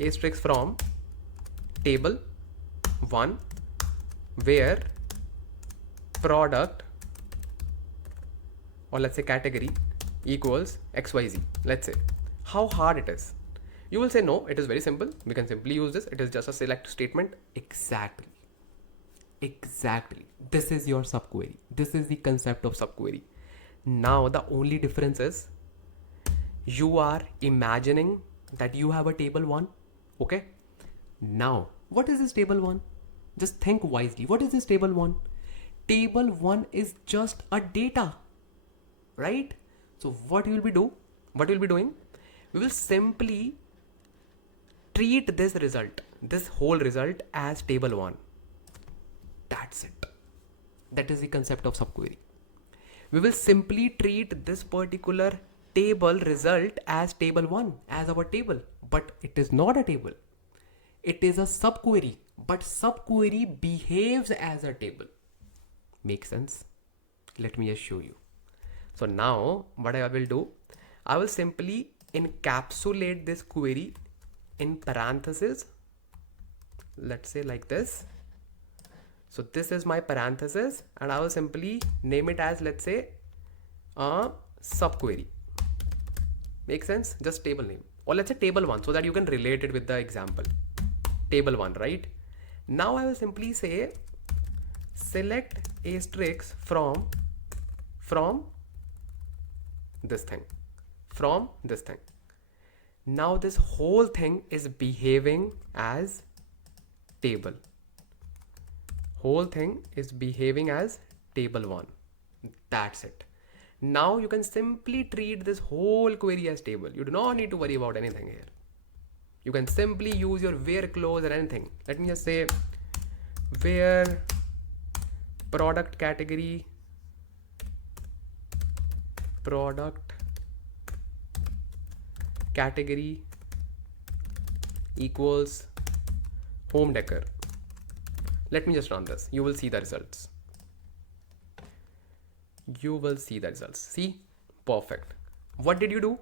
asterisk from table 1 where product, or let's say category, equals XYZ. Let's say how hard it is. You will say, no, it is very simple. We can simply use this. It is just a select statement. Exactly. This is your subquery. This is the concept of subquery. Now, the only difference is you are imagining that you have a table 1. Okay. Now, what is this table 1? Just think wisely. What is this table 1? Table 1 is just a data, right? So what you will be doing? We will simply treat this whole result as table 1. That's it. That is the concept of subquery. We will simply treat this particular table result as table 1, as our table, but it is not a table. It is a subquery, but subquery behaves as a table. Make sense? Let me just show you. So now what I will do, I will simply encapsulate this query in parentheses. Let's say like this. So this is my parenthesis, and I will simply name it as, let's say, a subquery. Make sense? Just table name, or let's say table 1, so that you can relate it with the example. Table 1, right? Now I will simply say select asterisk from this thing, from this thing. Now this whole thing is behaving as table. Whole thing is behaving as table 1. That's it. Now you can simply treat this whole query as table. You do not need to worry about anything here. You can simply use your where clause or anything. Let me just say where product category equals home decor. Let me just run this. You will see the results. You will see the results. See? Perfect. What did you do?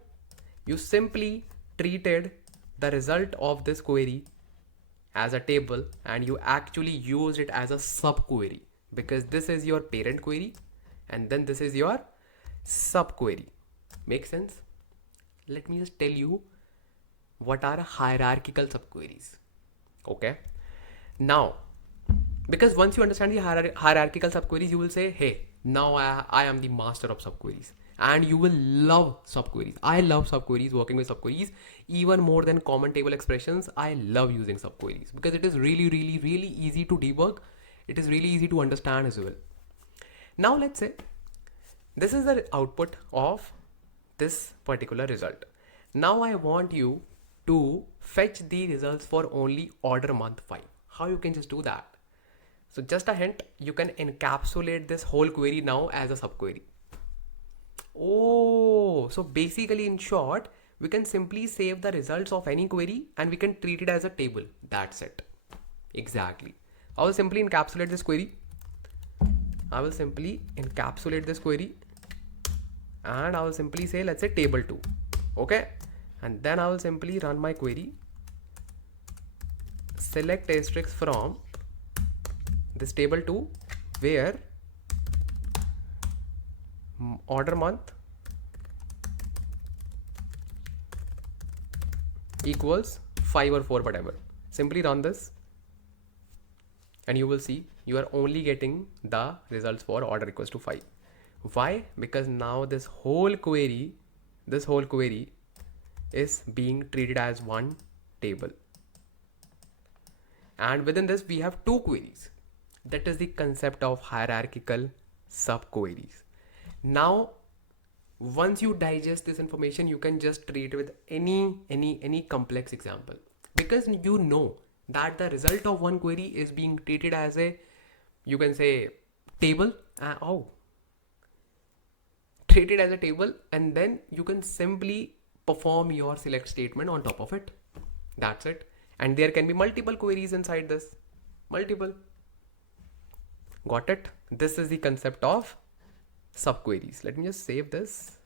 You simply treated the result of this query as a table, and you actually used it as a subquery, because this is your parent query and then this is your subquery. Make sense? Let me just tell you what are hierarchical subqueries. Okay. Now, because once you understand the hierarchical subqueries, you will say, hey, now I am the master of subqueries, and you will love subqueries. I love subqueries, working with subqueries even more than common table expressions. I love using subqueries because it is really easy to debug. It is really easy to understand as well. Now let's say this is the output of this particular result. Now I want you to fetch the results for only order month 5. How you can just do that? So just a hint, you can encapsulate this whole query now as a subquery. Oh, so basically in short, we can simply save the results of any query and we can treat it as a table. That's it. Exactly. I will simply encapsulate this query. And I will simply say, let's say table 2. Okay. And then I will simply run my query. Select asterisk from this table 2 where order month equals 5 or 4, whatever. Simply run this and you will see you are only getting the results for order equals to 5. Why? Because now this whole query is being treated as one table, and within this we have 2 queries. That is the concept of hierarchical subqueries. Now once you digest this information, you can just treat with any complex example, because you know that the result of one query is being treated as a, you can say, table. Treat it as a table, and then you can simply perform your select statement on top of it. That's it. And there can be multiple queries inside this. Multiple. Got it? This is the concept of subqueries. Let me just save this.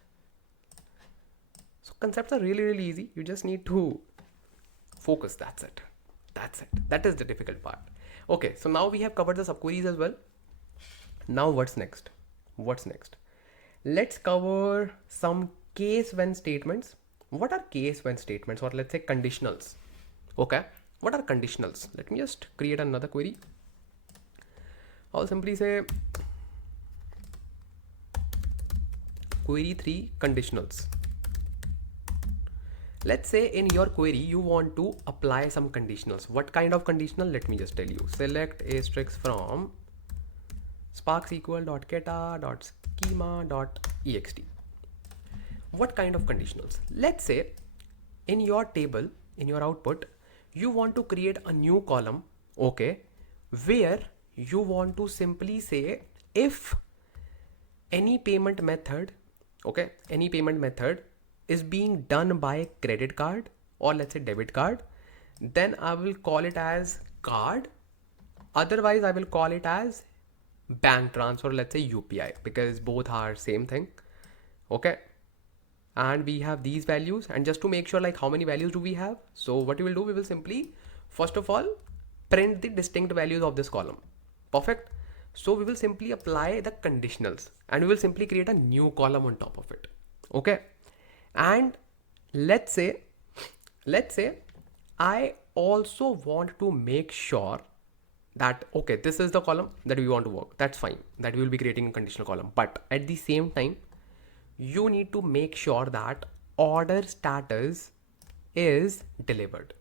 So concepts are really easy. You just need to focus. That's it. That is the difficult part. Okay, so now we have covered the subqueries as well. Now what's next? Let's cover some case when statements. What are case when statements, or let's say conditionals? Okay, what are conditionals? Let me just create another query. I'll simply say query 3 conditionals. Let's say in your query you want to apply some conditionals. What kind of conditional? Let me just tell you. Select asterisk from SparkSQL.geta.schema.ext. What kind of conditionals? Let's say in your table, in your output, you want to create a new column, okay, where you want to simply say if any payment method, okay, any payment method is being done by credit card or let's say debit card, then I will call it as card. Otherwise I will call it as bank transfer, let's say UPI, because both are same thing. Okay, and we have these values, and just to make sure like how many values do we have, so what we will do, we will simply first of all print the distinct values of this column. Perfect. So we will simply apply the conditionals and we will simply create a new column on top of it. Okay, and let's say I also want to make sure that okay, this is the column that we want to work, that's fine, that we will be creating a conditional column, but at the same time you need to make sure that order status is delivered,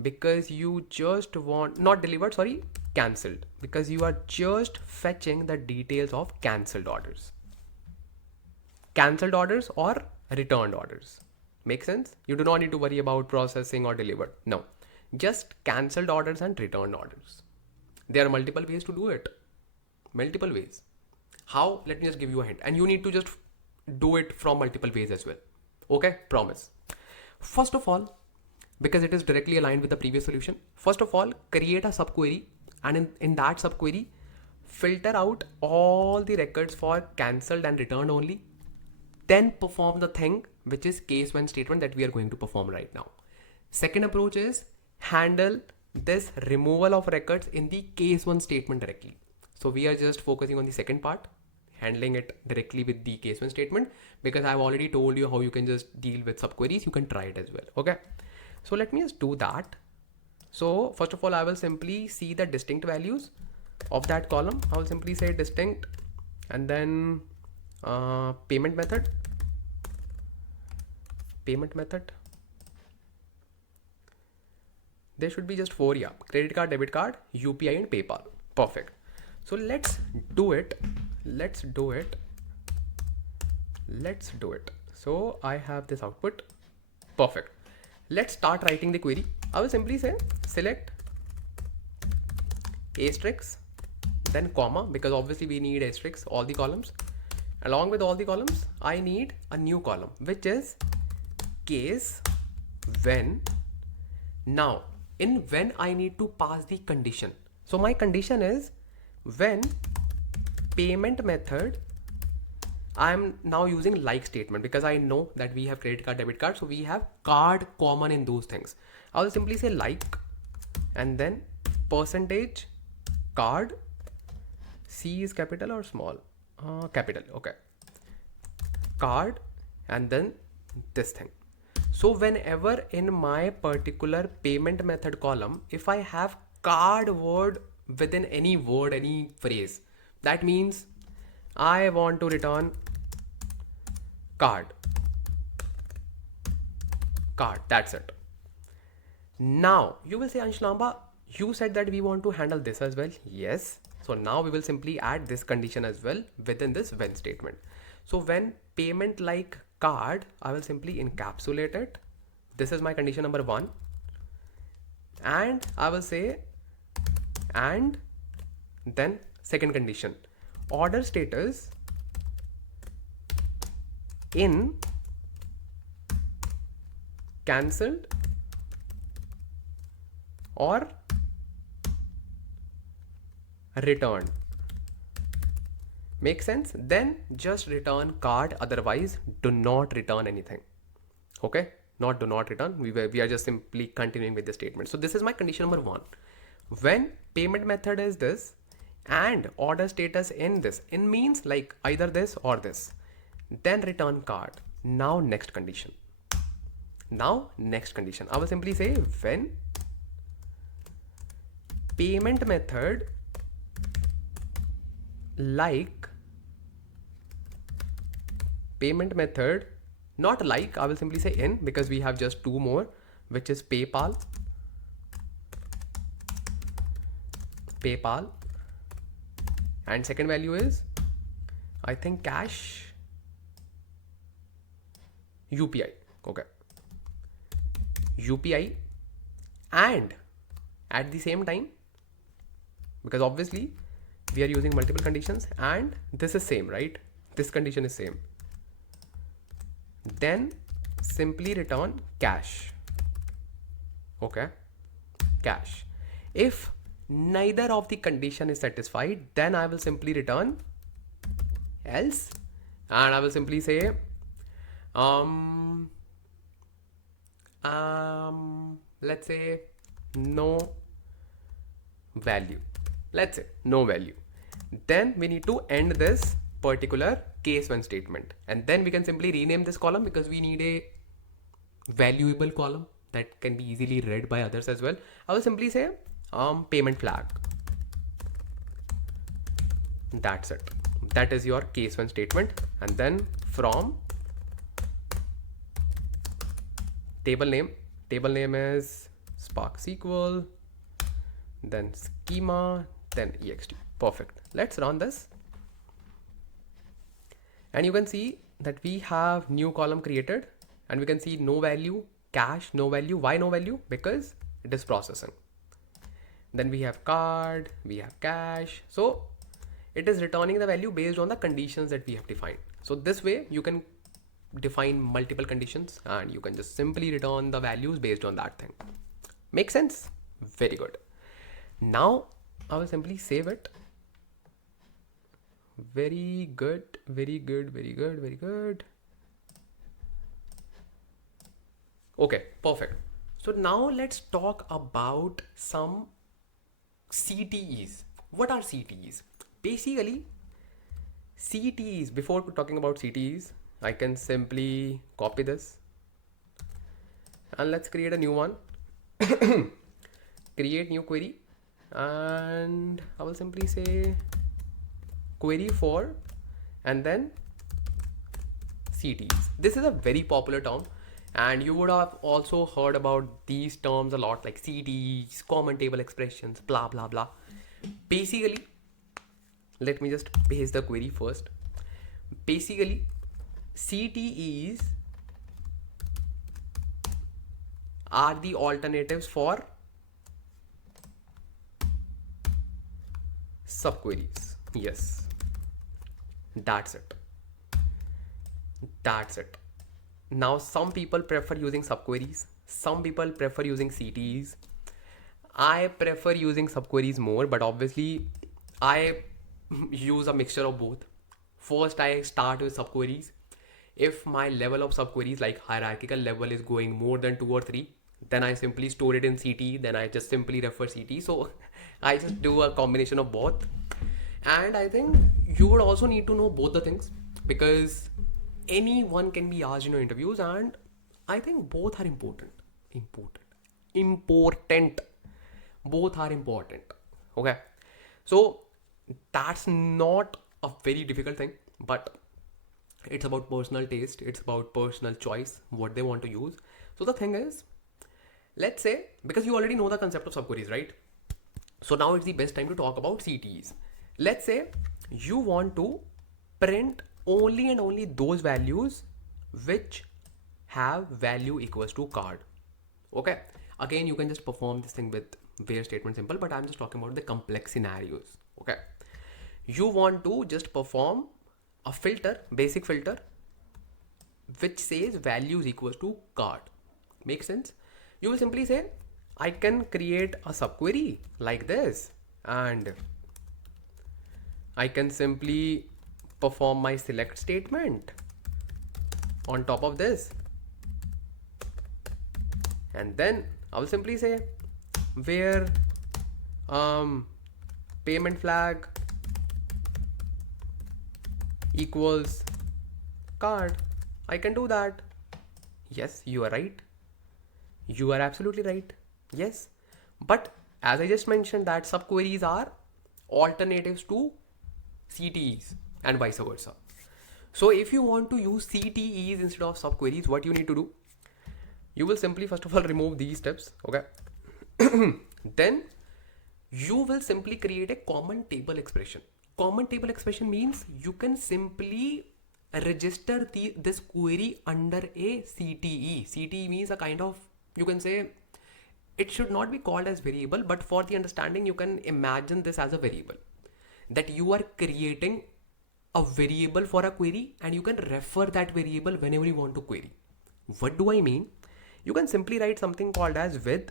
because you just want, not delivered, sorry, cancelled, because you are just fetching the details of cancelled orders or returned orders. Make sense? You do not need to worry about processing or delivered. No, just cancelled orders and returned orders. There are multiple ways to do it. Multiple ways. How? Let me just give you a hint. And you need to just do it from multiple ways as well. Okay? Promise. First of all, because it is directly aligned with the previous solution, first of all, create a subquery, and in that subquery, filter out all the records for cancelled and returned only. Then perform the thing which is case one statement that we are going to perform right now. Second approach is handle this removal of records in the case one statement directly. So we are just focusing on the second part, handling it directly with the case one statement, because I've already told you how you can just deal with subqueries. You can try it as well. Okay. So let me just do that. So first of all, I will simply see the distinct values of that column. I will simply say distinct and then payment method. There should be just 4, yeah. Credit card, debit card, UPI and PayPal. Perfect. So let's do it. So I have this output. Perfect. Let's start writing the query. I will simply say select asterisk, then comma, because obviously we need asterisk all the columns. Along with all the columns, I need a new column, which is case when. Now, in when I need to pass the condition. So my condition is when payment method, I am now using like statement because I know that we have credit card, debit card. So we have card common in those things. I will simply say like and then percentage card. C is capital or small? Capital. Okay. Card and then this thing. So whenever in my particular payment method column, if I have card word within any word, any phrase, that means I want to return card. That's it. Now you will say, Ansh Lamba, you said that we want to handle this as well. Yes. So now we will simply add this condition as well within this when statement. So when payment like card, I will simply encapsulate it. This is my condition number 1. And I will say, and then second condition, order status in cancelled or returned. Make sense? Then just return card, otherwise do not return anything. Okay, not do not return. We are just simply continuing with the statement. So this is my condition number 1. When payment method is this and order status in this, in means like either this or this, then return card. Now next condition. I will simply say when payment method like payment method, not like, I will simply say in, because we have just 2 more, which is PayPal, and second value is I think cash, UPI. Okay, UPI, and at the same time, because obviously we are using multiple conditions and this is same, right? This condition is same. Then simply return cash. Okay, cash. If neither of the condition is satisfied, then I will simply return else, and I will simply say um let's say no value. Let's say no value. Then we need to end this particular case when statement, and then we can simply rename this column because we need a valuable column that can be easily read by others as well. I will simply say payment flag. That's it. That is your case when statement. And then from table name is Spark SQL, then schema, then ext. Perfect. Let's run this. And you can see that we have new column created, and we can see no value, cache, no value. Why no value? Because it is processing. Then we have card, we have cache. So it is returning the value based on the conditions that we have defined. So this way you can define multiple conditions and you can just simply return the values based on that thing. Make sense? Very good. Now I will simply save it. Very good, very good, very good, very good. Okay, perfect. So now let's talk about some CTEs. What are CTEs? Basically, CTEs, before talking about CTEs, I can simply copy this and let's create a new one. Create new query, and I will simply say query for, and then CTEs. This is a very popular term, and you would have also heard about these terms a lot, like CTEs, common table expressions, blah blah blah. Basically, let me just paste the query first. Basically, CTEs are the alternatives for subqueries. Yes, that's it. That's it. Now, some people prefer using subqueries, some people prefer using CTEs. I prefer using subqueries more, but obviously I use a mixture of both. First, I start with subqueries. If my level of subqueries, like hierarchical level, is going more than 2 or 3, then I simply store it in CTE, then I just simply refer CTE. So I just do a combination of both. And I think you would also need to know both the things, because anyone can be asked in your interviews, and I think both are important. Important. Both are important. Okay. So that's not a very difficult thing, but it's about personal taste, it's about personal choice, what they want to use. So the thing is, let's say, because you already know the concept of subqueries, right? So now it's the best time to talk about CTEs. Let's say you want to print only and only those values which have value equals to card. Okay. Again, you can just perform this thing with where statement simple, but I'm just talking about the complex scenarios. Okay. You want to just perform a filter, basic filter, which says values equals to card. Make sense? You will simply say, I can create a subquery like this, and I can simply perform my select statement on top of this. And then I will simply say where payment flag equals card. I can do that. Yes, you are right. You are absolutely right. Yes. But as I just mentioned, that subqueries are alternatives to CTEs and vice versa. So if you want to use CTEs instead of subqueries, what you need to do? You will simply first of all remove these steps. Okay. Then you will simply create a common table expression. Common table expression means you can simply register this query under a CTE. CTE means a kind of, you can say, it should not be called as variable, but for the understanding, you can imagine this as a variable, that you are creating a variable for a query and you can refer that variable whenever you want to query. What do I mean? You can simply write something called as with.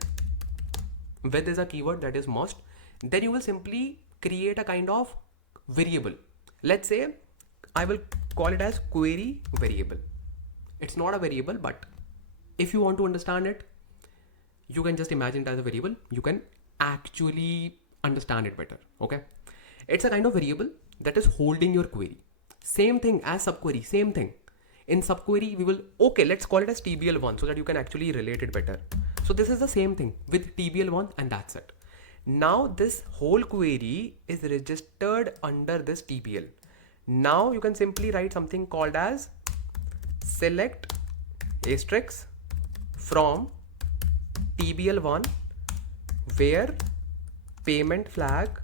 With is a keyword that is must, then you will simply create a kind of variable. Let's say I will call it as query variable. It's not a variable, but if you want to understand it, you can just imagine it as a variable. You can actually understand it better. Okay, it's a kind of variable that is holding your query. Same thing as subquery, same thing. In subquery, we will, okay, let's call it as TBL1 so that you can actually relate it better. So this is the same thing with TBL1 and that's it. Now this whole query is registered under this TBL. Now you can simply write something called as select asterisk from TBL1 where payment flag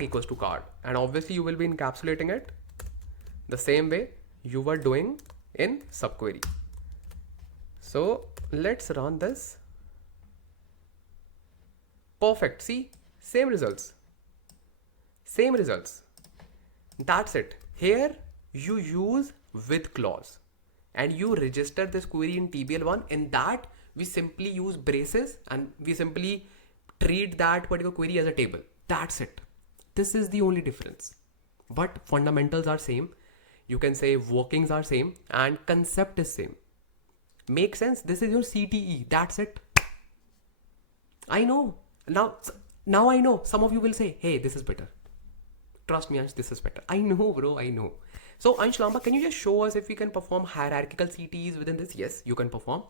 equals to card, and obviously you will be encapsulating it the same way you were doing in subquery. So let's run this. Perfect. See, same results. That's it. Here you use with clause and you register this query in TBL1. In that we simply use braces and we simply treat that particular query as a table. That's it. This is the only difference, but fundamentals are same. You can say workings are same and concept is same. Make sense? This is your CTE. That's it. I know. Now I know some of you will say, hey, this is better. Trust me, Ansh, this is better. I know, bro, I know. So Ansh, Lamba, can you just show us if we can perform hierarchical CTEs within this? Yes, you can perform.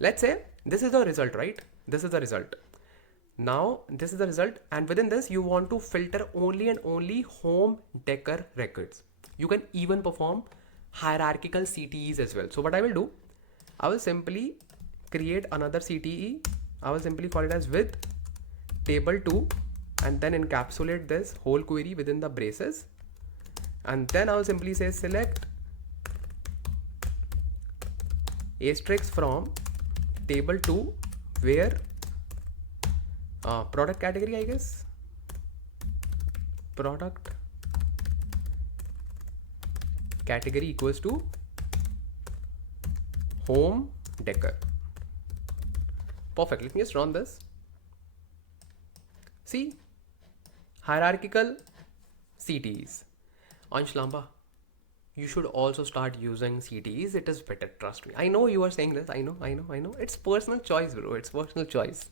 Let's say this is the result, right? This is the result. Now this is the result, and within this you want to filter only and only home decor records. You can even perform hierarchical CTEs as well. So what I will do, I will simply create another CTE. I will simply call it as with table2 and then encapsulate this whole query within the braces, and then I will simply say select asterisk from table2 where product category, I guess, product category equals to home decor. Perfect. Let me just run this. See, hierarchical CTEs. Ansh, Lamba, you should also start using CTEs. It is better, trust me. I know you are saying this. I know. It's personal choice, bro. It's personal choice.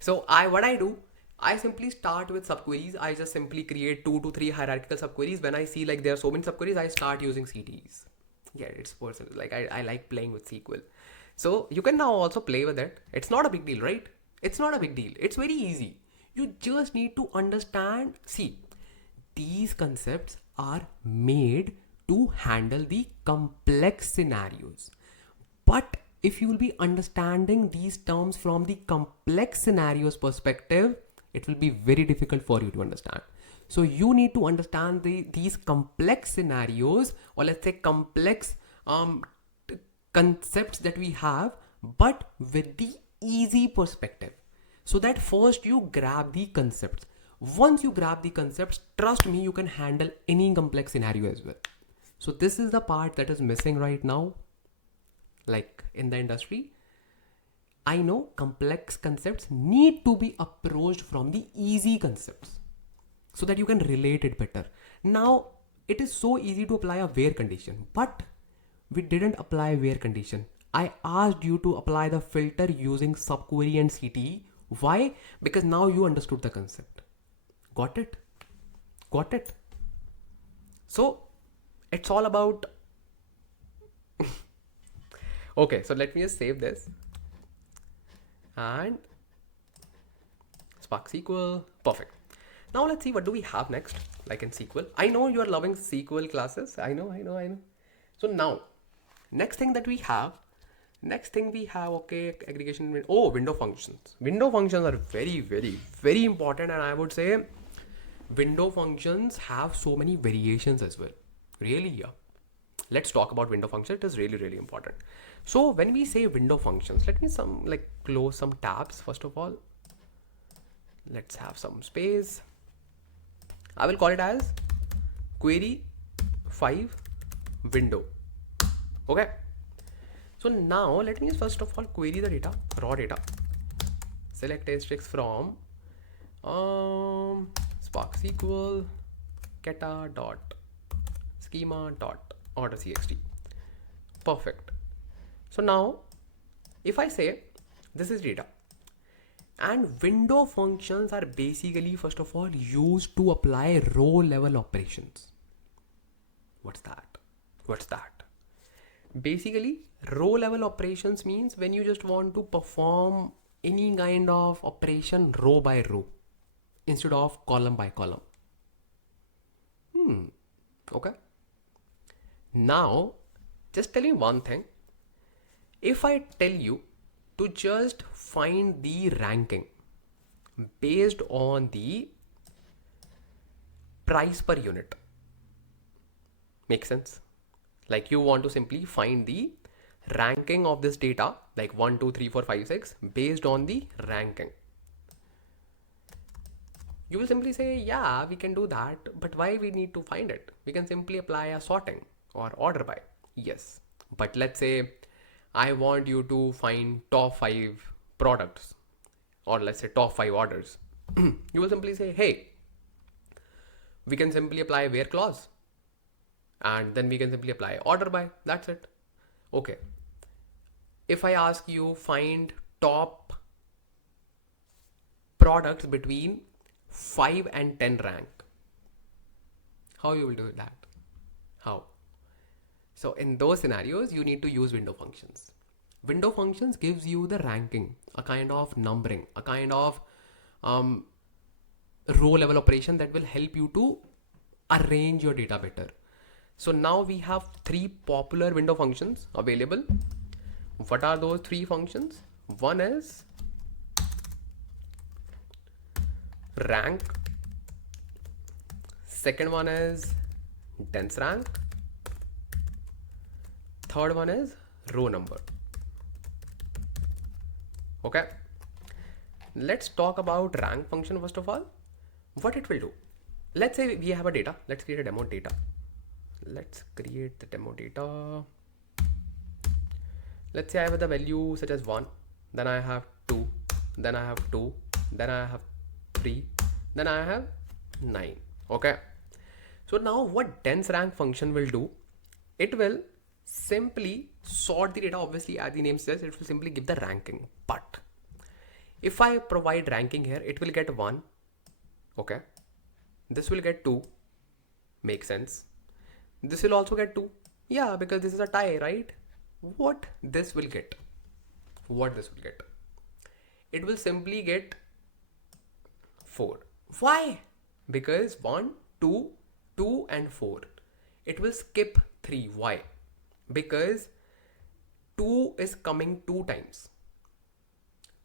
So what I do, I simply start with subqueries. I just simply create 2 to 3 hierarchical subqueries. When I see like there are so many subqueries, I start using CTEs. Yeah, it's personal. Like I like playing with SQL. So you can now also play with it. It's not a big deal, right? It's not a big deal. It's very easy. You just need to understand. See, these concepts are made to handle the complex scenarios. But if you will be understanding these terms from the complex scenarios perspective, it will be very difficult for you to understand. So you need to understand these complex scenarios, or let's say complex concepts that we have, but with the easy perspective. So that first you grab the concepts. Once you grab the concepts, trust me, you can handle any complex scenario as well. So this is the part that is missing right now, like in the industry. I know complex concepts need to be approached from the easy concepts so that you can relate it better. Now, it is so easy to apply a where condition, but we didn't apply where condition. I asked you to apply the filter using subquery and CTE. Why? Because now you understood the concept. Got it? Got it? So it's all about okay, so let me just save this and SparkSQL. Perfect. Now let's see what do we have next, like in SQL. I know you are loving SQL classes. I know. So now, next thing we have, okay, aggregation. Oh, window functions. Window functions are very, very, very important, and I would say window functions have so many variations as well. Really, yeah. Let's talk about window functions. It is really, really important. So when we say window functions, let me close some tabs. First of all, let's have some space. I will call it as query 5 window. Okay. So now let me first of all query the data, raw data. select asterisk from Spark SQL keta dot schema dot order cxt. Perfect. So now if I say this is data, and window functions are basically first of all used to apply row level operations. What's that? What's that? Basically, row level operations means when you just want to perform any kind of operation row by row instead of column by column. Okay. Now, just tell me one thing. If I tell you to just find the ranking based on the price per unit, make sense? Like you want to simply find the ranking of this data, like 1, 2, 3, 4, 5, 6, based on the ranking. You will simply say, yeah, we can do that, but why we need to find it? We can simply apply a sorting or order by. Yes, but let's say I want you to find top 5 products, or let's say top 5 orders. You will simply say, hey, we can simply apply where clause, and then we can simply apply order by. That's it. Okay. If I ask you find top products between 5 and 10 rank, how you will do that? How? So in those scenarios, you need to use window functions. Window functions gives you the ranking, a kind of numbering, a kind of row level operation that will help you to arrange your data better. So now we have 3 popular window functions available. What are those 3 functions? One is rank, second one is dense rank, third one is row number. Okay, let's talk about rank function first of all. What it will do, let's say we have a data. Let's create a demo data. Let's create the demo data. Let's say I have the value such as 1, then I have 2, then I have 2, then I have 3, then I have 9. Okay, so now what dense rank function will do, it will simply sort the data. Obviously, as the name says, it will simply give the ranking. But if I provide ranking here, it will get 1. Okay, this will get 2. Makes sense. This will also get 2. Yeah, because this is a tie, right? What this will get? What this will get? It will simply get 4. Why? Because 1, 2, 2 and 4. It will skip 3. Why? Because 2 is coming 2 times.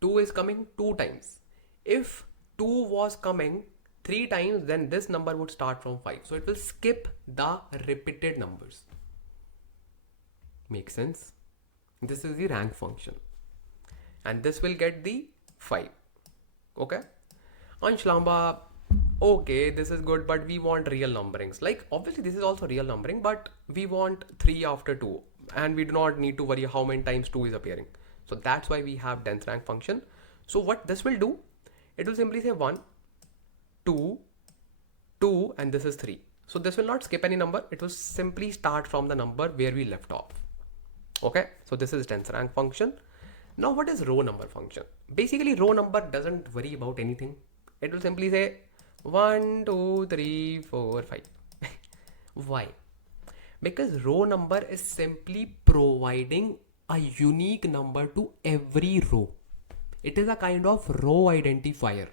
2 is coming 2 times. If 2 was coming 3 times, then this number would start from 5. So it will skip the repeated numbers. Make sense? This is the rank function. And this will get the 5. Okay? Ansh, Lamba, okay, this is good, but we want real numberings. Like, obviously this is also real numbering, but we want 3 after 2. And we do not need to worry how many times 2 is appearing. So that's why we have dense rank function. So what this will do, it will simply say 1, 2, 2, and this is 3. So this will not skip any number. It will simply start from the number where we left off. Okay, so this is dense rank function. Now what is row number function? Basically row number doesn't worry about anything. It will simply say 1, 2, 3, 4, 5. Why? Because row number is simply providing a unique number to every row. It is a kind of row identifier.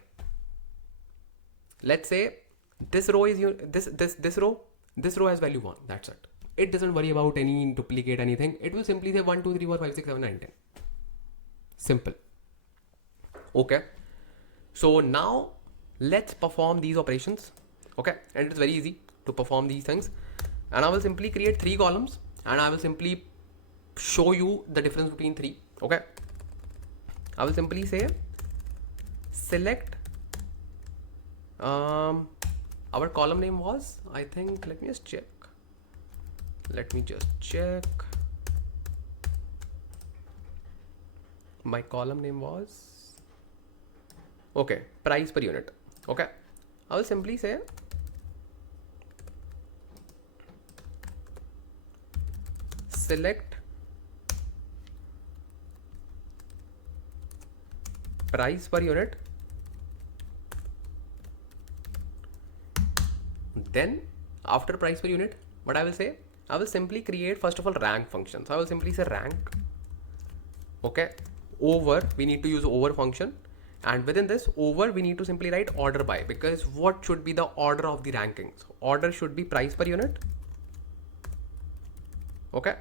Let's say this row is this row has value 1. That's it. It doesn't worry about any duplicate anything. It will simply say 1, 2, 3, 4, 5, 6, 7, 9, 10. Simple. Okay. So now let's perform these operations. Okay. And it's very easy to perform these things. And I will simply create 3 columns and I will simply show you the difference between 3. Okay. I will simply say select our column name was, I think, let me just check. My column name was Okay, price per unit. Okay, I will simply say select price per unit. Then after price per unit, what I will say, I will simply create first of all rank function. So I will simply say rank. Okay, over, we need to use over function, and within this over we need to simply write order by, because what should be the order of the rankings? Order should be price per unit. Okay,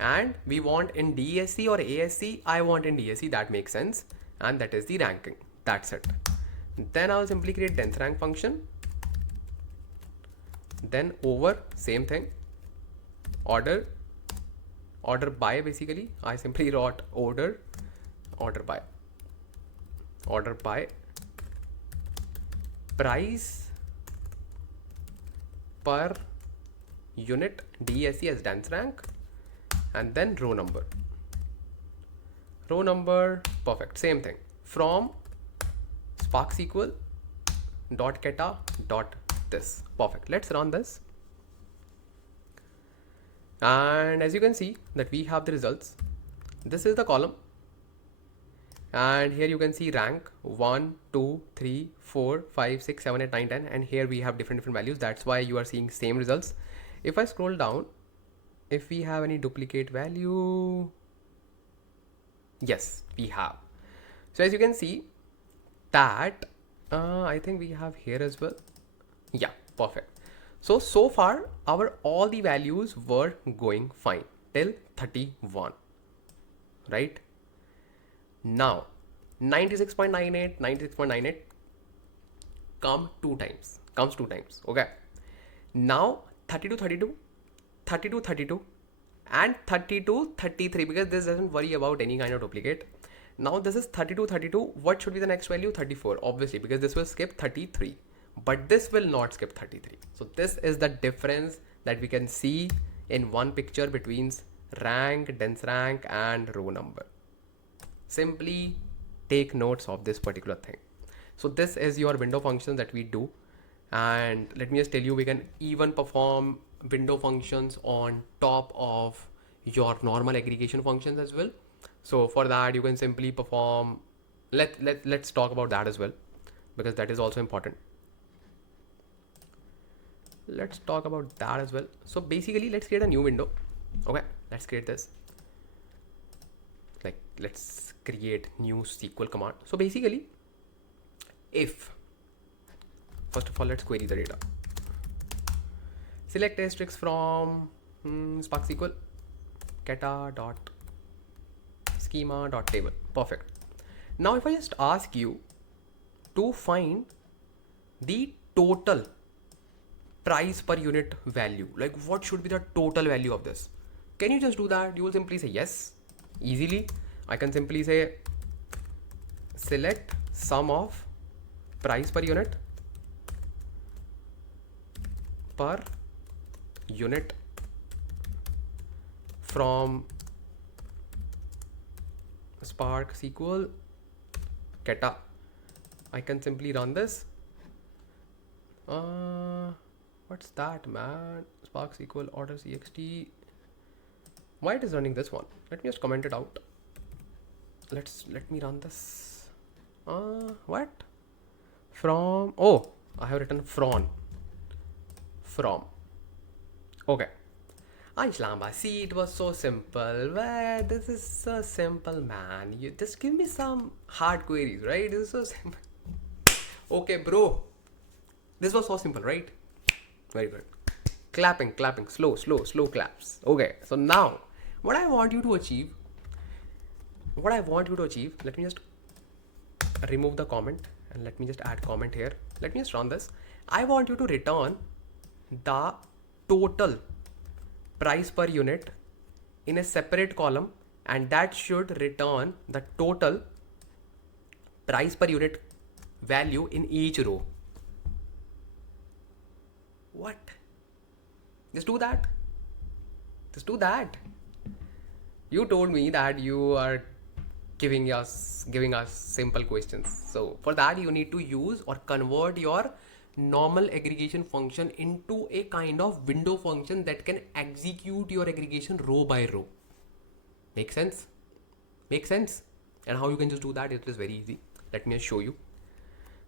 and we want in DSC or ASC, I want in DSC, that makes sense, and that is the ranking. That's it. Then I'll simply create dense rank function. Then over, same thing, order by, basically I simply wrote order by price per unit, DSC as dense rank, and then row number, perfect, same thing, from SparkSQL dot keta dot this. Perfect. Let's run this, and as you can see that we have the results. This is the column, and here you can see rank 1 2 3 4 5 6 7 8 9 10, and here we have different values. That's why you are seeing same results. If I scroll down, if we have any duplicate value, yes we have. So as you can see that I think we have here as well. Yeah, perfect. So far our all the values were going fine till 31, right? Now 96.98 comes two times. Okay, now 32 and 32 33, because this doesn't worry about any kind of duplicate. Now this is 32 what should be the next value? 34, obviously, because this will skip 33, but this will not skip 33. So this is the difference that we can see in one picture between rank, dense rank, and row number. Simply take notes of this particular thing. So this is your window function that we do, and let me just tell you, we can even perform window functions on top of your normal aggregation functions as well. So for that you can simply perform, let's talk about that as well, because that is also important. Let's talk about that as well. So basically let's create a new window. Okay, let's create this, like let's create new SQL command. So basically, if first of all let's query the data, select asterisk from SparkSQL keta dot schema dot table. Perfect. Now if I just ask you to find the total price per unit value, like what should be the total value of this, can you just do that? You will simply say yes, easily. I can simply say select sum of price per unit from SparkSQL keta. I can simply run this. What's that, man? SparkSQL order cxt. Why it is running this one? Let me just comment it out. Let me run this. What? From, oh, I have written from. Okay. Ansh Lamba, see, it was so simple. Well, this is so simple, man. You just give me some hard queries, right? This is so simple. Okay, bro. This was so simple, right? Very good. Clapping, slow claps. Okay, so now what I want you to achieve, let me just remove the comment and let me just add comment here. Let me just run this. I want you to return the total price per unit in a separate column, and that should return the total price per unit value in each row. What? Just do that. You told me that you are giving us simple questions. So for that you need to use or convert your normal aggregation function into a kind of window function that can execute your aggregation row by row. Make sense? Make sense? And how you can just do that, it is very easy. Let me just show you.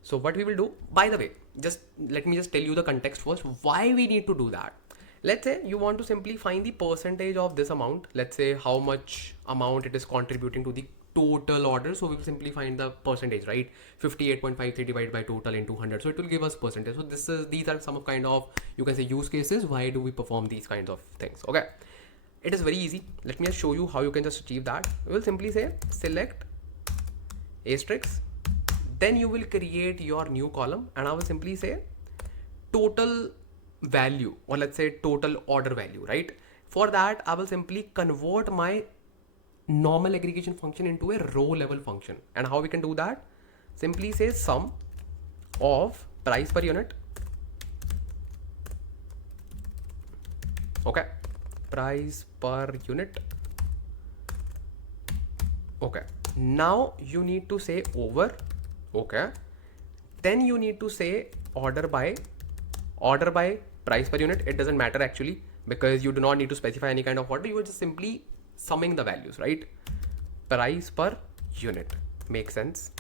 So what we will do, by the way, just let me just tell you the context first, why we need to do that. Let's say you want to simply find the percentage of this amount. Let's say how much amount it is contributing to the total order. So we will simply find the percentage, right? 58.53 divided by total into 100. So it will give us percentage. So these are some of kind of, you can say, use cases. Why do we perform these kinds of things? Okay. It is very easy. Let me just show you how you can just achieve that. We will simply say select asterisk, then you will create your new column, and I will simply say total value, or let's say total order value, right? For that I will simply convert my normal aggregation function into a row level function. And how we can do that? Simply say sum of price per unit, okay, price per unit, okay. Now you need to say over, okay, then you need to say order by price per unit. It doesn't matter actually, because you do not need to specify any kind of order. You are just simply summing the values, right? Price per unit. Makes sense?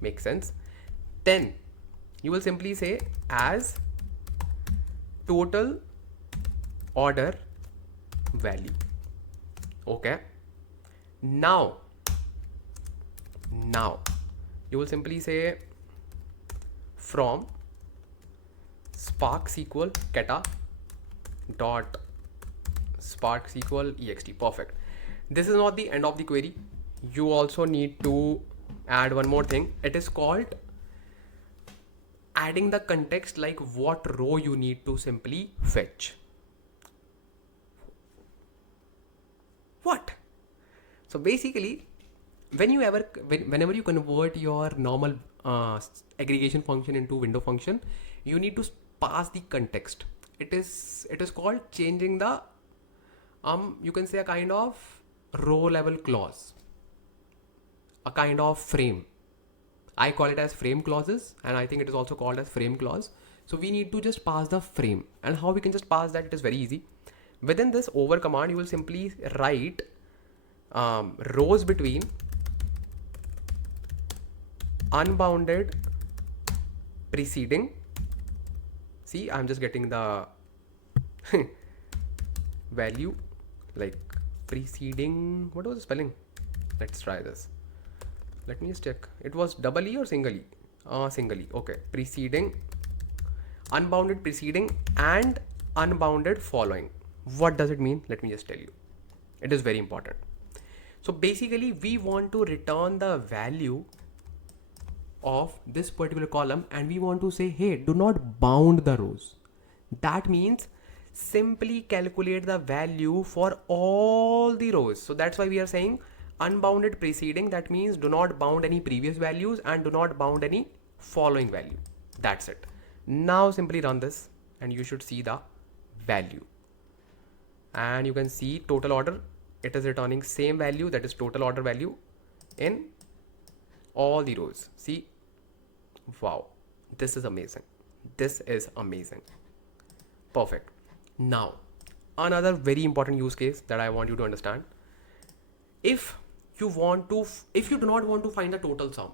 Makes sense. Then you will simply say as total order value, okay. Now you will simply say from SparkSQL kata dot SparkSQL ext. Perfect. This is not the end of the query. You also need to add one more thing. It is called adding the context, like what row you need to simply fetch. What? So basically, whenever you convert your normal aggregation function into window function, you need to pass the context. It is called changing the you can say a kind of row level clause, a kind of frame. I call it as frame clauses, and I think it is also called as frame clause. So we need to just pass the frame. And how we can just pass that? It is very easy. Within this over command, you will simply write rows between unbounded preceding. See, I'm just getting the value, like preceding. What was the spelling? Let's try this. Let me just check. It was double E or single E? Single E. Okay. Preceding, unbounded preceding, and unbounded following. What does it mean? Let me just tell you. It is very important. So basically, we want to return the value of this particular column, and we want to say, hey, do not bound the rows. That means simply calculate the value for all the rows. So that's why we are saying unbounded preceding. That means do not bound any previous values and do not bound any following value. That's it. Now simply run this and you should see the value, and you can see total order. It is returning same value, that is total order value, in all the rows. See, wow, this is amazing. This is amazing. Perfect. Now another very important use case that I want you to understand. If you do not want to find the total sum,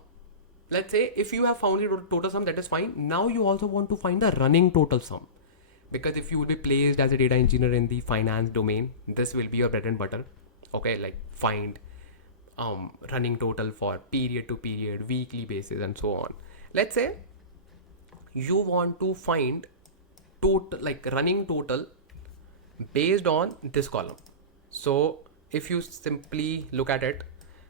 let's say if you have found the total sum, that is fine. Now you also want to find the running total sum, because if you will be placed as a data engineer in the finance domain, this will be your bread and butter. Okay, like find running total for period to period, weekly basis, and so on. Let's say you want to find total, like running total, based on this column. So if you simply look at it,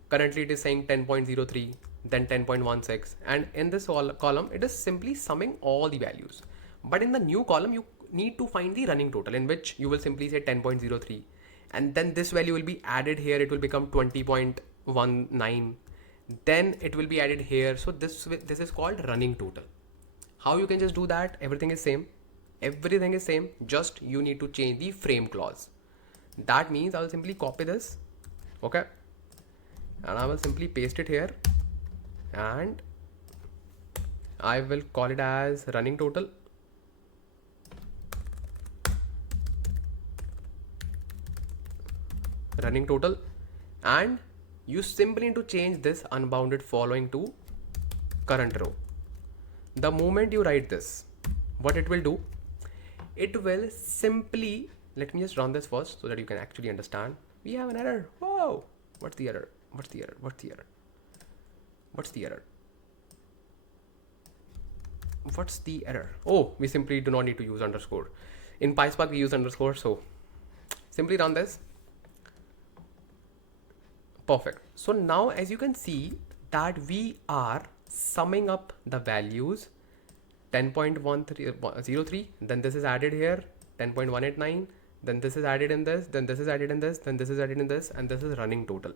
currently it is saying 10.03, then 10.16, and in this column it is simply summing all the values. But in the new column you need to find the running total, in which you will simply say 10.03, and then this value will be added here. It will become 20.19, then it will be added here. So this is called running total. How you can just do that? Everything is same. Just you need to change the frame clause. That means I'll simply copy this, okay, and I will simply paste it here, and I will call it as running total. Running total, and you simply need to change this unbounded following to current row. The moment you write this, what it will do, it will simply, let me just run this first so that you can actually understand. We have an error. Whoa, what's the error? What's the error? What's the error? What's the error? What's the error? Oh, we simply do not need to use underscore. In PySpark we use underscore, so simply run this. Perfect. So now as you can see that we are summing up the values 10.1303, then this is added here 10.189, then this is added in this, then this is added in this, then this is added in this, and this is running total.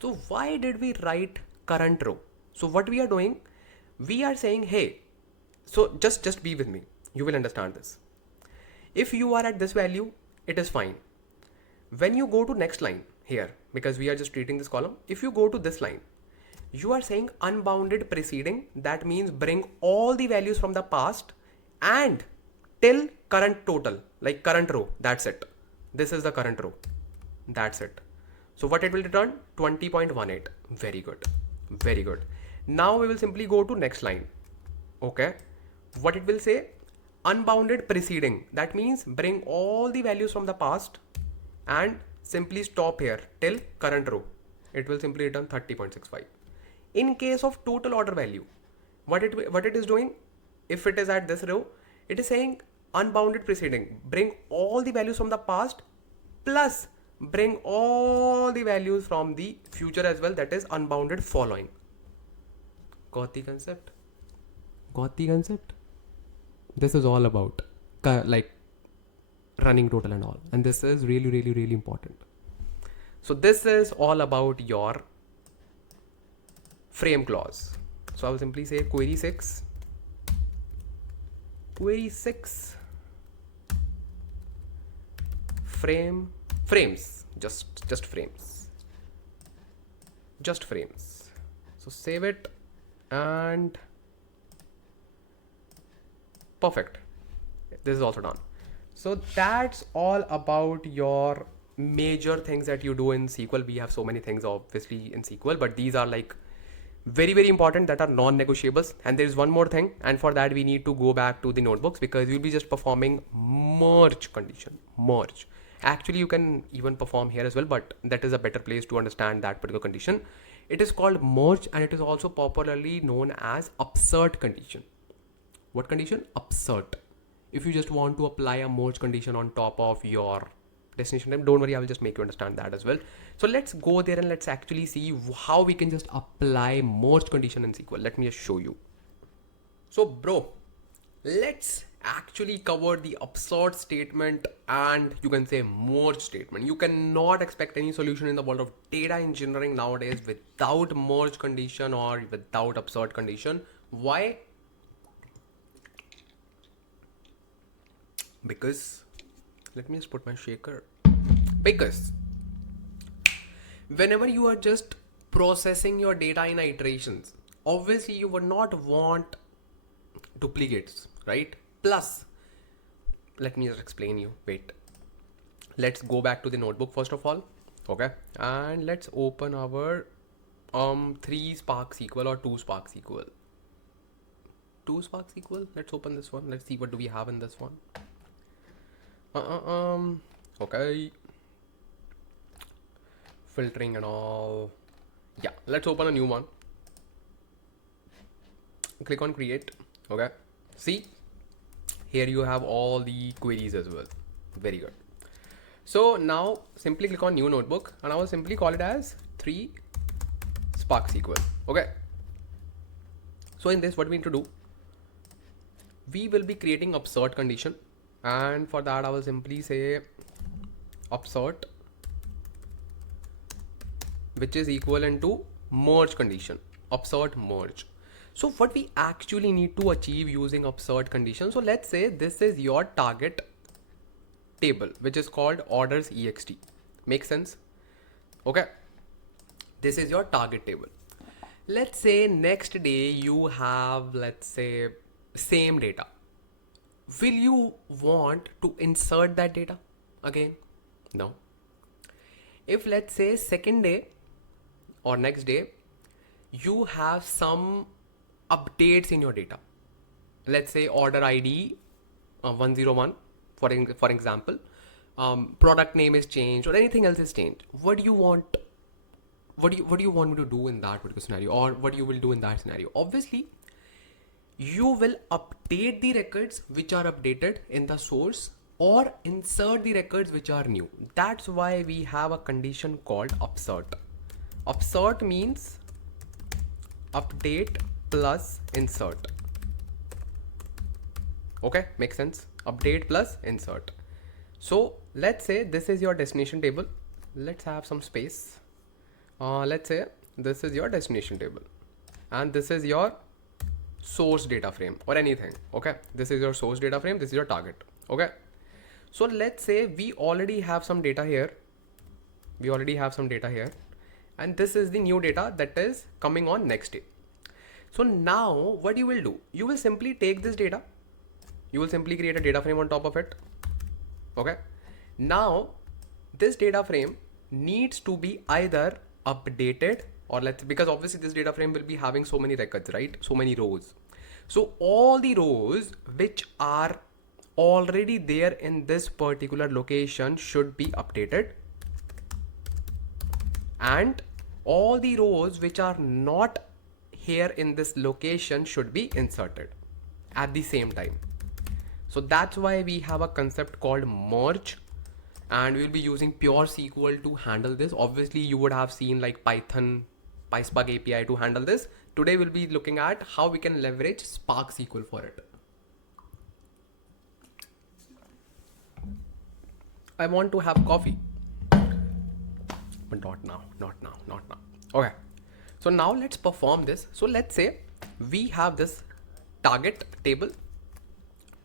So why did we write current row? So what we are doing, we are saying, hey, so just be with me, you will understand this. If you are at this value, it is fine. When you go to next line here, because we are just treating this column, if you go to this line, you are saying unbounded preceding, that means bring all the values from the past and till current total, like current row, that's it. This is the current row, that's it. So what it will return? 20.18. Very good, very good. Now we will simply go to next line. Okay, what it will say? Unbounded preceding, that means bring all the values from the past and simply stop here till current row. It will simply return 30.65. In case of total order value, what it is doing, if it is at this row, it is saying unbounded preceding, bring all the values from the past plus bring all the values from the future as well, that is unbounded following. Got the concept? Got the concept? This is all about like running total and all, and this is really important. So this is all about your frame clause. So I will simply say query 6 frames, just frames. So save it, and perfect, this is also done. So that's all about your major things that you do in SQL. We have so many things obviously in SQL, but these are like very important, that are non-negotiables. And there is one more thing, and for that we need to go back to the notebooks, because we'll be just performing merge condition. Merge, actually you can even perform here as well, but that is a better place to understand that particular condition. It is called merge, and it is also popularly known as UPSERT condition. What condition? UPSERT. If you just want to apply a merge condition on top of your destination name, don't worry, I will just make you understand that as well. So let's go there and let's actually see how we can just apply merge condition in SQL. Let me just show you. So bro, let's actually cover the UPSERT statement and you can say merge statement. You cannot expect any solution in the world of data engineering nowadays without merge condition or without UPSERT condition. Why? Because, let me just put my shaker. Because whenever you are just processing your data in iterations, obviously you would not want duplicates, right? Plus, let me just explain you. Wait, let's go back to the notebook first of all. Okay, and let's open our 3 Spark SQL or 2 Spark SQL. 2 Spark SQL. Let's open this one. Let's see what do we have in this one. Okay, filtering and all. Yeah, let's open a new one. Click on create. Okay, see here you have all the queries as well. Very good. So now simply click on new notebook and I will simply call it as 3 Spark SQL. Okay, so in this, what we need to do, we will be creating UPSERT condition, and for that I will simply say UPSERT, which is equivalent to merge condition, UPSERT merge. So what we actually need to achieve using UPSERT condition, so let's say this is your target table which is called orders ext. Makes sense? Okay, This is your target table. Let's say next day you have, let's say, same data. Will you want to insert that data again? No. If let's say second day or next day, you have some updates in your data. Let's say order ID 101, for example, product name is changed or anything else is changed. What do you want? What do you want me to do in that particular scenario, or what you will do in that scenario? Obviously, you will update the records which are updated in the source or insert the records which are new. That's why we have a condition called UPSERT. UPSERT means update plus insert. Okay, makes sense. Update plus insert. So let's say this is your destination table. Let's have some space. Let's say this is your destination table and this is your source data frame or anything. Okay, this is your source data frame, this is your target. Okay, so let's say we already have some data here, and this is the new data that is coming on next day. So now what you will do, you will simply take this data, you will simply create a data frame on top of it. Okay, now this data frame needs to be either updated, or because obviously this data frame will be having so many records, right? So many rows. So all the rows which are already there in this particular location should be updated, and all the rows which are not here in this location should be inserted at the same time. So that's why we have a concept called merge, and we'll be using pure SQL to handle this. Obviously you would have seen like Python, PySpark API to handle this. Today we'll be looking at how we can leverage Spark SQL for it. I want to have coffee, but not now. Okay, so now let's perform this. So let's say we have this target table.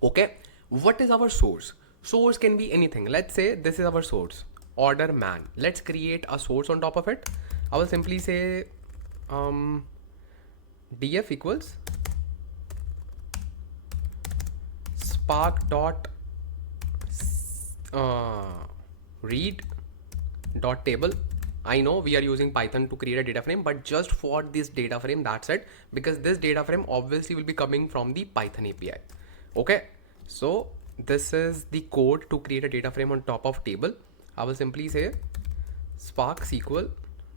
Okay, what is our source? Source can be anything. Let's say this is our source, order man. Let's create a source on top of it. I will simply say df equals spark dot read dot table. I know we are using Python to create a data frame, but just for this data frame, that's it, because this data frame obviously will be coming from the Python API. Okay, so this is the code to create a data frame on top of table. I will simply say SparkSQL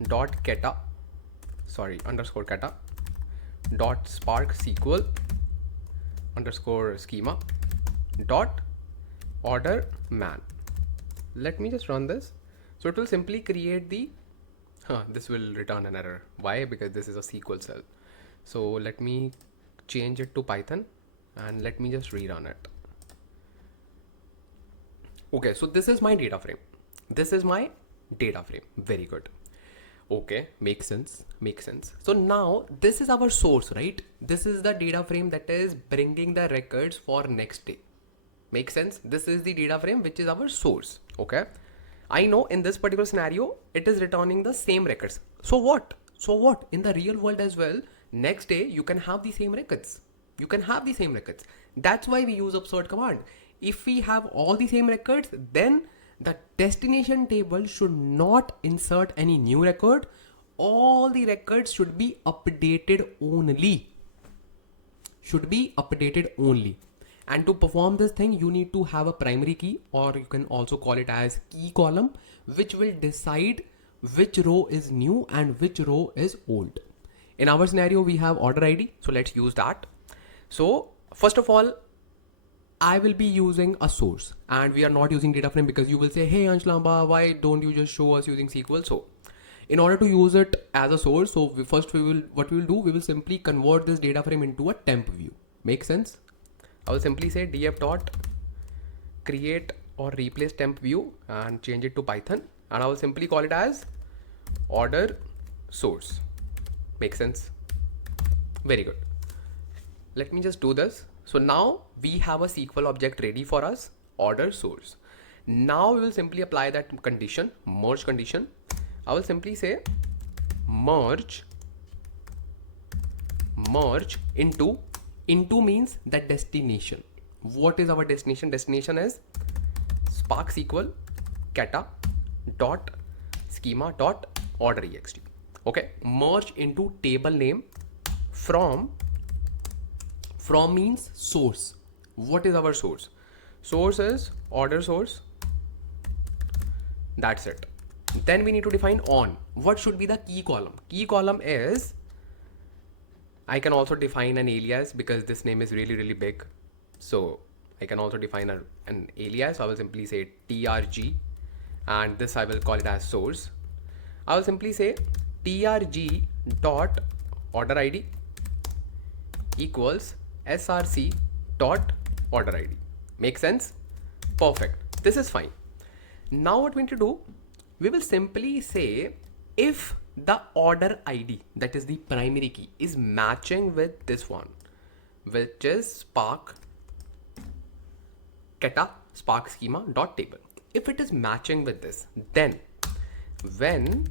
dot keta, underscore keta dot SparkSQL underscore schema dot order man. Let me just run this. So it will simply create the this will return an error. Why? Because this is a SQL cell. So let me change it to Python and let me just rerun it. Okay, so this is my data frame. Very good. Okay, makes sense. So now this is our source, right? This is the data frame that is bringing the records for next day. Makes sense? This is the data frame which is our source. Okay, I know in this particular scenario it is returning the same records. So what? In the real world as well, next day you can have the same records. That's why we use UPSERT command. If we have all the same records, then the destination table should not insert any new record. All the records should be updated only. And to perform this thing, you need to have a primary key, or you can also call it as key column, which will decide which row is new and which row is old. In our scenario, we have order ID. So let's use that. So first of all, I will be using a source, and we are not using data frame, because you will say, hey Ansh Lamba, why don't you just show us using SQL? So in order to use it as a source, so what we will simply convert this data frame into a temp view. Make sense? I will simply say df dot create or replace temp view and change it to Python, and I will simply call it as order source. Make sense? Very good. Let me just do this. So now we have a SQL object ready for us, order source. Now we will simply apply that condition, merge condition. I will simply say merge into means the destination. What is our destination? Destination is SparkSQL kata dot schema dot order ext. Okay, merge into table name from means source. What is our source? Source is order source. That's it. Then we need to define on. What should be the key column? Key column is, I can also define an alias because this name is really big. So I can also define an alias. I will simply say trg, and this I will call it as source. I will simply say trg dot order id equals src dot order id. Make sense? Perfect. This is fine. Now what we need to do, we will simply say if the order id, that is the primary key, is matching with this one, which is spark kata spark schema dot table. If it is matching with this, then when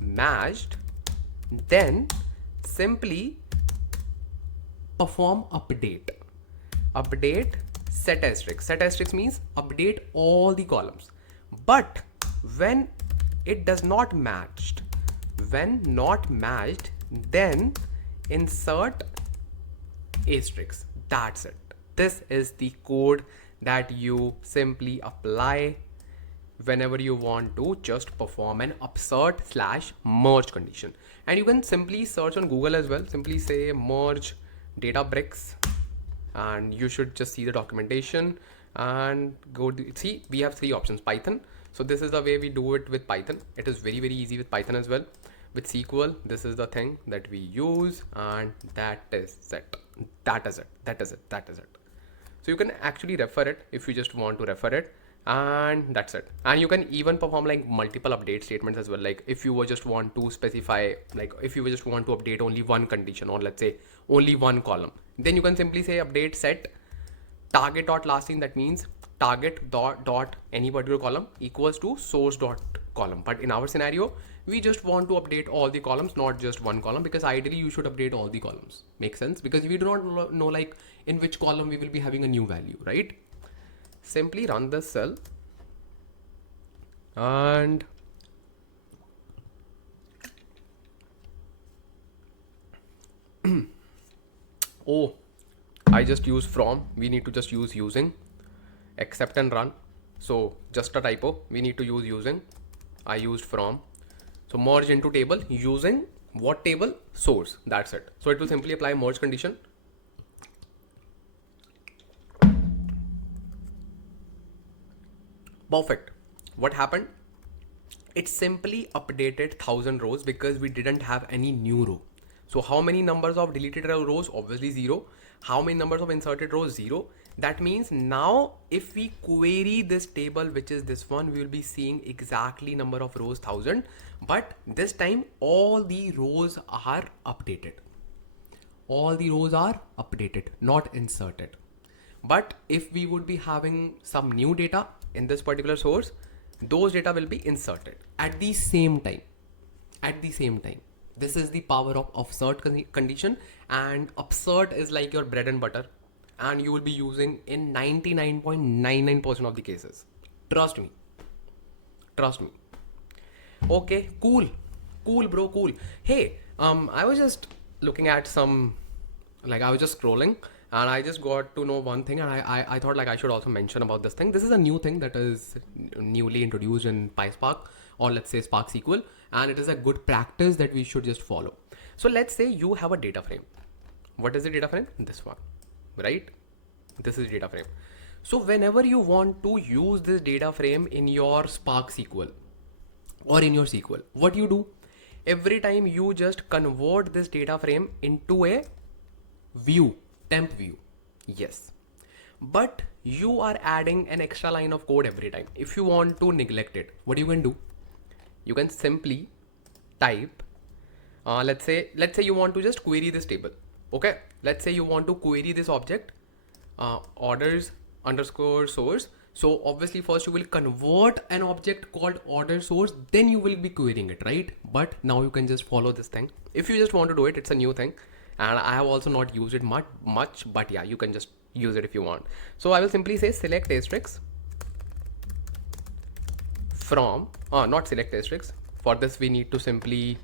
matched, then simply perform update set asterisk means update all the columns. But when it does not matched, when not matched, then insert asterisk. That's it. This is the code that you simply apply whenever you want to just perform an upsert slash merge condition. And you can simply search on Google as well. Simply say merge Databricks and you should just see the documentation and go to, see, we have 3 options. Python. So this is the way we do it with Python. It is very easy with Python as well. With SQL, this is the thing that we use, and that is it. That is it. So you can actually refer it if you just want to refer it, and that's it. And you can even perform like multiple update statements as well. Like if you just want to specify, like if you just want to update only one condition, or let's say only one column, then you can simply say update set target dot last thing. That means target dot any particular column equals to source dot column. But in our scenario, we just want to update all the columns, not just one column, because ideally you should update all the columns. Make sense? Because we do not know like in which column we will be having a new value, right? Simply run this cell and oh, I just use from. We need to just use using, accept and run. So just a typo. We need to use using. I used from. So merge into table using what table? Source. That's it. So it will simply apply merge condition. Perfect. What happened? It simply updated 1000 rows because we didn't have any new row. So how many numbers of deleted rows? Obviously 0. How many numbers of inserted rows? 0. That means now if we query this table, which is this one, we will be seeing exactly number of rows 1000, but this time all the rows are updated. All the rows are updated, not inserted. But if we would be having some new data in this particular source, those data will be inserted at the same time. This is the power of upsert condition, and upsert is like your bread and butter, and you will be using in 99.99% of the cases. Trust me. Okay, cool bro, cool. Hey, I was just looking at some, like I was just scrolling and I just got to know one thing, and I thought like I should also mention about this thing. This is a new thing that is newly introduced in PySpark, or let's say SparkSQL, and it is a good practice that we should just follow. So let's say you have a data frame. What is the data frame? This one, right? This is data frame. So whenever you want to use this data frame in your SparkSQL or in your SQL, what you do? Every time you just convert this data frame into a view, temp view. Yes. But you are adding an extra line of code every time. If you want to neglect it, what you can do? You can simply type, let's say you want to just query this table. Okay. Let's say you want to query this object, orders underscore source. So obviously first you will convert an object called order source, then you will be querying it, right? But now you can just follow this thing. If you just want to do it, it's a new thing. And I have also not used it much, but yeah, you can just use it if you want. So I will simply say select asterisk from, not select asterisk. For this, we need to simply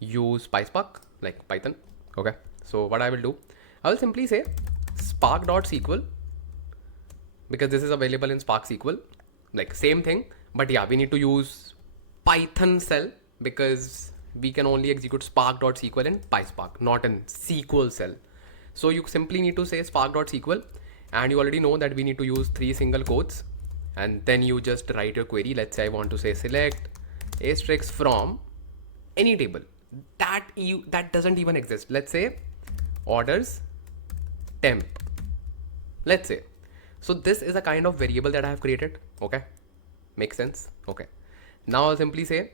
use PySpark, like Python. Okay. So what I will do, I will simply say spark.sql, because this is available in Spark SQL, like same thing, but yeah, we need to use Python cell because we can only execute spark.sql in PySpark, not in SQL cell. So you simply need to say spark.sql, and you already know that we need to use 3 single quotes, and then you just write your query. Let's say I want to say select asterisk from any table that doesn't even exist. Let's say orders temp, let's say. So this is a kind of variable that I have created. Okay, makes sense. Okay, now I'll simply say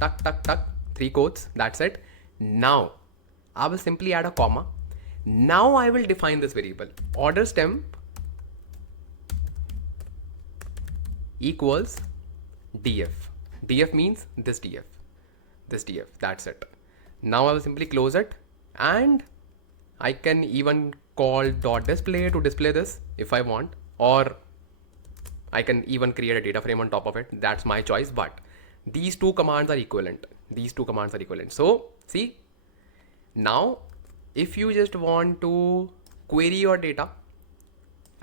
tuck tuck tuck 3 quotes, that's it. Now I will simply add a comma. Now I will define this variable orders temp equals df. Df means this df, that's it. Now I will simply close it, and I can even call dot display to display this if I want, or I can even create a data frame on top of it. That's my choice, but these two commands are equivalent. So see, now if you just want to query your data,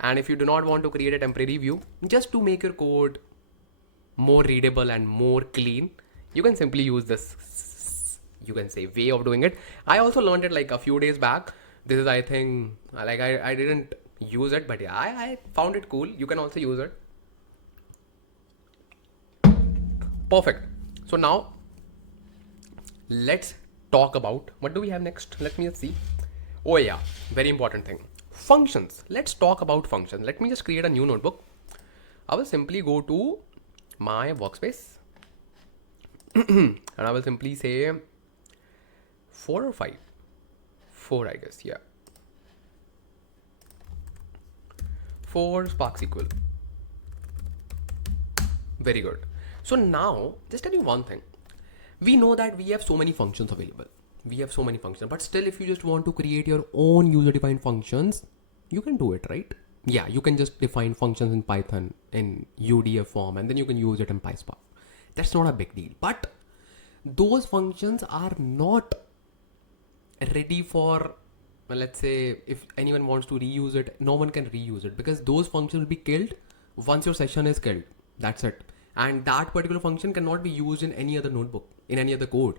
and if you do not want to create a temporary view, just to make your code more readable and more clean, you can simply use this, you can say, way of doing it. I also learned it like a few days back. This is, I think, like I didn't use it, but yeah, I found it cool. You can also use it. Perfect. So now let's talk about what do we have next. Let me just see. Oh yeah, very important thing, functions. Let's talk about functions. Let me just create a new notebook. I will simply go to my workspace and I will simply say 4 or 5, 4 I guess, yeah, 4 SparkSQL. Very good. So now just tell you one thing. We know that we have so many functions available. But still, if you just want to create your own user defined functions, you can do it, right? Yeah, you can just define functions in Python in UDF form, and then you can use it in PySpark. That's not a big deal. But those functions are not ready for, well, let's say, if anyone wants to reuse it, no one can reuse it because those functions will be killed once your session is killed. That's it. And that particular function cannot be used in any other notebook, in any other code.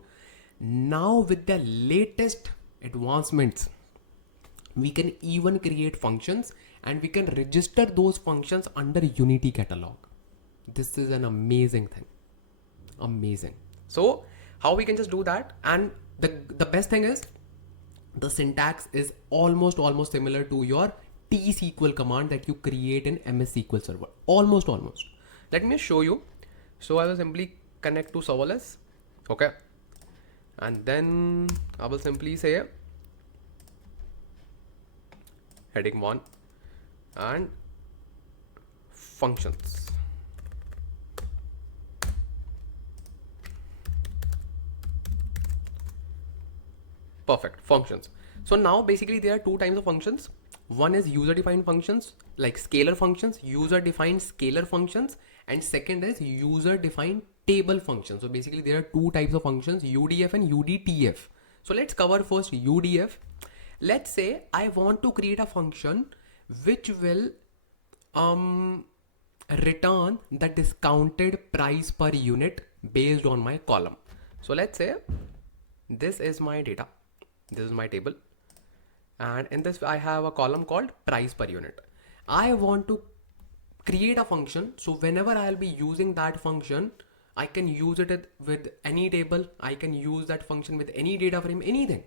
Now with the latest advancements, we can even create functions and we can register those functions under Unity catalog. This is an amazing thing. Amazing. So how we can just do that, and the best thing is the syntax is almost similar to your tsql command that you create in MS SQL Server. Almost. Let me show you. So I will simply connect to serverless. Okay. And then I will simply say heading 1 and functions. Perfect. Functions. So now basically there are 2 types of functions. One is user defined functions, like scalar functions, user defined scalar functions, and second is user defined table functions. So basically there are 2 types of functions, UDF and UDTF. So let's cover first UDF. Let's say I want to create a function which will return the discounted price per unit based on my column. So let's say this is my data, this is my table, and in this I have a column called price per unit. I want to create a function, so whenever I'll be using that function, I can use it with any table, I can use that function with any data frame, anything.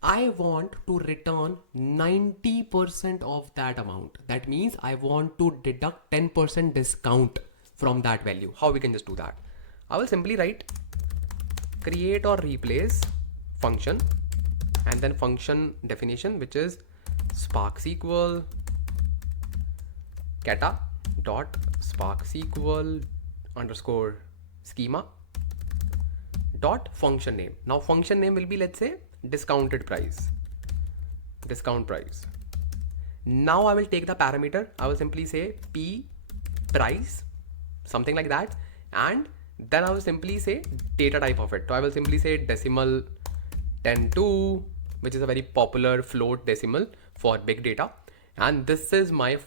I want to return 90% of that amount. That means I want to deduct 10% discount from that value. How we can just do that? I will simply write create or replace function and then function definition, which is SparkSQL kata dot SparkSQL underscore schema dot function name. Now function name will be, let's say, discounted price, discount price. Now I will take the parameter, I will simply say p price, something like that, and then I will simply say data type of it. So I will simply say decimal 10 2, which is a very popular float decimal for big data, and this is my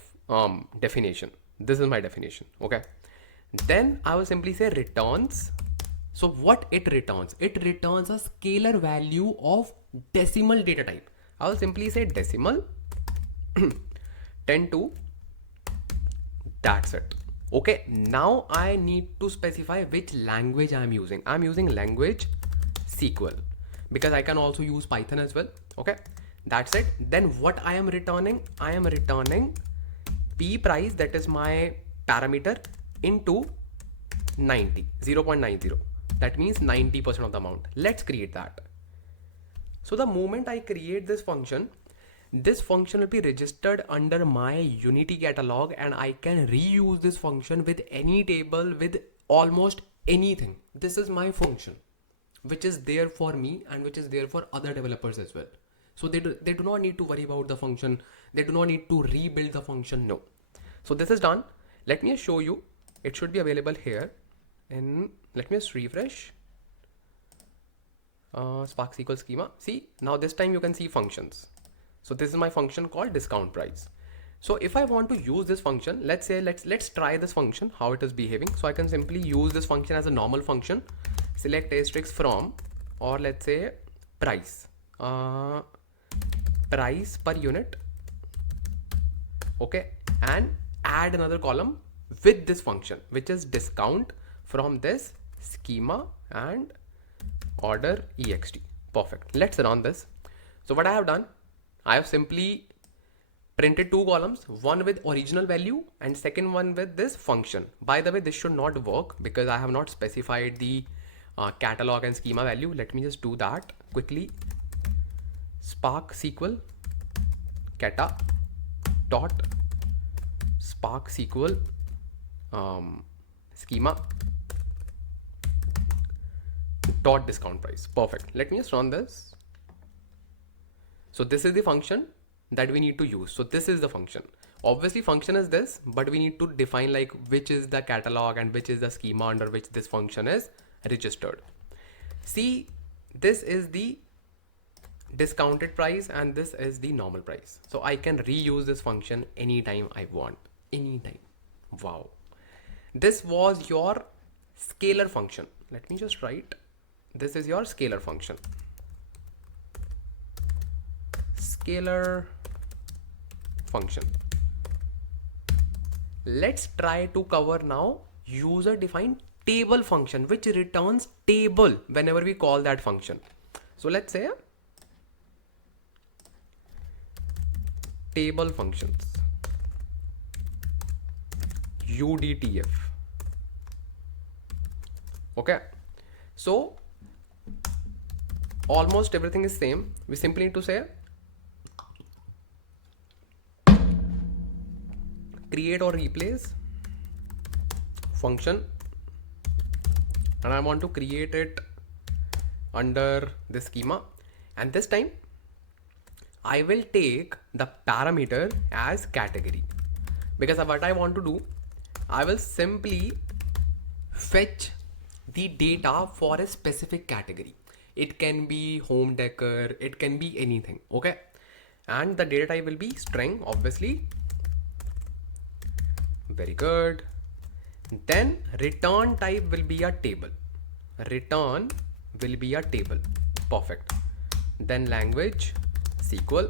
definition. This is my definition. Okay, then I will simply say returns. So what it returns? It returns a scalar value of decimal data type. I will simply say decimal 10 2. That's it. Okay, now I need to specify which language I'm using. I'm using language SQL because I can also use Python as well. Okay, that's it. Then what I am returning? I am returning p price, that is my parameter, into 90, 0.90. That means 90% of the amount. Let's create that. So the moment I create this function will be registered under my Unity catalog, and I can reuse this function with any table, with almost anything. This is my function, which is there for me and which is there for other developers as well. So they do not need to worry about the function. They do not need to rebuild the function. No. So this is done. Let me show you. It should be available here. And let me just refresh. Spark SQL schema. See, now this time you can see functions. So this is my function called discount price. So if I want to use this function, let's say, let's try this function, how it is behaving. So I can simply use this function as a normal function, select asterisk from, or let's say price, price per unit. Okay, and add another column with this function, which is discount from this schema and order ext. Perfect. Let's run this. So what I have done, I have simply printed two columns, one with original value and second one with this function. By the way, this should not work because I have not specified the catalog and schema value. Let me just do that quickly. Spark SQL kata dot Spark SQL schema dot discount price. Perfect. Let me just run this. So this is the function that we need to use. So this is the function. Obviously function is this, but we need to define like which is the catalog and which is the schema under which this function is registered. See, this is the discounted price and this is the normal price. So I can reuse this function anytime I want. Anytime. Wow. This was your scalar function. Let me just write. This is your scalar function. Scalar function. Let's try to cover now user defined table function, which returns table whenever we call that function. So let's say table functions, UDTF. Okay, so almost everything is same. We simply need to say create or replace function, and I want to create it under the schema, and this time I will take the parameter as category, because what I want to do, I will simply fetch the data for a specific category. It can be home decor, it can be anything. Okay, and the data type will be string, obviously. Very good. Then return type will be a table. Return will be a table. Perfect. Then language SQL.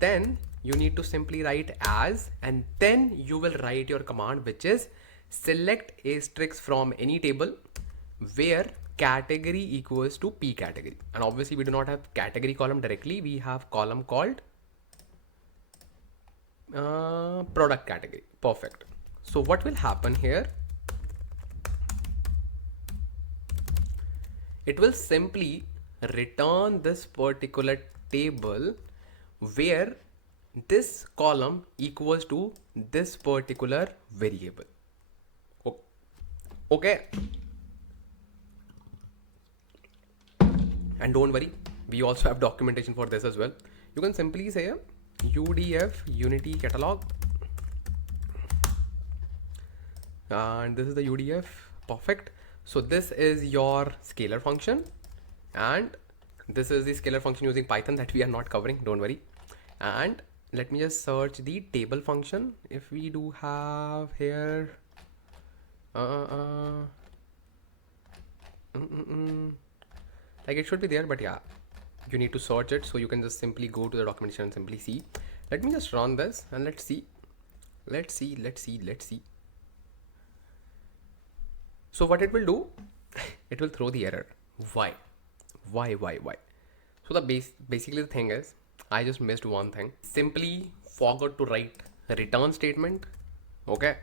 Then you need to simply write as, and then you will write your command, which is select asterisk from any table where category equals to p category. And obviously we do not have category column directly. We have column called product category. Perfect. So what will happen here? It will simply return this particular table where this column equals to this particular variable. Okay, and don't worry, we also have documentation for this as well. You can simply say UDF unity catalog, and this is the UDF. Perfect. So this is your scalar function, and this is the scalar function using Python that we are not covering, don't worry. And let me just search the table function if we do have here. Like it should be there, but yeah, you need to search it. So you can just simply go to the documentation and simply see. Let me just run this and let's see. So what it will do, it will throw the error. Why? So the basically the thing is, I just missed one thing. Simply forgot to write a return statement. Okay.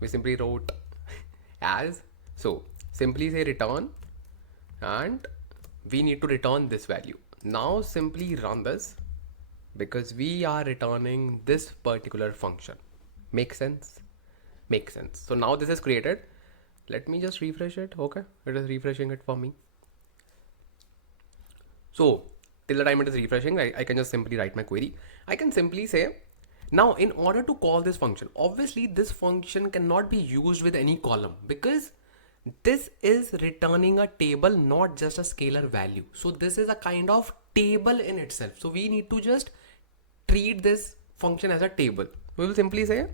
We simply wrote as, so simply say return, and we need to return this value. Now simply run this because we are returning this particular function. Make sense? Makes sense. So now this is created. Let me just refresh it. Okay, it is refreshing it for me. So till the time it is refreshing, I can just simply write my query. I can simply say, now in order to call this function, obviously this function cannot be used with any column because this is returning a table, not just a scalar value. So this is a kind of table in itself. So we need to just treat this function as a table. We will simply say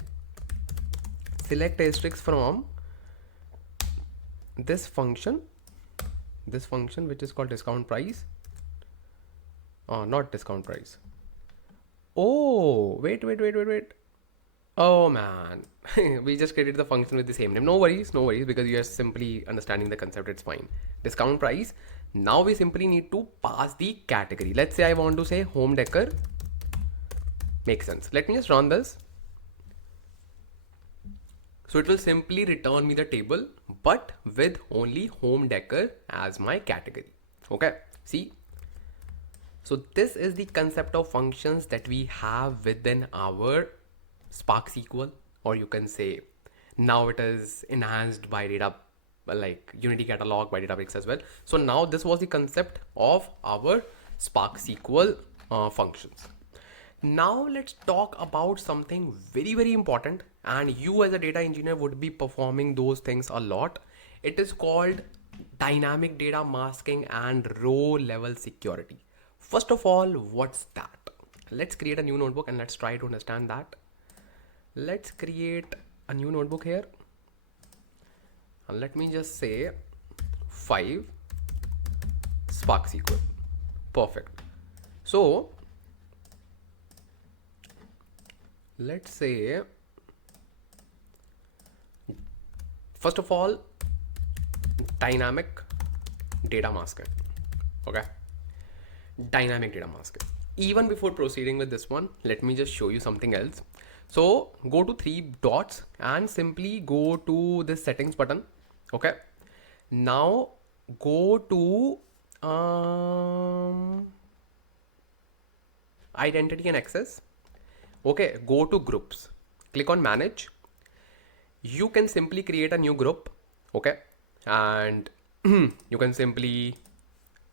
select asterisk from this function which is called discount price. Not discount price. Oh, wait. Oh man, we just created the function with the same name. No worries, because you are simply understanding the concept, it's fine. Discount price. Now we simply need to pass the category. Let's say I want to say home decor. Makes sense. Let me just run this. So it will simply return me the table, but with only home decor as my category. Okay, see. So this is the concept of functions that we have within our Spark SQL, or you can say now it is enhanced by data, like Unity Catalog by Databricks as well. So now this was the concept of our Spark SQL functions. Now let's talk about something very important, and you as a data engineer would be performing those things a lot. It is called dynamic data masking and row level security. First of all, what's that? Let's create a new notebook and let's try to understand that. Let's create a new notebook here, and let me just say 5 Spark SQL. Perfect. So let's say, first of all, dynamic data masking. Okay, dynamic data masking. Even before proceeding with this one, let me just show you something else. So go to 3 dots and simply go to this settings button. Okay, now go to identity and access. Okay, go to groups, click on manage. You can simply create a new group. Okay, and you can simply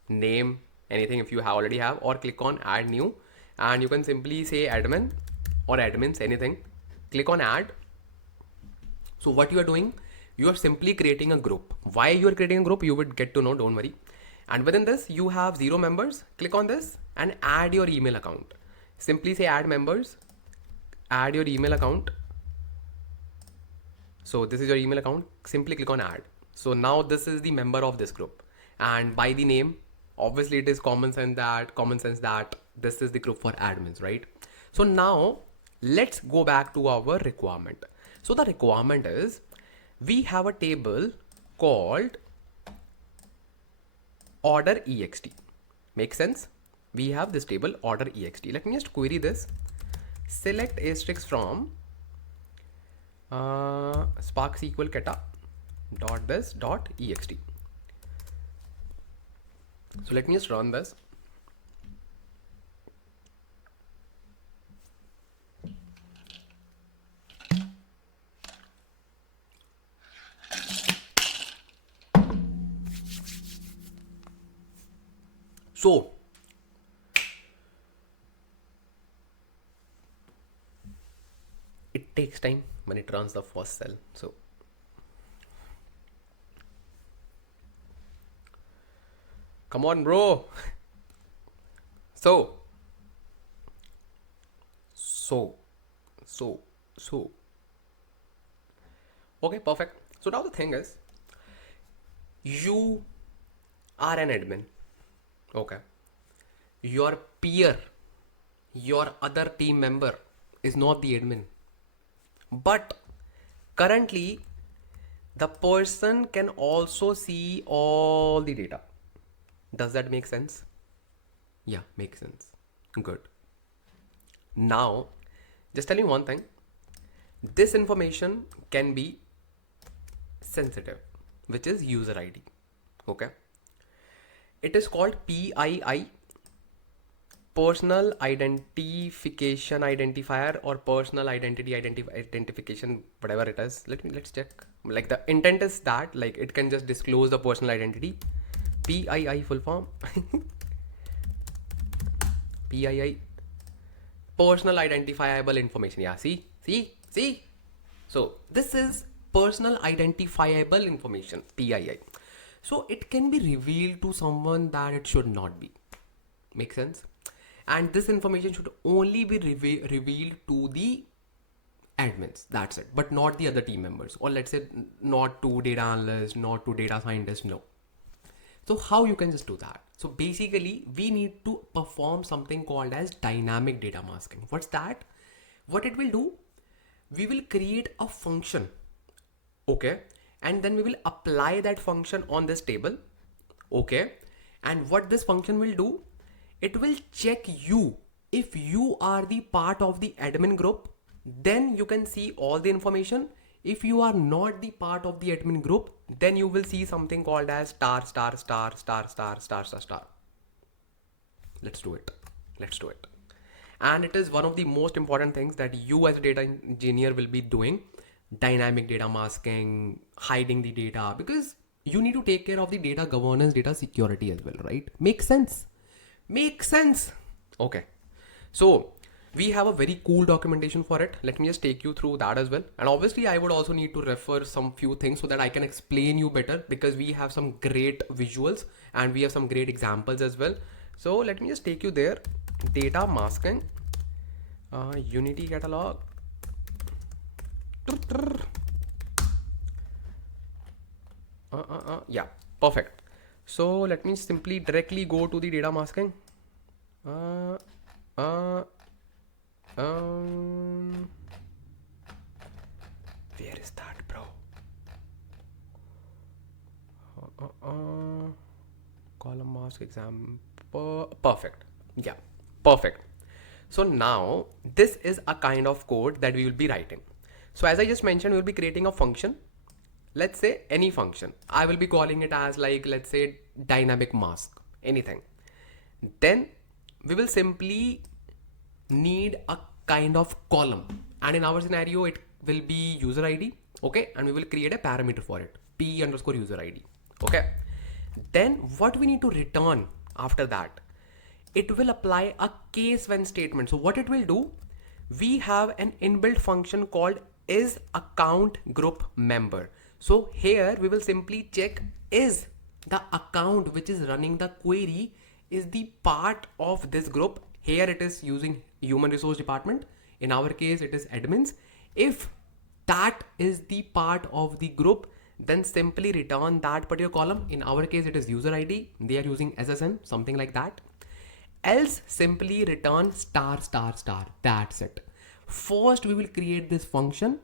name anything if you already have, or click on add new, and you can simply say admin or admins, anything. Click on add. So what you are doing, you are simply creating a group. Why you are creating a group, you would get to know, don't worry. And within this you have 0 members. Click on this and add your email account. Simply say add members, add your email account. So this is your email account. Simply click on add. So now this is the member of this group, and by the name, obviously it is common sense that this is the group for admins, right? So now let's go back to our requirement. So the requirement is, we have a table called order ext. Make sense? We have this table order ext. Let me just query this. Select asterisk from Spark SQL keta dot this dot ext. So let me just run this. So it takes time when it runs the first cell. So come on, bro. So, so, so, so. Okay, perfect. So now the thing is, you are an admin. Okay. Your peer, your other team member is not the admin. But currently, the person can also see all the data. Does that make sense? Yeah, makes sense. Good. Now, just tell me one thing. This information can be sensitive, which is user ID. Okay. It is called PII, personal identification identifier, or personal identity identification, whatever it is. Let's check. Like the intent is that like it can just disclose the personal identity. PII full form. PII, personal identifiable information. Yeah, see. So this is personal identifiable information, PII. So it can be revealed to someone that it should not be. Make sense? And this information should only be revealed to the admins. That's it. But not the other team members. Or let's say not to data analysts, not to data scientists. No. So how you can just do that? So basically we need to perform something called as dynamic data masking. What's that? What it will do? We will create a function. Okay. And then we will apply that function on this table. Okay. And what this function will do, it will check you. If you are the part of the admin group, then you can see all the information. If you are not the part of the admin group, then you will see something called as star. Let's do it. And it is one of the most important things that you as a data engineer will be doing. Dynamic data masking, hiding the data, because you need to take care of the data governance, data security as well, right? Makes sense. Okay. So we have a very cool documentation for it. Let me just take you through that as well. And obviously I would also need to refer some few things so that I can explain you better, because we have some great visuals and we have some great examples as well. So let me just take you there. Data masking, Unity catalog. Yeah, perfect. So let me simply directly go to the data masking. Where is that, bro? Column mask example. Perfect. Yeah, perfect. So now this is a kind of code that we will be writing. So as I just mentioned, we'll be creating a function. Let's say any function. I will be calling it as like, let's say dynamic mask, anything. Then we will simply need a kind of column. And in our scenario, it will be user ID. Okay. And we will create a parameter for it. P underscore user ID. Okay. Then what we need to return after that, it will apply a case when statement. So what it will do, we have an inbuilt function called is account group member. So here we will simply check is the account which is running the query is the part of this group. Here it is using human resource department. In our case, it is admins. If that is the part of the group, then simply return that particular column. In our case, it is user ID. They are using SSN, something like that. Else simply return star. That's it. First, we will create this function.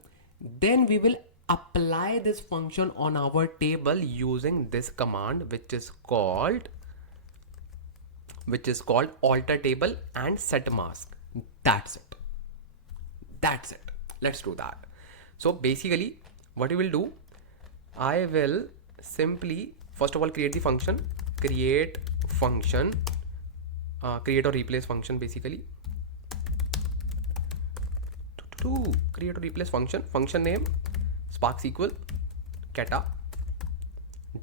Then we will apply this function on our table using this command, which is called alter table and set mask. That's it. Let's do that. So basically what we will do, I will simply first of all create the function, create function, create or replace function. Basically to create or replace function name SparkSQL kata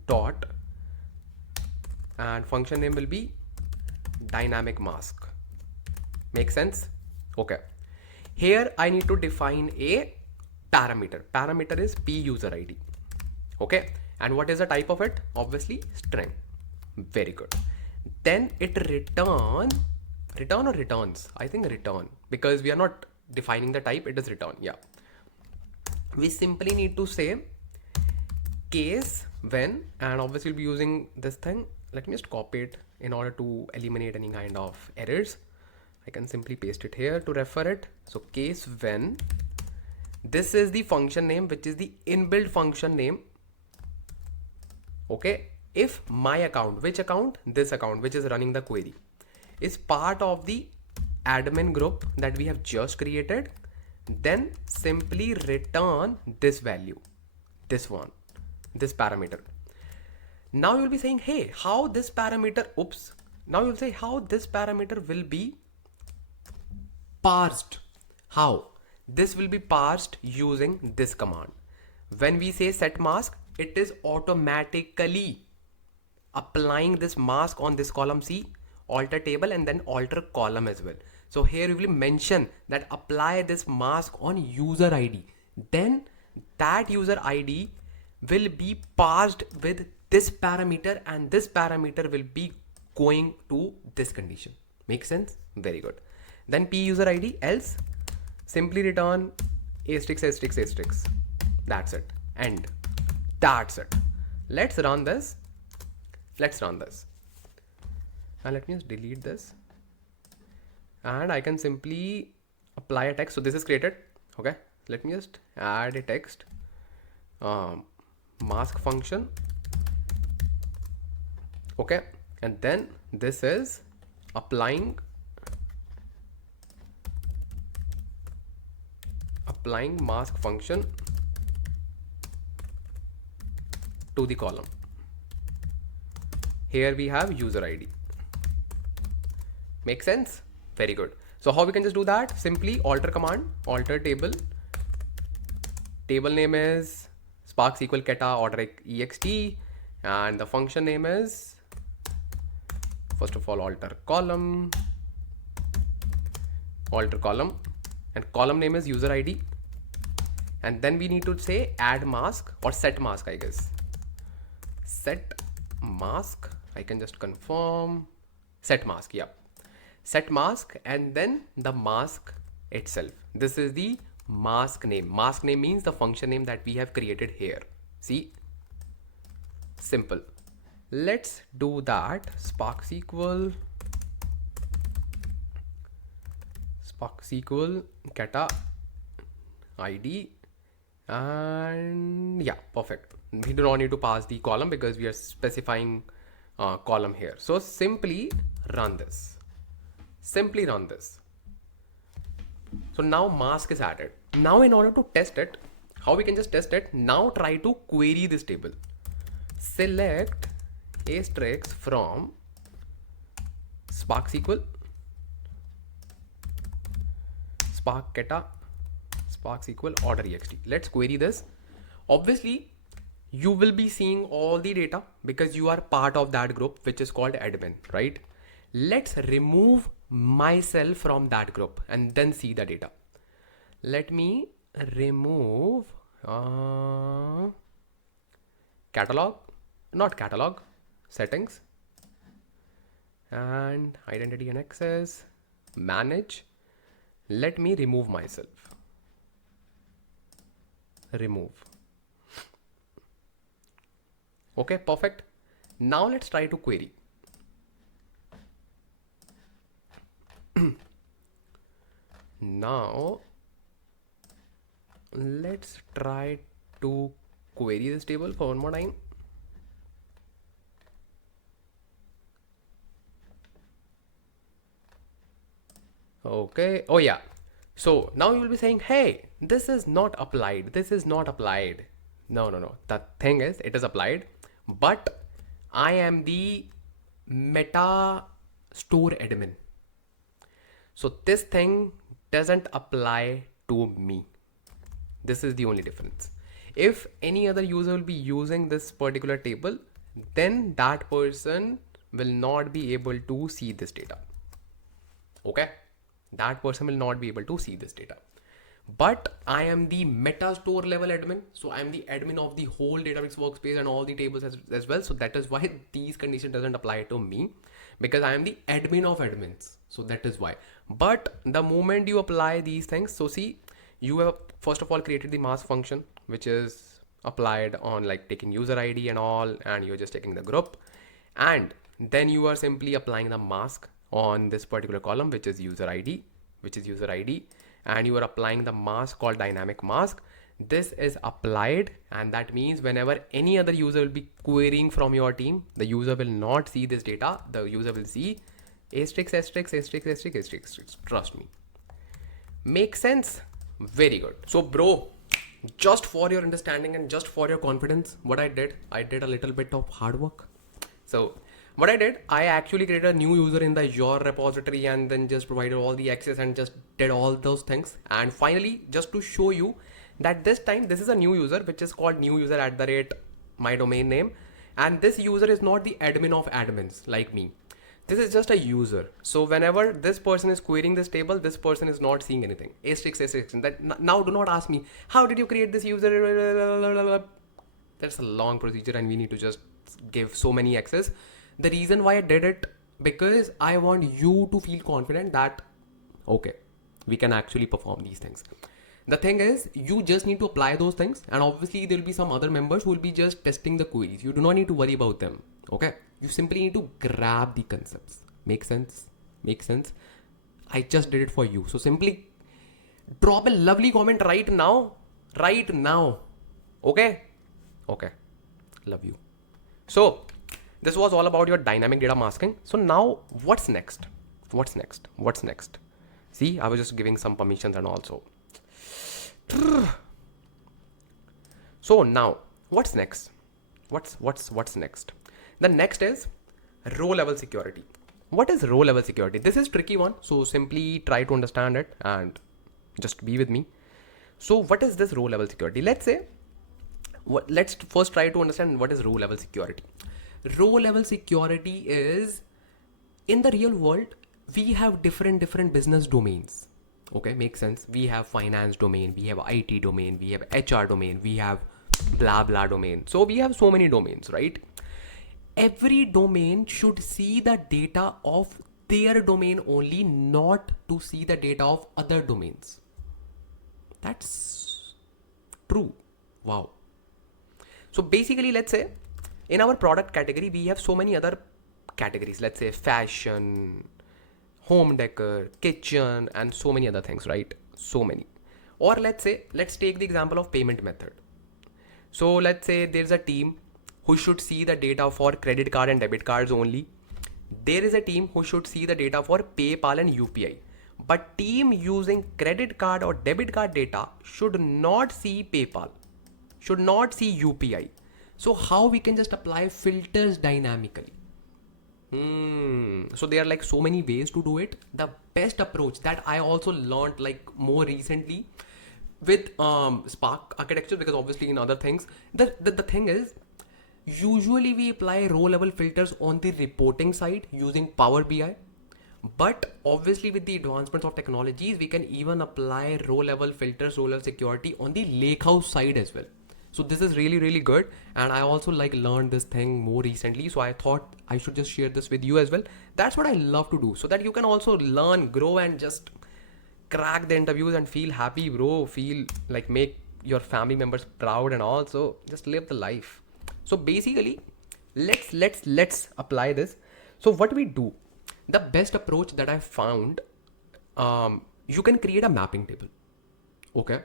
dot, and function name will be dynamic mask. Make sense? Okay. Here I need to define a parameter. Parameter is p user id. Okay. And what is the type of it? Obviously string. Very good. Then it return or returns? I think return, because we are not defining the type. It is return. Yeah. We simply need to say case when, and obviously we'll be using this thing. Let me just copy it in order to eliminate any kind of errors. I can simply paste it here to refer it. So case when, this is the function name, which is the inbuilt function name. Okay. If my account, which account? This account, which is running the query, is part of the admin group that we have just created, then simply return this value, this one, this parameter. Now you'll be saying, hey, how this parameter, oops. Now you'll say how this parameter will be parsed. How? This will be parsed using this command. When we say set mask, it is automatically applying this mask on this column C, alter table, and then alter column as well. So here we will mention that apply this mask on user ID. Then that user ID will be parsed with this parameter, and this parameter will be going to this condition. Make sense? Very good. Then p user ID, else simply return asterisk asterisk asterisk. That's it. End. That's it. Let's run this. And let me just delete this, and I can simply apply a text. So this is created. Okay, let me just add a text, mask function. Okay, and then this is applying mask function to the column. Here we have user ID. Make sense? Very good. So how we can just do that? Simply alter command, alter table. Table name is SparkSQL keta order ext, and the function name is, first of all, alter column, and column name is user ID. And then we need to say add mask or set mask, I guess. Set mask. I can just confirm set mask. Yeah, set mask, and then the mask itself. This is the mask name. Mask name means the function name that we have created here. See, simple. Let's do that. SparkSQL keta ID, and yeah, perfect. We do not need to pass the column because we are specifying column here. So simply run this. So now mask is added. Now in order to test it, how we can just test it? Now try to query this table. Select asterisk from SparkSQL, Spark keta, SparkSQL order ext. Let's query this. Obviously, you will be seeing all the data because you are part of that group, which is called admin, right? Let's remove myself from that group and then see the data. Let me remove settings, and identity and access, manage. Let me remove myself. Remove. Okay, perfect. Now let's try to query. Now let's try to query this table for one more time. Okay. Oh yeah. So now you will be saying, hey, this is not applied. No. The thing is, it is applied, but I am the meta store admin. So this thing doesn't apply to me. This is the only difference. If any other user will be using this particular table, then that person will not be able to see this data. Okay, that person will not be able to see this data. But I am the meta store level admin, so I am the admin of the whole Databricks workspace and all the tables as well. So that is why these condition doesn't apply to me, because I am the admin of admins. So that is why. But the moment you apply these things, so see, you have first of all created the mask function, which is applied on like taking user ID and all, and you're just taking the group, and then you are simply applying the mask on this particular column, which is user ID, and you are applying the mask called dynamic mask. This is applied, and that means whenever any other user will be querying from your team, the user will not see this data. The user will see asterisk asterisk asterisk asterisk asterisk asterisk. Trust me. Makes sense? Very good. So bro, just for your understanding and just for your confidence, what I did a little bit of hard work. So what I did, I actually created a new user in the Azure repository and then just provided all the access and just did all those things. And finally, just to show you that this time, this is a new user, which is called new user at the rate my domain name. And this user is not the admin of admins like me. This is just a user. So whenever this person is querying this table, this person is not seeing anything. Asterisk, asterisk. That now do not ask me, how did you create this user? That's a long procedure and we need to just give so many access. The reason why I did it, because I want you to feel confident that, okay, we can actually perform these things. The thing is, you just need to apply those things, and obviously there will be some other members who will be just testing the queries. You do not need to worry about them. Okay, you simply need to grab the concepts. Make sense? Make sense? I just did it for you. So simply drop a lovely comment right now. Right now. Okay? Okay. Love you. So this was all about your dynamic data masking. So now what's next? What's next? What's next? See, I was just giving some permissions and also. So now what's next? What's next? The next is row level security. What is row level security? This is tricky one. So simply try to understand it and just be with me. So what is this row level security? Let's say, let's first try to understand what is row level security. Row level security is, in the real world, we have different business domains. Okay, makes sense. We have finance domain, we have IT domain, we have HR domain, we have blah blah domain. So we have so many domains, right? Every domain should see the data of their domain only, not to see the data of other domains. That's true. Wow. So basically, let's say in our product category, we have so many other categories. Let's say fashion, home decor, kitchen, and so many other things, right? So many. Or let's say, let's take the example of payment method. So let's say there's a team who should see the data for credit card and debit cards only. There is a team who should see the data for PayPal and UPI. But team using credit card or debit card data should not see PayPal, should not see UPI. So how we can just apply filters dynamically? So there are like so many ways to do it. The best approach that I also learned like more recently with Spark architecture, because obviously in other things, the thing is, usually we apply row level filters on the reporting side using Power BI. But obviously with the advancements of technologies, we can even apply row level filters, row level security on the lakehouse side as well. So this is really good, and I also like learned this thing more recently, so I thought I should just share this with you as well. That's what I love to do, so that you can also learn, grow, and just crack the interviews and feel happy, bro. Feel like make your family members proud and also just live the life. So basically, let's apply this. So what we do, the best approach that I found, you can create a mapping table. Okay.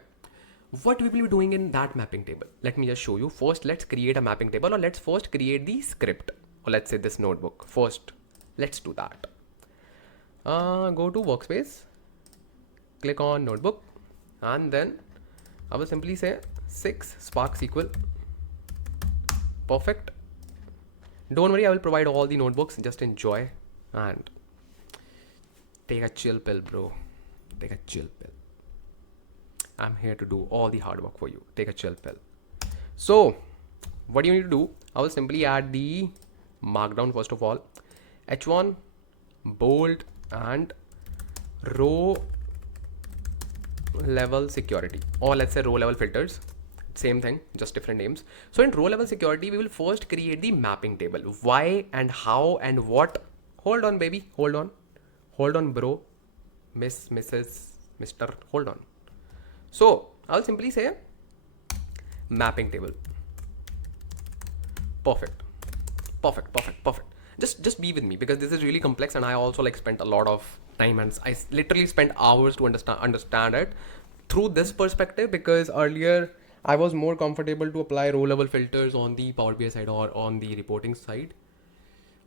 What we will be doing in that mapping table, let me just show you. First, let's create a mapping table, or let's first create the script, or let's say this notebook. First, let's do that. Go to workspace, click on notebook, and then I will simply say 6 Spark SQL. Perfect. Don't worry, I will provide all the notebooks. Just enjoy and take a chill pill, bro. Take a chill pill. I'm here to do all the hard work for you. Take a chill pill. So what do you need to do? I will simply add the markdown first of all. H1, bold, and row level security, or let's say row level filters. Same thing, just different names. So in row level security, we will first create the mapping table. Why and how and what. Hold on, baby. Hold on, bro. Miss, Mrs, Mr. Hold on. So I'll simply say mapping table. Perfect. Just be with me, because this is really complex, and I also like spent a lot of time, and I literally spent hours to understand it through this perspective, because earlier I was more comfortable to apply row level filters on the Power BI side or on the reporting side.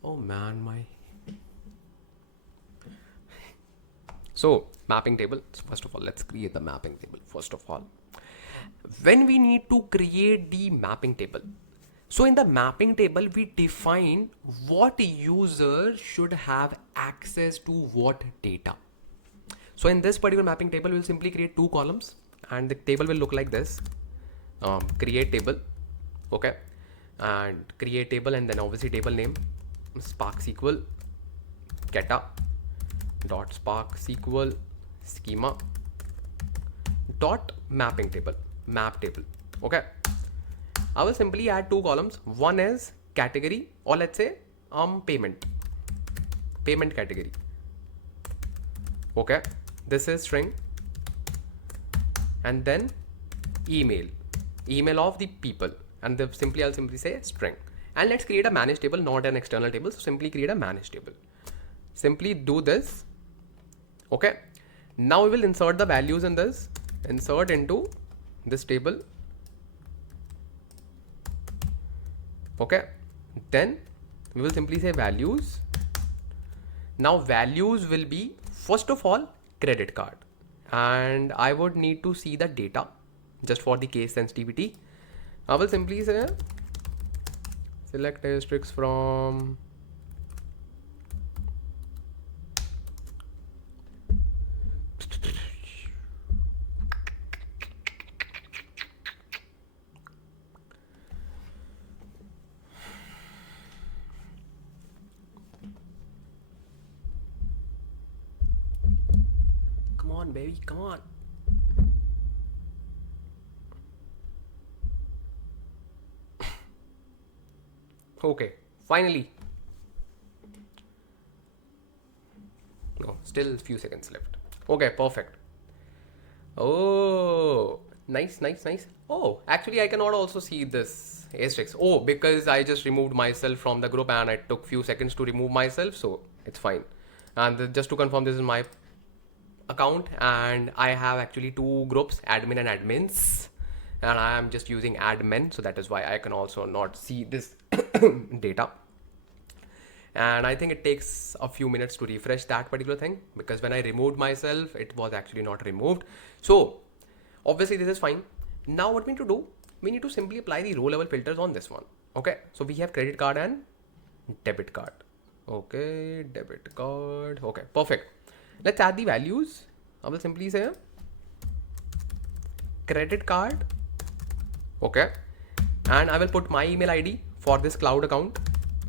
Oh man, so mapping table. First of all, let's create the mapping table. First of all, when we need to create the mapping table, so in the mapping table, we define what user should have access to what data. So in this particular mapping table, we'll simply create two columns, and the table will look like this. Create table, okay, and create table, and then obviously table name, SparkSQL geta dot SparkSQL schema dot mapping table, map table, okay. I will simply add two columns. One is category, or let's say payment category, okay. This is string, and then email of the people, and I'll simply say string. And let's create a managed table, not an external table. So simply create a managed table. Simply do this, okay. Now we will insert the values in this. Insert into this table, okay. Then we will simply say values. Now values will be, first of all, credit card, and I would need to see the data just for the case sensitivity. I will simply say select asterisks from come on, baby, come on. Okay, finally. No, still a few seconds left. Okay, perfect. Oh, nice. Oh, actually, I cannot also see this asterisk. Oh, because I just removed myself from the group, and it took few seconds to remove myself, so it's fine. And just to confirm, this is my account, and I have actually two groups, admin and admins, and I am just using admin, so that is why I can also not see this data. And I think it takes a few minutes to refresh that particular thing, because when I removed myself, it was actually not removed. So obviously this is fine. Now what we need to do, we need to simply apply the row level filters on this one, okay. So we have credit card and debit card, okay, debit card, okay, perfect. Let's add the values. I will simply say credit card, okay, and I will put my email ID for this cloud account.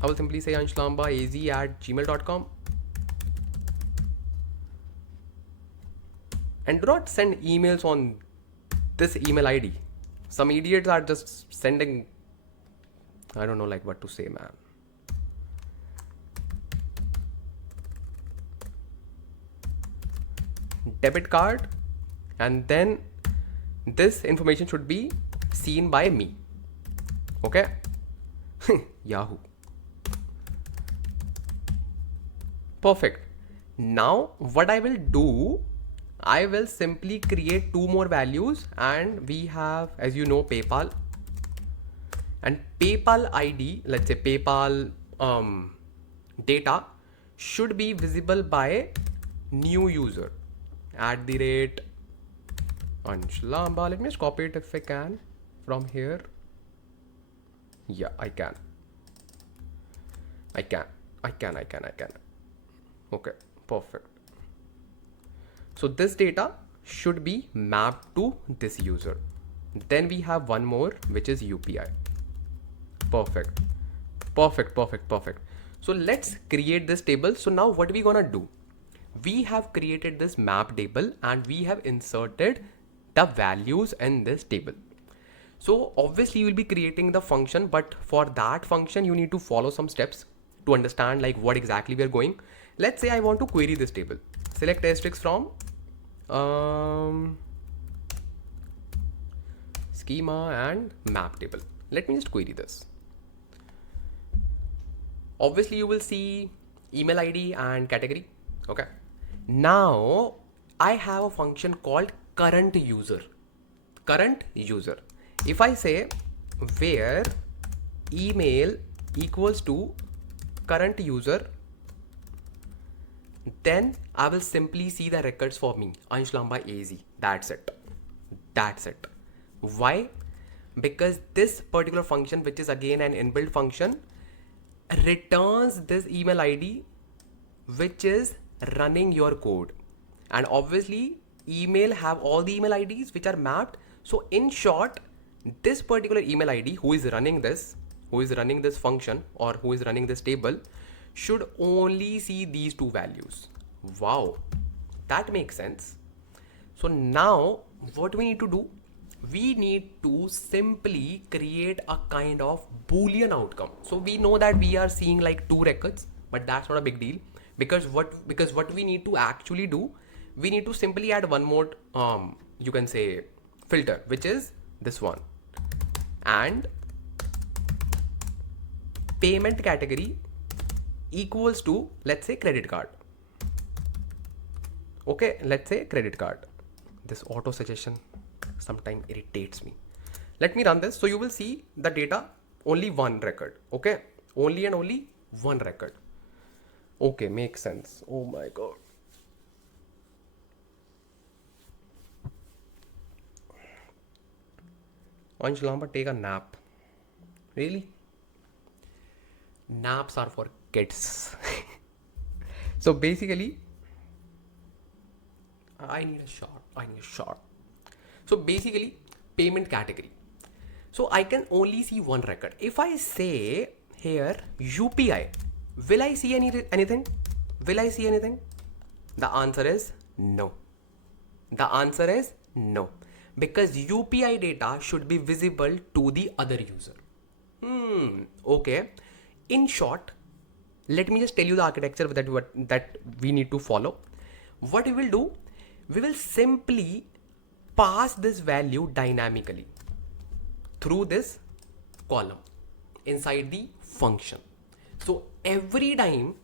I will simply say anshlamba@gmail.com, and do not send emails on this email ID. Some idiots are just sending, I don't know like what to say, man. Debit card, and then this information should be seen by me, okay. Yahoo. Perfect. Now what I will do, I will simply create two more values, and we have, as you know, PayPal, and PayPal ID, let's say PayPal data should be visible by new user @ Ansh Lamba. Let me just copy it if I can from here. Yeah, I can. Okay, perfect. So this data should be mapped to this user. Then we have one more, which is UPI. Perfect. So let's create this table. So now what we gonna do? We have created this map table and we have inserted the values in this table. So obviously you will be creating the function, but for that function you need to follow some steps to understand like what exactly we are going. Let's say I want to query this table. Select asterisk from schema and map table. Let me just query this. Obviously you will see email ID and category. Okay. Now I have a function called current user. Current user. If I say where email equals to current user, then I will simply see the records for me. Ansh Lamba AZ. That's it. That's it. Why? Because this particular function, which is again an inbuilt function, returns this email ID which is running your code. And obviously email have all the email IDs which are mapped. So in short, this particular email ID who is running this function or who is running this table should only see these two values. Wow, that makes sense. So now what we need to do, we need to simply create a kind of boolean outcome. So we know that we are seeing like two records, but that's not a big deal, because what we need to actually do, we need to simply add one more you can say filter, which is this one, and payment category equals to, let's say, credit card. Okay, let's say credit card. This auto suggestion sometimes irritates me. Let me run this. So you will see the data, only one record. Okay, only and only one record. Okay, makes sense. Oh my god. Ansh Lamba, take a nap. Really? Naps are for kids. So basically, I need a shot. So basically, payment category. So I can only see one record. If I say here UPI, will I see anything? Will I see anything? The answer is no. The answer is no. Because UPI data should be visible to the other user. Okay. In short, let me just tell you the architecture that we need to follow. What we will do, we will simply pass this value dynamically through this column inside the function. So every time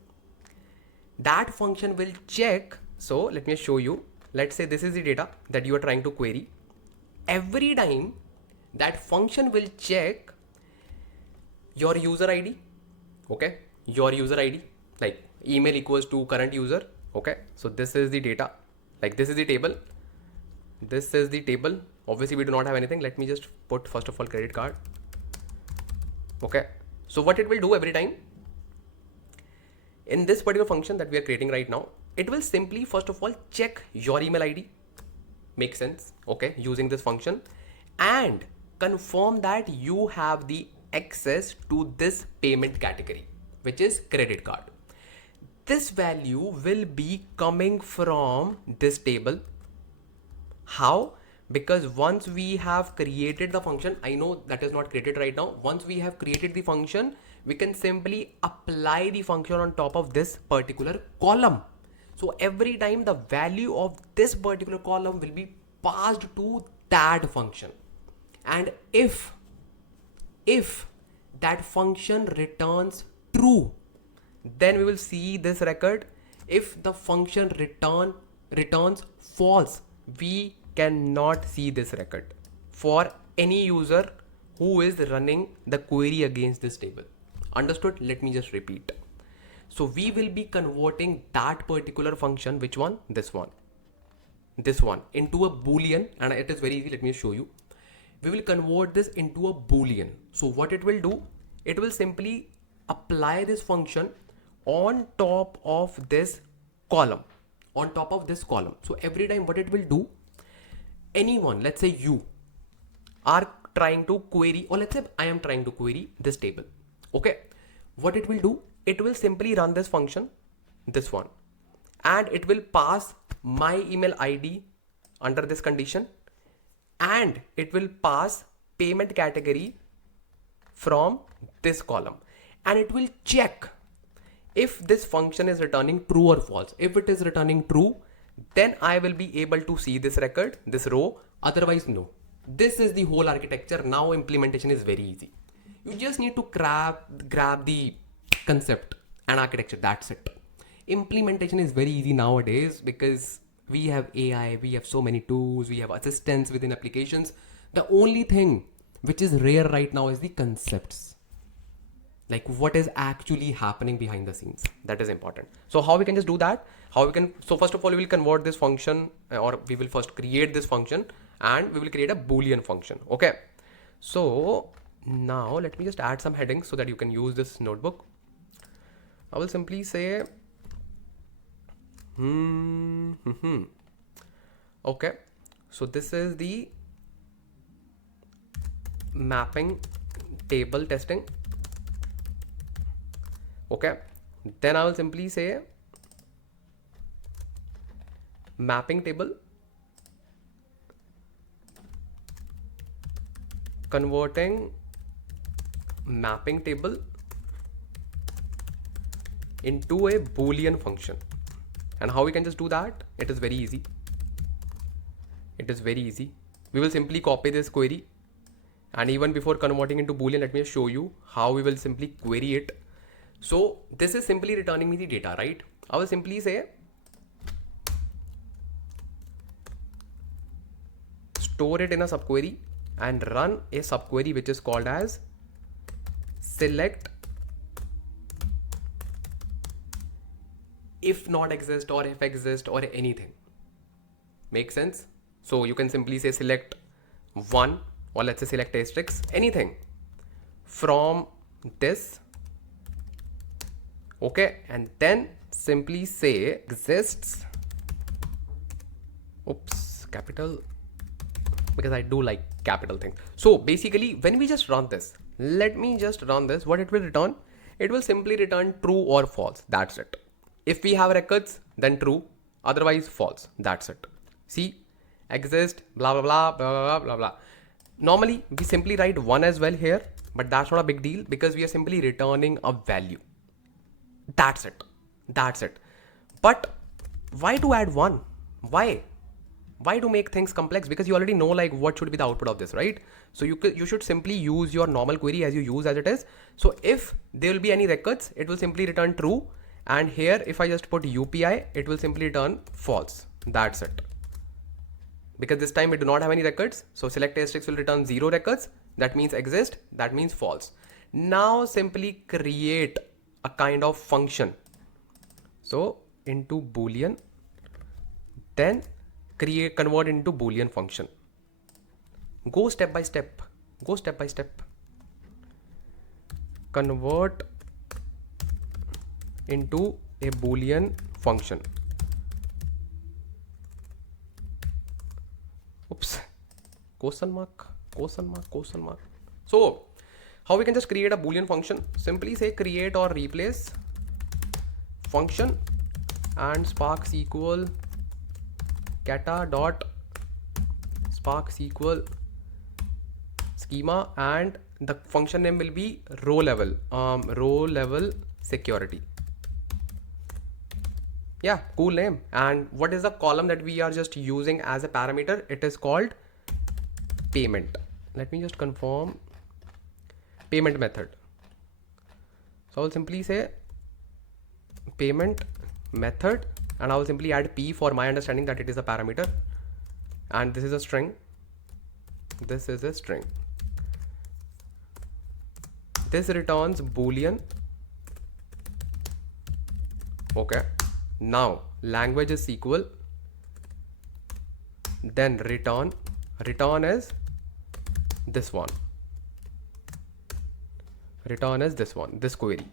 that function will check, so let me show you. Let's say this is the data that you are trying to query. Every time that function will check your user ID. Okay, your user ID, like email equals to current user. Okay, so this is the data, like this is the table. This is the table. Obviously we do not have anything. Let me just put first of all credit card. Okay, so what it will do every time in this particular function that we are creating right now, it will simply first of all check your email ID. Makes sense. Okay, using this function, and confirm that you have the access to this payment category, which is credit card. This value will be coming from this table. How? Because once we have created the function, I know that is not created right now. Once we have created the function, we can simply apply the function on top of this particular column. So every time the value of this particular column will be passed to that function. And if that function returns true, then we will see this record. If the function returns false, we cannot see this record for any user who is running the query against this table. Understood? Let me just repeat. So we will be converting that particular function, which one? This one, into a boolean, and it is very easy. Let me show you. We will convert this into a boolean. So what it will do, it will simply apply this function on top of this column, So every time what it will do, anyone, let's say you are trying to query, or let's say I am trying to query this table. Okay, what it will do, it will simply run this function, this one, and it will pass my email ID under this condition, and it will pass payment category from this column, and it will check if this function is returning true or false. If it is returning true, then I will be able to see this record, this row, otherwise no. This is the whole architecture. Now implementation is very easy. You just need to grab the concept and architecture, that's it. Implementation is very easy nowadays because we have AI, we have so many tools, we have assistants within applications. The only thing which is rare right now is the concepts, like what is actually happening behind the scenes. That is important. So how we can just do that, so first of all we will convert this function, or we will first create this function, and we will create a boolean function. Okay, so now let me just add some headings so that you can use this notebook. I will simply say okay, so this is the mapping table testing. Okay, then I will simply say mapping table converting mapping table into a boolean function. And how we can just do that? It is very easy. It is very easy. We will simply copy this query, and even before converting into boolean, let me show you how we will simply query it. So this is simply returning me the data, right? I will simply say store it in a subquery and run a subquery which is called as select if not exist or if exist or anything. Make sense? So you can simply say select one, or let's say select asterisk, anything from this. Okay, and then simply say exists, oops, capital, because I do like capital things. So basically when we just run this, let me just run this, what it will return? It will simply return true or false. That's it. If we have records, then true, otherwise false. That's it. See, exist, blah, blah, blah, blah, blah, blah, blah. Normally we simply write one as well here, but that's not a big deal because we are simply returning a value. That's it. That's it. But why to add one? Why to make things complex? Because you already know like what should be the output of this, right? So you should simply use your normal query as you use as it is. So if there will be any records, it will simply return true, and here if I just put UPI, it will simply return false. That's it. Because this time we do not have any records, so select asterisk will return 0 records. That means exist, that means false. Now simply create a kind of function. So into boolean, then convert into boolean function. Go step by step. Go step by step. Convert into a boolean function. Oops. Question mark. So how we can just create a boolean function? Simply say create or replace function and SparkSQL kata dot SparkSQL schema, and the function name will be row level security. Yeah, cool name. And what is the column that we are just using as a parameter? It is called payment. Let me just confirm payment method. So I will simply say payment method, and I will simply add p for my understanding that it is a parameter, and this is a string. This is a string. This returns boolean. Okay, now language is SQL, then return is this one. Return is this one, this query.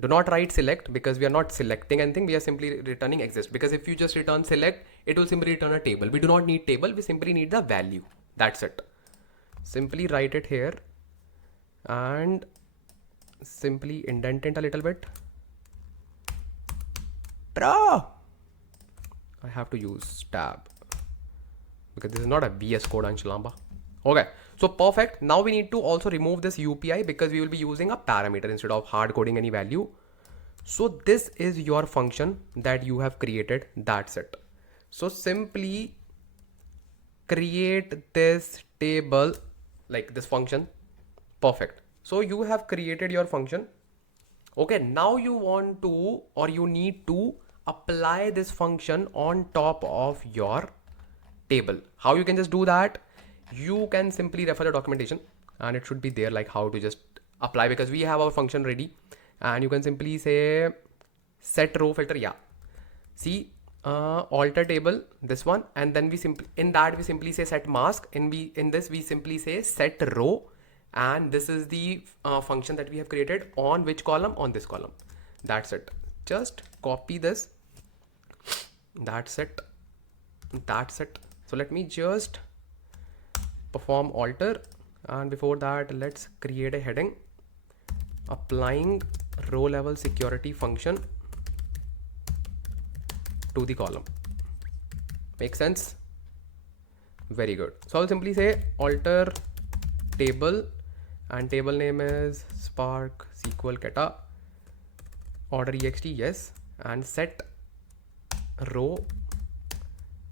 Do not write select because we are not selecting anything. We are simply returning exist, because if you just return select, it will simply return a table. We do not need table. We simply need the value. That's it. Simply write it here, and simply indent it a little bit. Bro, I have to use tab because this is not a VS Code, Ansh Lamba. Okay, so perfect. Now we need to also remove this UPI because we will be using a parameter instead of hard coding any value. So this is your function that you have created. That's it. So simply create this table like this function. Perfect. So you have created your function. Okay, now you want to or you need to apply this function on top of your table. How you can just do that? You can simply refer the documentation and it should be there like how to just apply, because we have our function ready, and you can simply say set row filter. Yeah, see, alter table, this one, and then we simply say set mask. In this we simply say set row, and this is the function that we have created on which column? On this column. That's it. Just copy this. That's it. That's it. So let me just perform alter, and before that let's create a heading applying row level security function to the column. Make sense? Very good. So I'll simply say alter table, and table name is Spark SQL Keta order ext, yes, and set row,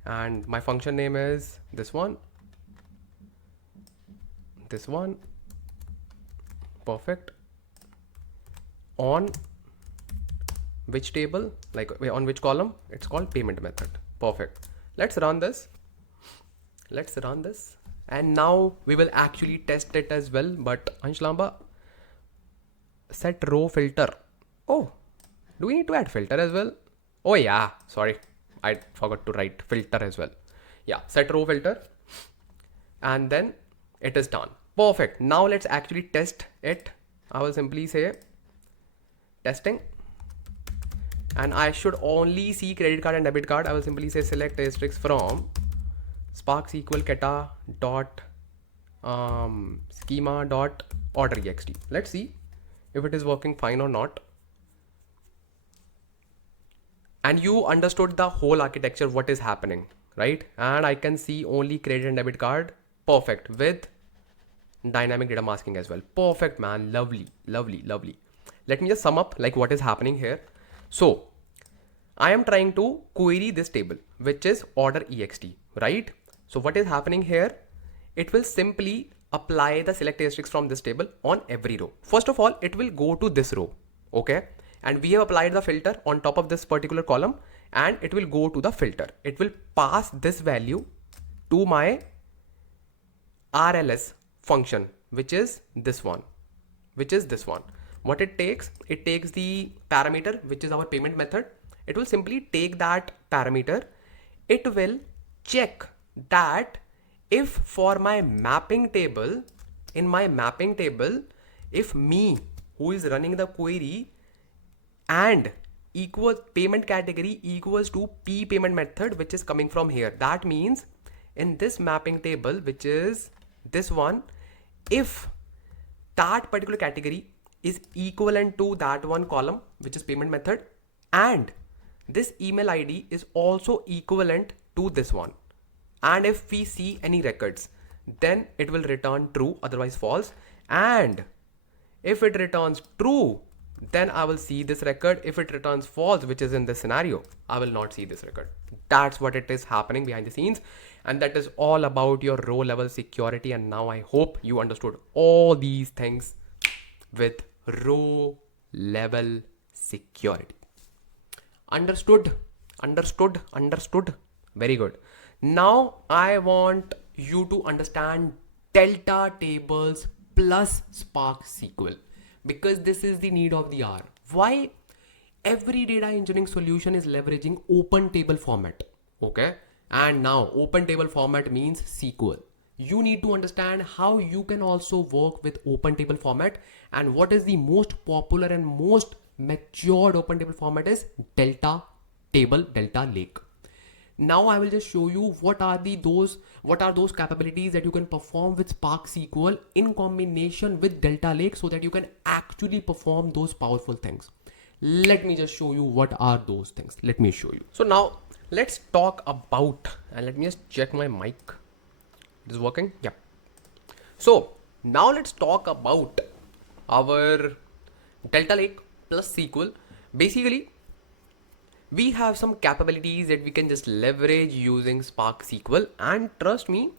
and my function name is this one. Perfect. On which table, like on which column? It's called payment method. Perfect. Let's run this. And now we will actually test it as well. But Ansh Lamba, set row filter. Oh, do we need to add filter as well? Oh yeah, sorry, I forgot to write filter as well. Yeah, set row filter, and then it is done. Perfect. Now let's actually test it. I will simply say testing, and I should only see credit card and debit card. I will simply say select asterisk from SparkSQL Keta dot schema dot order ext. Let's see if it is working fine or not. And you understood the whole architecture, what is happening, right? And I can see only credit and debit card. Perfect. With dynamic data masking as well. Perfect, man. Lovely. Let me just sum up like what is happening here. So I am trying to query this table, which is order ext, right? So what is happening here? It will simply apply the select asterisk from this table on every row. First of all, it will go to this row. Okay. And we have applied the filter on top of this particular column, and it will go to the filter. It will pass this value to my RLS function, which is this one. What it takes the parameter, which is our payment method. It will simply take that parameter. It will check that if for my mapping table, in my mapping table, if me who is running the query and equals payment category equals to p payment method, which is coming from here. That means in this mapping table, which is this one, if that particular category is equivalent to that one column, which is payment method, and this email ID is also equivalent to this one, and if we see any records, then it will return true, otherwise false. And if it returns true, then I will see this record. If it returns false, which is in this scenario, I will not see this record. That's what it is happening behind the scenes. And that is all about your row level security. And now I hope you understood all these things with row level security. Understood. Very good. Now I want you to understand delta tables plus Spark SQL, because this is the need of the hour. Why? Every data engineering solution is leveraging open table format. Okay. And now open table format means SQL. You need to understand how you can also work with open table format, and what is the most popular and most matured open table format is delta table, delta lake. Now I will just show you what are those capabilities that you can perform with Spark SQL in combination with Delta Lake so that you can actually perform those powerful things. Let me just show you what are those things. Let me show you. So now let's talk about, and let me just check my mic. It is working? Yeah. So now let's talk about our Delta Lake plus SQL. Basically, we have some capabilities that we can just leverage using Spark SQL, and trust me,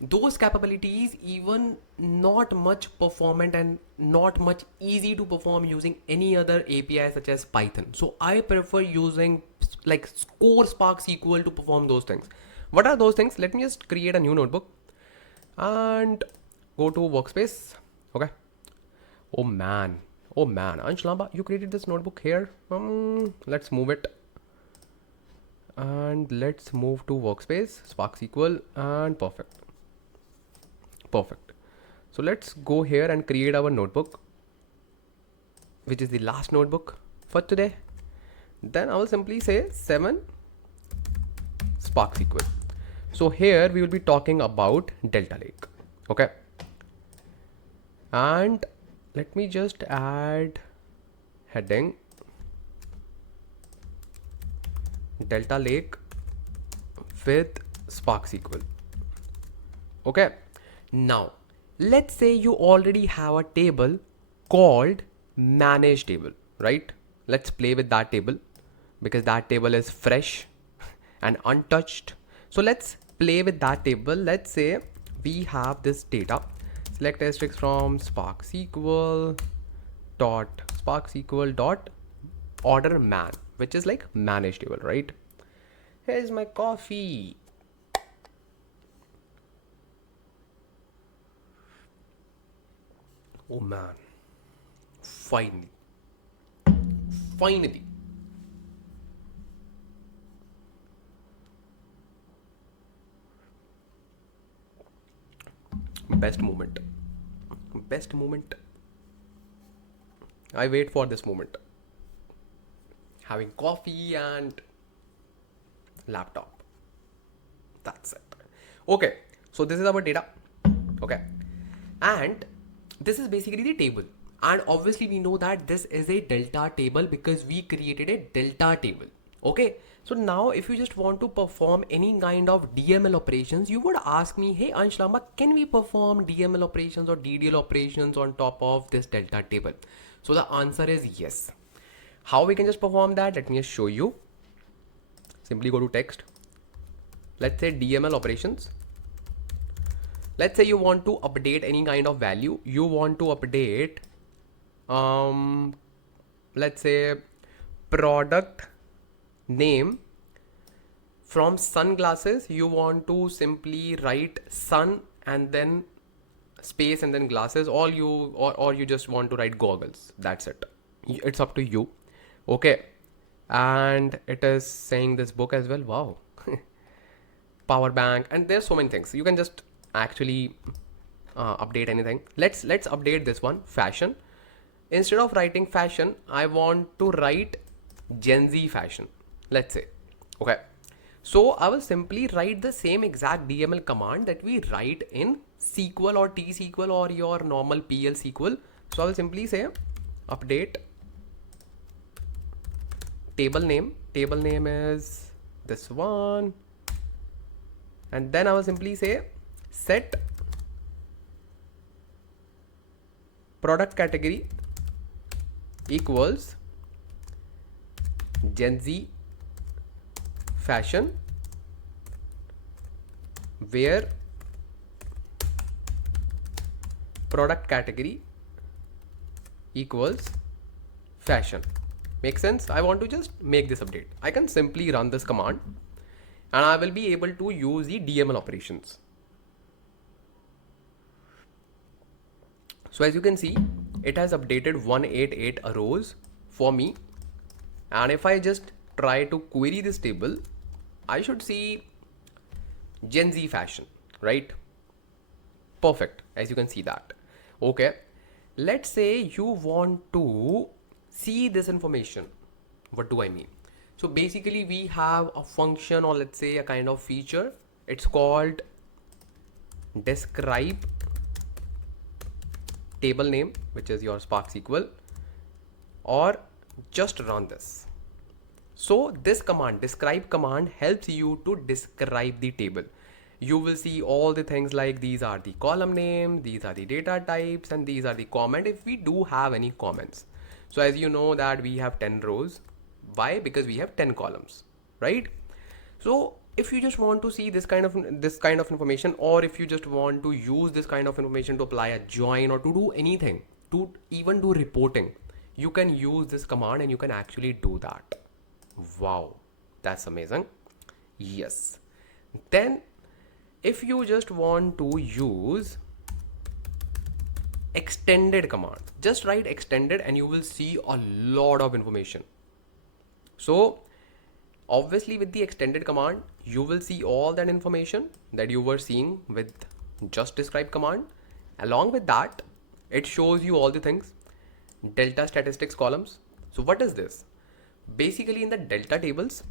those capabilities even not much performant and not much easy to perform using any other API such as Python. So I prefer using like core Spark SQL to perform those things. What are those things? Let me just create a new notebook and go to workspace. Okay. Oh man. Oh man. Ansh Lamba, you created this notebook here. Let's move it. And let's move to workspace, Spark SQL, and perfect. So let's go here and create our notebook, which is the last notebook for today. Then I will simply say 7 Spark SQL. So here we will be talking about Delta Lake. Okay. And let me just add heading Delta Lake with Spark SQL. Okay. Now, let's say you already have a table called manage table, right? Let's play with that table because that table is fresh and untouched. So let's play with that table. Let's say we have this data. Select asterisk from Spark SQL dot order man, which is like manage table, right? Here's my coffee. Oh man, finally. Best moment. I wait for this moment. Having coffee and laptop. That's it. Okay, so this is our data. Okay, and this is basically the table, and obviously we know that this is a delta table because we created a delta table. Okay, so now if you just want to perform any kind of DML operations, you would ask me, hey Ansh Lamba, can we perform DML operations or DDL operations on top of this delta table? So the answer is yes. How we can just perform that? Let me just show you. Simply go to text. Let's say DML operations. Let's say you want to update any kind of value. You want to update, let's say product name from sunglasses. You want to simply write sun and then space and then glasses, or you just want to write goggles. That's it. It's up to you. Okay. And it is saying this book as well. Wow. Power bank, and there's so many things. You can just actually update anything. Let's update this one, fashion. Instead of writing fashion, I want to write Gen Z fashion, let's say. Okay, so I will simply write the same exact DML command that we write in SQL or T-SQL or your normal PL SQL. So I will simply say update table name is this one, and then I will simply say set product category equals Gen Z fashion, where product category equals fashion. Make sense? I want to just make this update. I can simply run this command and I will be able to use the DML operations. So as you can see, it has updated 188 rows for me. And if I just try to query this table, I should see Gen Z fashion, right? Perfect. As you can see that. Okay. Let's say you want to see this information. What do I mean? So basically we have a function, or let's say a kind of feature. It's called describe table name, which is your Spark SQL, or just run this. So this command, describe command, helps you to describe the table. You will see all the things like these are the column names, these are the data types, and these are the comment if we do have any comments. So as you know that we have 10 rows. Why? Because we have 10 columns, right? So if you just want to see this kind of information, or if you just want to use this kind of information to apply a join or to do anything, to even do reporting, you can use this command and you can actually do that. Wow, that's amazing. Yes. Then if you just want to use extended command, just write extended and you will see a lot of information. So obviously with the extended command, you will see all that information that you were seeing with just describe command. Along with that, it shows you all the things. Delta statistics columns. So what is this? Basically in the delta tables,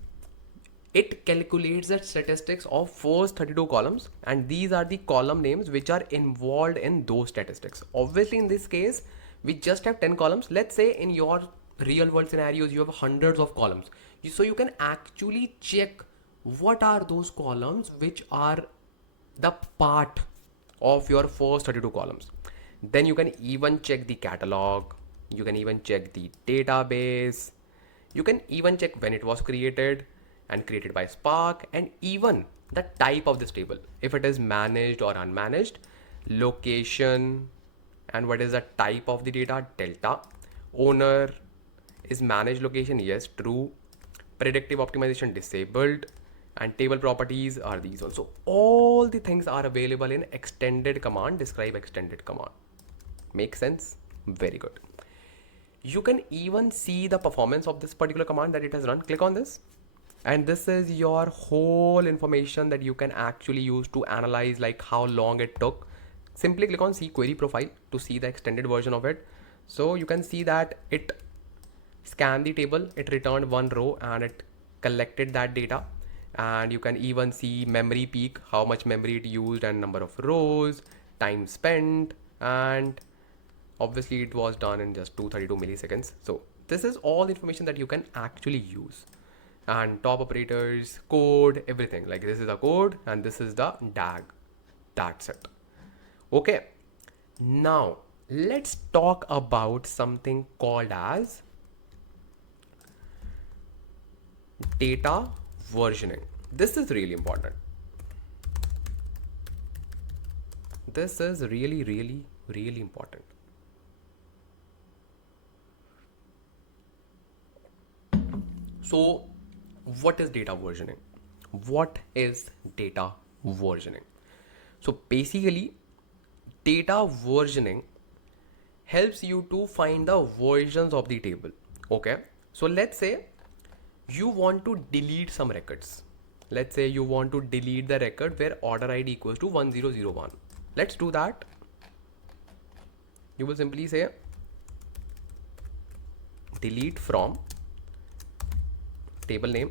it calculates the statistics of first 32 columns, and these are the column names which are involved in those statistics. Obviously in this case we just have 10 columns. Let's say in your real world scenarios you have hundreds of columns, so you can actually check what are those columns which are the part of your first 32 columns. Then you can even check the catalog, you can even check the database, you can even check when it was created and created by Spark, and even the type of this table, if it is managed or unmanaged, location, and what is the type of the data, delta. Owner is managed location, yes, true. Predictive optimization disabled, and table properties are these also. All the things are available in extended command, describe extended command. Make sense? Very good. You can even see the performance of this particular command that it has run. Click on this, and this is your whole information that you can actually use to analyze like how long it took. Simply click on see query profile to see the extended version of it. So you can see that it scanned the table, it returned one row and it collected that data. And you can even see memory peak, how much memory it used, and number of rows, time spent, and obviously it was done in just 232 milliseconds. So this is all information that you can actually use. And top operators, code, everything. Like this is the code and this is the DAG. That's it. Okay. Now let's talk about something called as data versioning. This is really important. This is really, really, really important. So what is data versioning? What is data versioning? So basically data versioning helps you to find the versions of the table. Okay, so let's say you want to delete some records. Let's say you want to delete the record where order ID equals to 1001. Let's do that. You will simply say delete from table name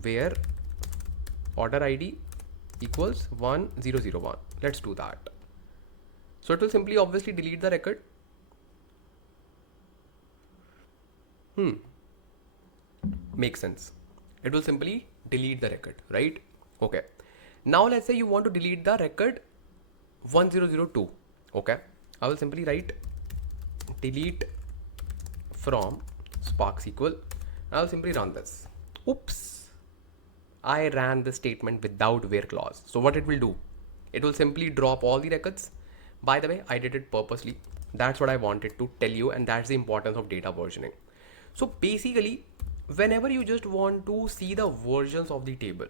where order ID equals 1001. Let's do that. So it will simply obviously delete the record. Makes sense. It will simply delete the record, right? Okay. Now let's say you want to delete the record 1002. Okay. I will simply write delete from SparkSQL. I'll simply run this. Oops. I ran this statement without where clause. So what it will do? It will simply drop all the records. By the way, I did it purposely. That's what I wanted to tell you, and that's the importance of data versioning. So basically, whenever you just want to see the versions of the table,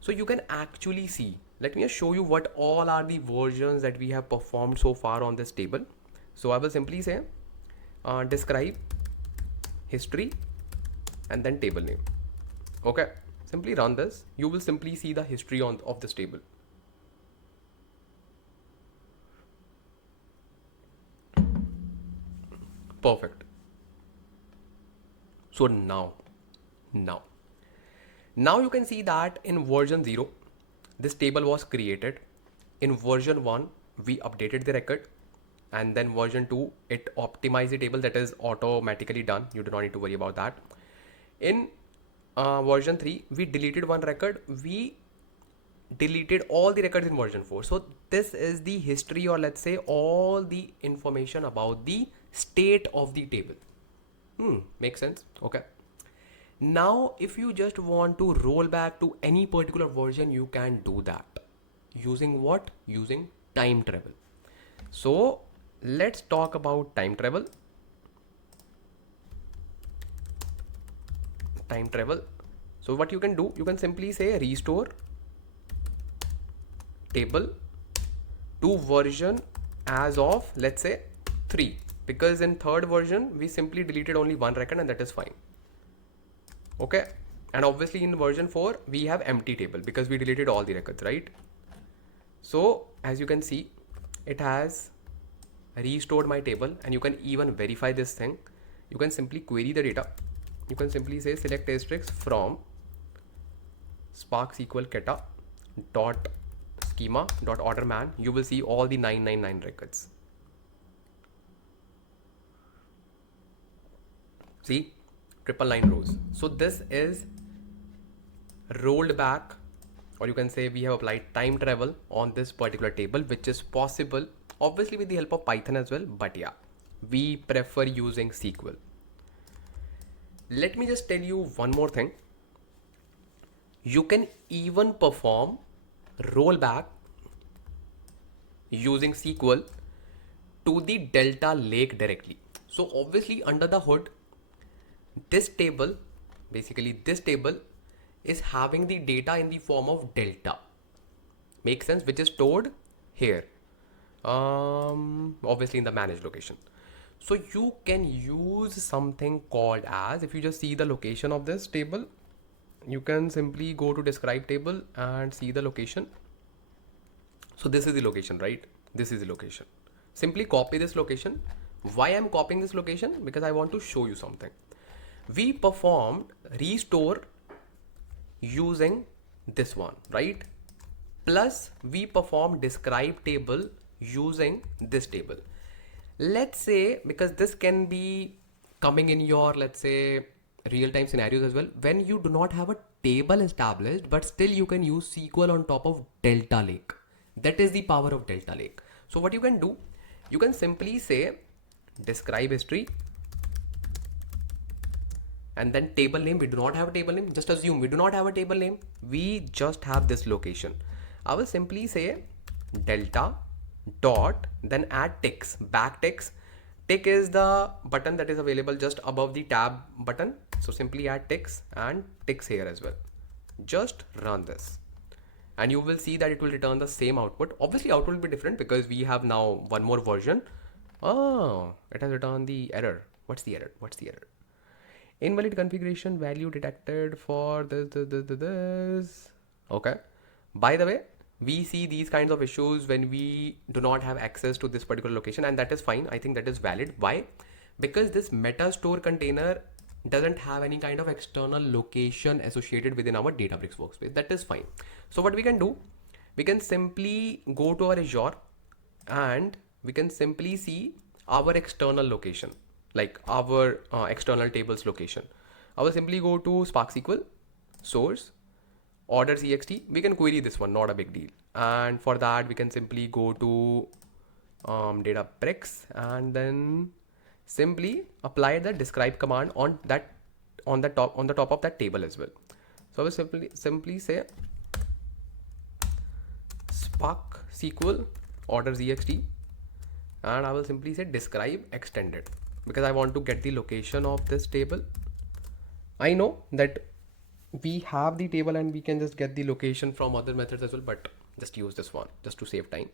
so you can actually see, let me just show you what all are the versions that we have performed so far on this table. So I will simply say describe history and then table name. Okay, simply run this. You will simply see the history of this table. Perfect. So now Now you can see that in version 0, this table was created. In version 1, we updated the record. And then version 2, it optimized the table, that is automatically done. You do not need to worry about that. In version 3, we deleted one record. We deleted all the records in version 4. So this is the history, or let's say all the information about the state of the table. Makes sense? Okay. Now, if you just want to roll back to any particular version, you can do that. Using what? Using time travel. So let's talk about time travel. Time travel. So what you can do, you can simply say restore table to version as of, let's say, 3, because in third version we simply deleted only one record, and that is fine. Okay. And obviously in version 4 we have empty table because we deleted all the records, right? So as you can see, it has restored my table, and you can even verify this thing. You can simply query the data. You can simply say select asterisk from SparkSQL keta dot schema dot order man. You will see all the 999 records. See, 999 rows. So this is rolled back, or you can say we have applied time travel on this particular table, which is possible obviously with the help of Python as well, but yeah, we prefer using SQL. Let me just tell you one more thing. You can even perform rollback using SQL to the Delta Lake directly. So obviously under the hood, this table, basically this table is having the data in the form of delta. Makes sense? Which is stored here. Obviously in the managed location. So you can use something called as, if you just see the location of this table, you can simply go to describe table and see the location. So this is the location, right? This is the location. Simply copy this location. Why I'm copying this location? Because I want to show you something. We performed restore using this one, right? Plus we performed describe table using this table. Let's say, because this can be coming in your, let's say, real-time scenarios as well, when you do not have a table established, but still you can use SQL on top of Delta Lake. That is the power of Delta Lake. So what you can do, you can simply say describe history, and then table name. We do not have a table name. Just assume we do not have a table name. We just have this location. I will simply say delta dot, then add ticks, back ticks. Tick is the button that is available just above the tab button. So simply add ticks and ticks here as well. Just run this, and you will see that it will return the same output. Obviously output will be different because we have now one more version. Oh, it has returned the error. What's the error? What's the error? Invalid configuration value detected for this. Okay. By the way, we see these kinds of issues when we do not have access to this particular location, and that is fine. I think that is valid. Why? Because this meta store container doesn't have any kind of external location associated within our Databricks workspace. That is fine. So what we can do, we can simply go to our Azure and we can simply see our external location, like our external tables location. I will simply go to SparkSQL source orders ext. We can query this one, not a big deal. And for that we can simply go to Databricks and then simply apply the describe command on the top of that table as well. So I will simply say SparkSQL orders ext, and I will simply say describe extended because I want to get the location of this table. I know that we have the table and we can just get the location from other methods as well, but just use this one just to save time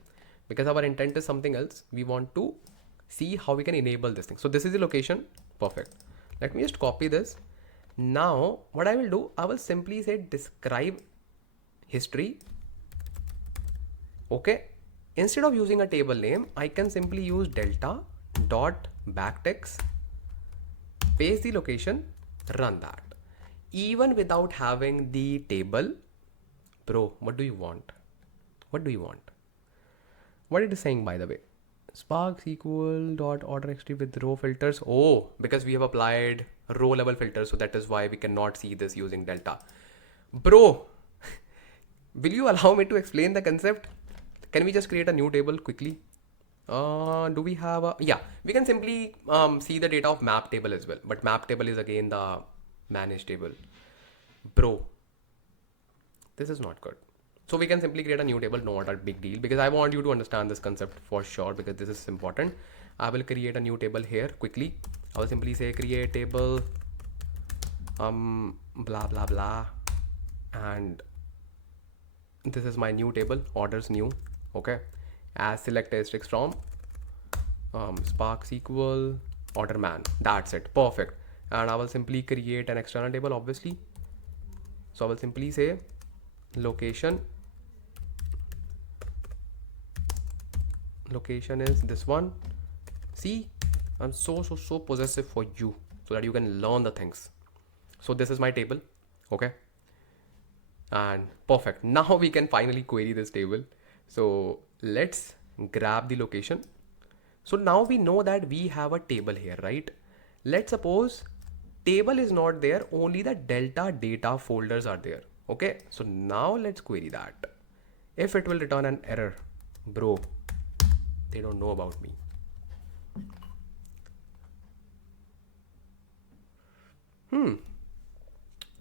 because our intent is something else. We want to see how we can enable this thing. So this is the location. Perfect. Let me just copy this. Now what I will do, I will simply say describe history. Okay. Instead of using a table name, I can simply use delta dot backticks, paste the location, run that. even without having the table, bro, what do you want? What do you want? What it is saying, by the way? Spark SQL dot order xt with row filters. Oh, because we have applied row level filters, so that is why we cannot see this using delta. Bro, will you allow me to explain the concept? Can we just create a new table quickly? Do we have a, yeah, we can simply see the data of map table as well, but map table is again the manage table. Bro, this is not good. So we can simply create a new table, not a big deal, because I want you to understand this concept for sure, because this is important. I will create a new table here quickly. I will simply say create table, blah, blah, blah. And this is my new table, orders new. Okay. As select asterisk from Spark SQL order man. That's it. Perfect. And I will simply create an external table, obviously. So I will simply say location is this one. See, I'm so possessive for you so that you can learn the things. So this is my table. Okay. And perfect. Now we can finally query this table. So let's grab the location. So now we know that we have a table here, right? Let's suppose table is not there, only the delta data folders are there. Okay, so now let's query that. If it will return an error, bro, they don't know about me.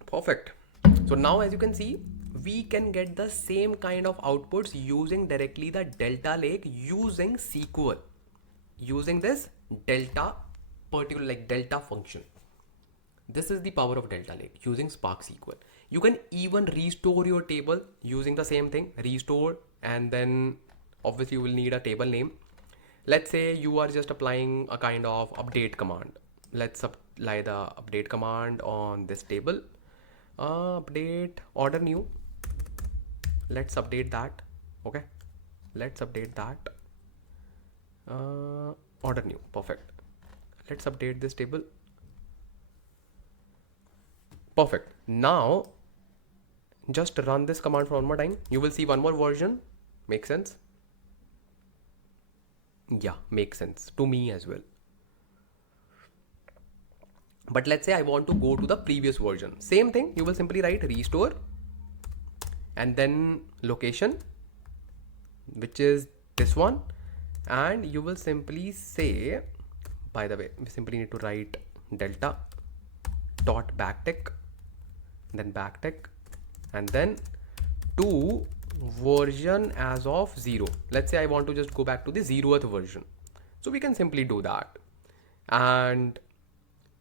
Perfect. So now as you can see, we can get the same kind of outputs using directly the delta lake using SQL. Using this delta particular like delta function. This is the power of delta lake using Spark SQL. You can even restore your table using the same thing, restore, and then obviously you will need a table name. Let's say you are just applying a kind of update command. Let's apply the update command on this table. Update order new. Let's update that. Okay, let's update that. Order new. Perfect. Let's update this table. Perfect. Now just run this command for one more time. You will see one more version. Makes sense? Yeah, makes sense to me as well. But let's say I want to go to the previous version. Same thing. You will simply write restore and then location, which is this one. And you will simply say, by the way, we simply need to write delta dot backtick, then backtick, and then to version as of 0. Let's say I want to just go back to the 0th version. So we can simply do that. And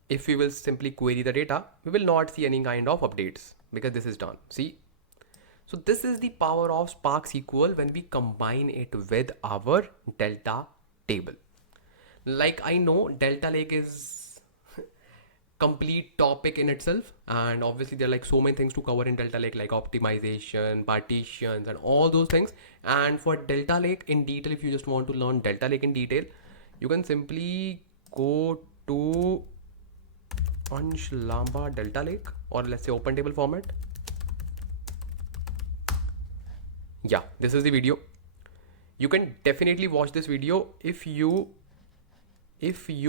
if we will simply query the data, we will not see any kind of updates because this is done. See? So this is the power of Spark SQL when we combine it with our delta table. Like I know delta lake is complete topic in itself, and obviously there are like so many things to cover in delta lake, like optimization, partitions, and all those things. And for delta lake in detail, if you just want to learn delta lake in detail, you can simply go to Ansh Lamba delta lake, or let's say open table format. Yeah, this is the video. You can definitely watch this video if you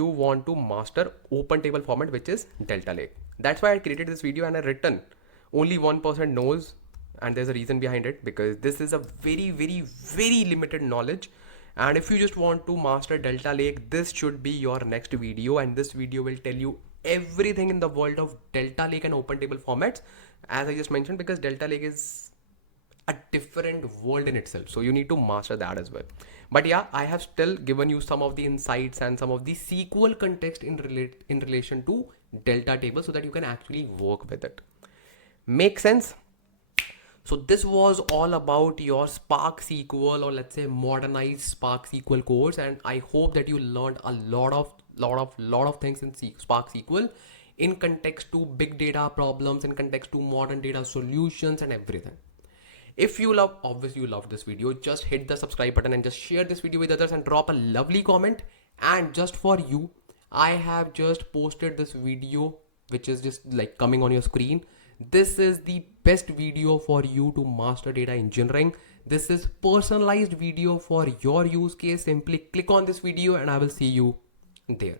want to master open table format, which is delta lake. That's why I created this video and I written only 1% knows, and there's a reason behind it, because this is a very limited knowledge. And if you just want to master delta lake, this should be your next video, and this video will tell you everything in the world of delta lake and open table formats, as I just mentioned, because delta lake is a different world in itself, so you need to master that as well. But yeah, I have still given you some of the insights and some of the SQL context in relation to delta table, so that you can actually work with it. Make sense? So this was all about your Spark SQL, or let's say modernized Spark SQL course, and I hope that you learned a lot of things in Spark SQL in context to big data problems, in context to modern data solutions and everything. If you love, obviously you loved this video, just hit the subscribe button and just share this video with others and drop a lovely comment. And just for you, I have just posted this video which is just like coming on your screen. This is the best video for you to master data engineering. This is personalized video for your use case. Simply click on this video and I will see you there.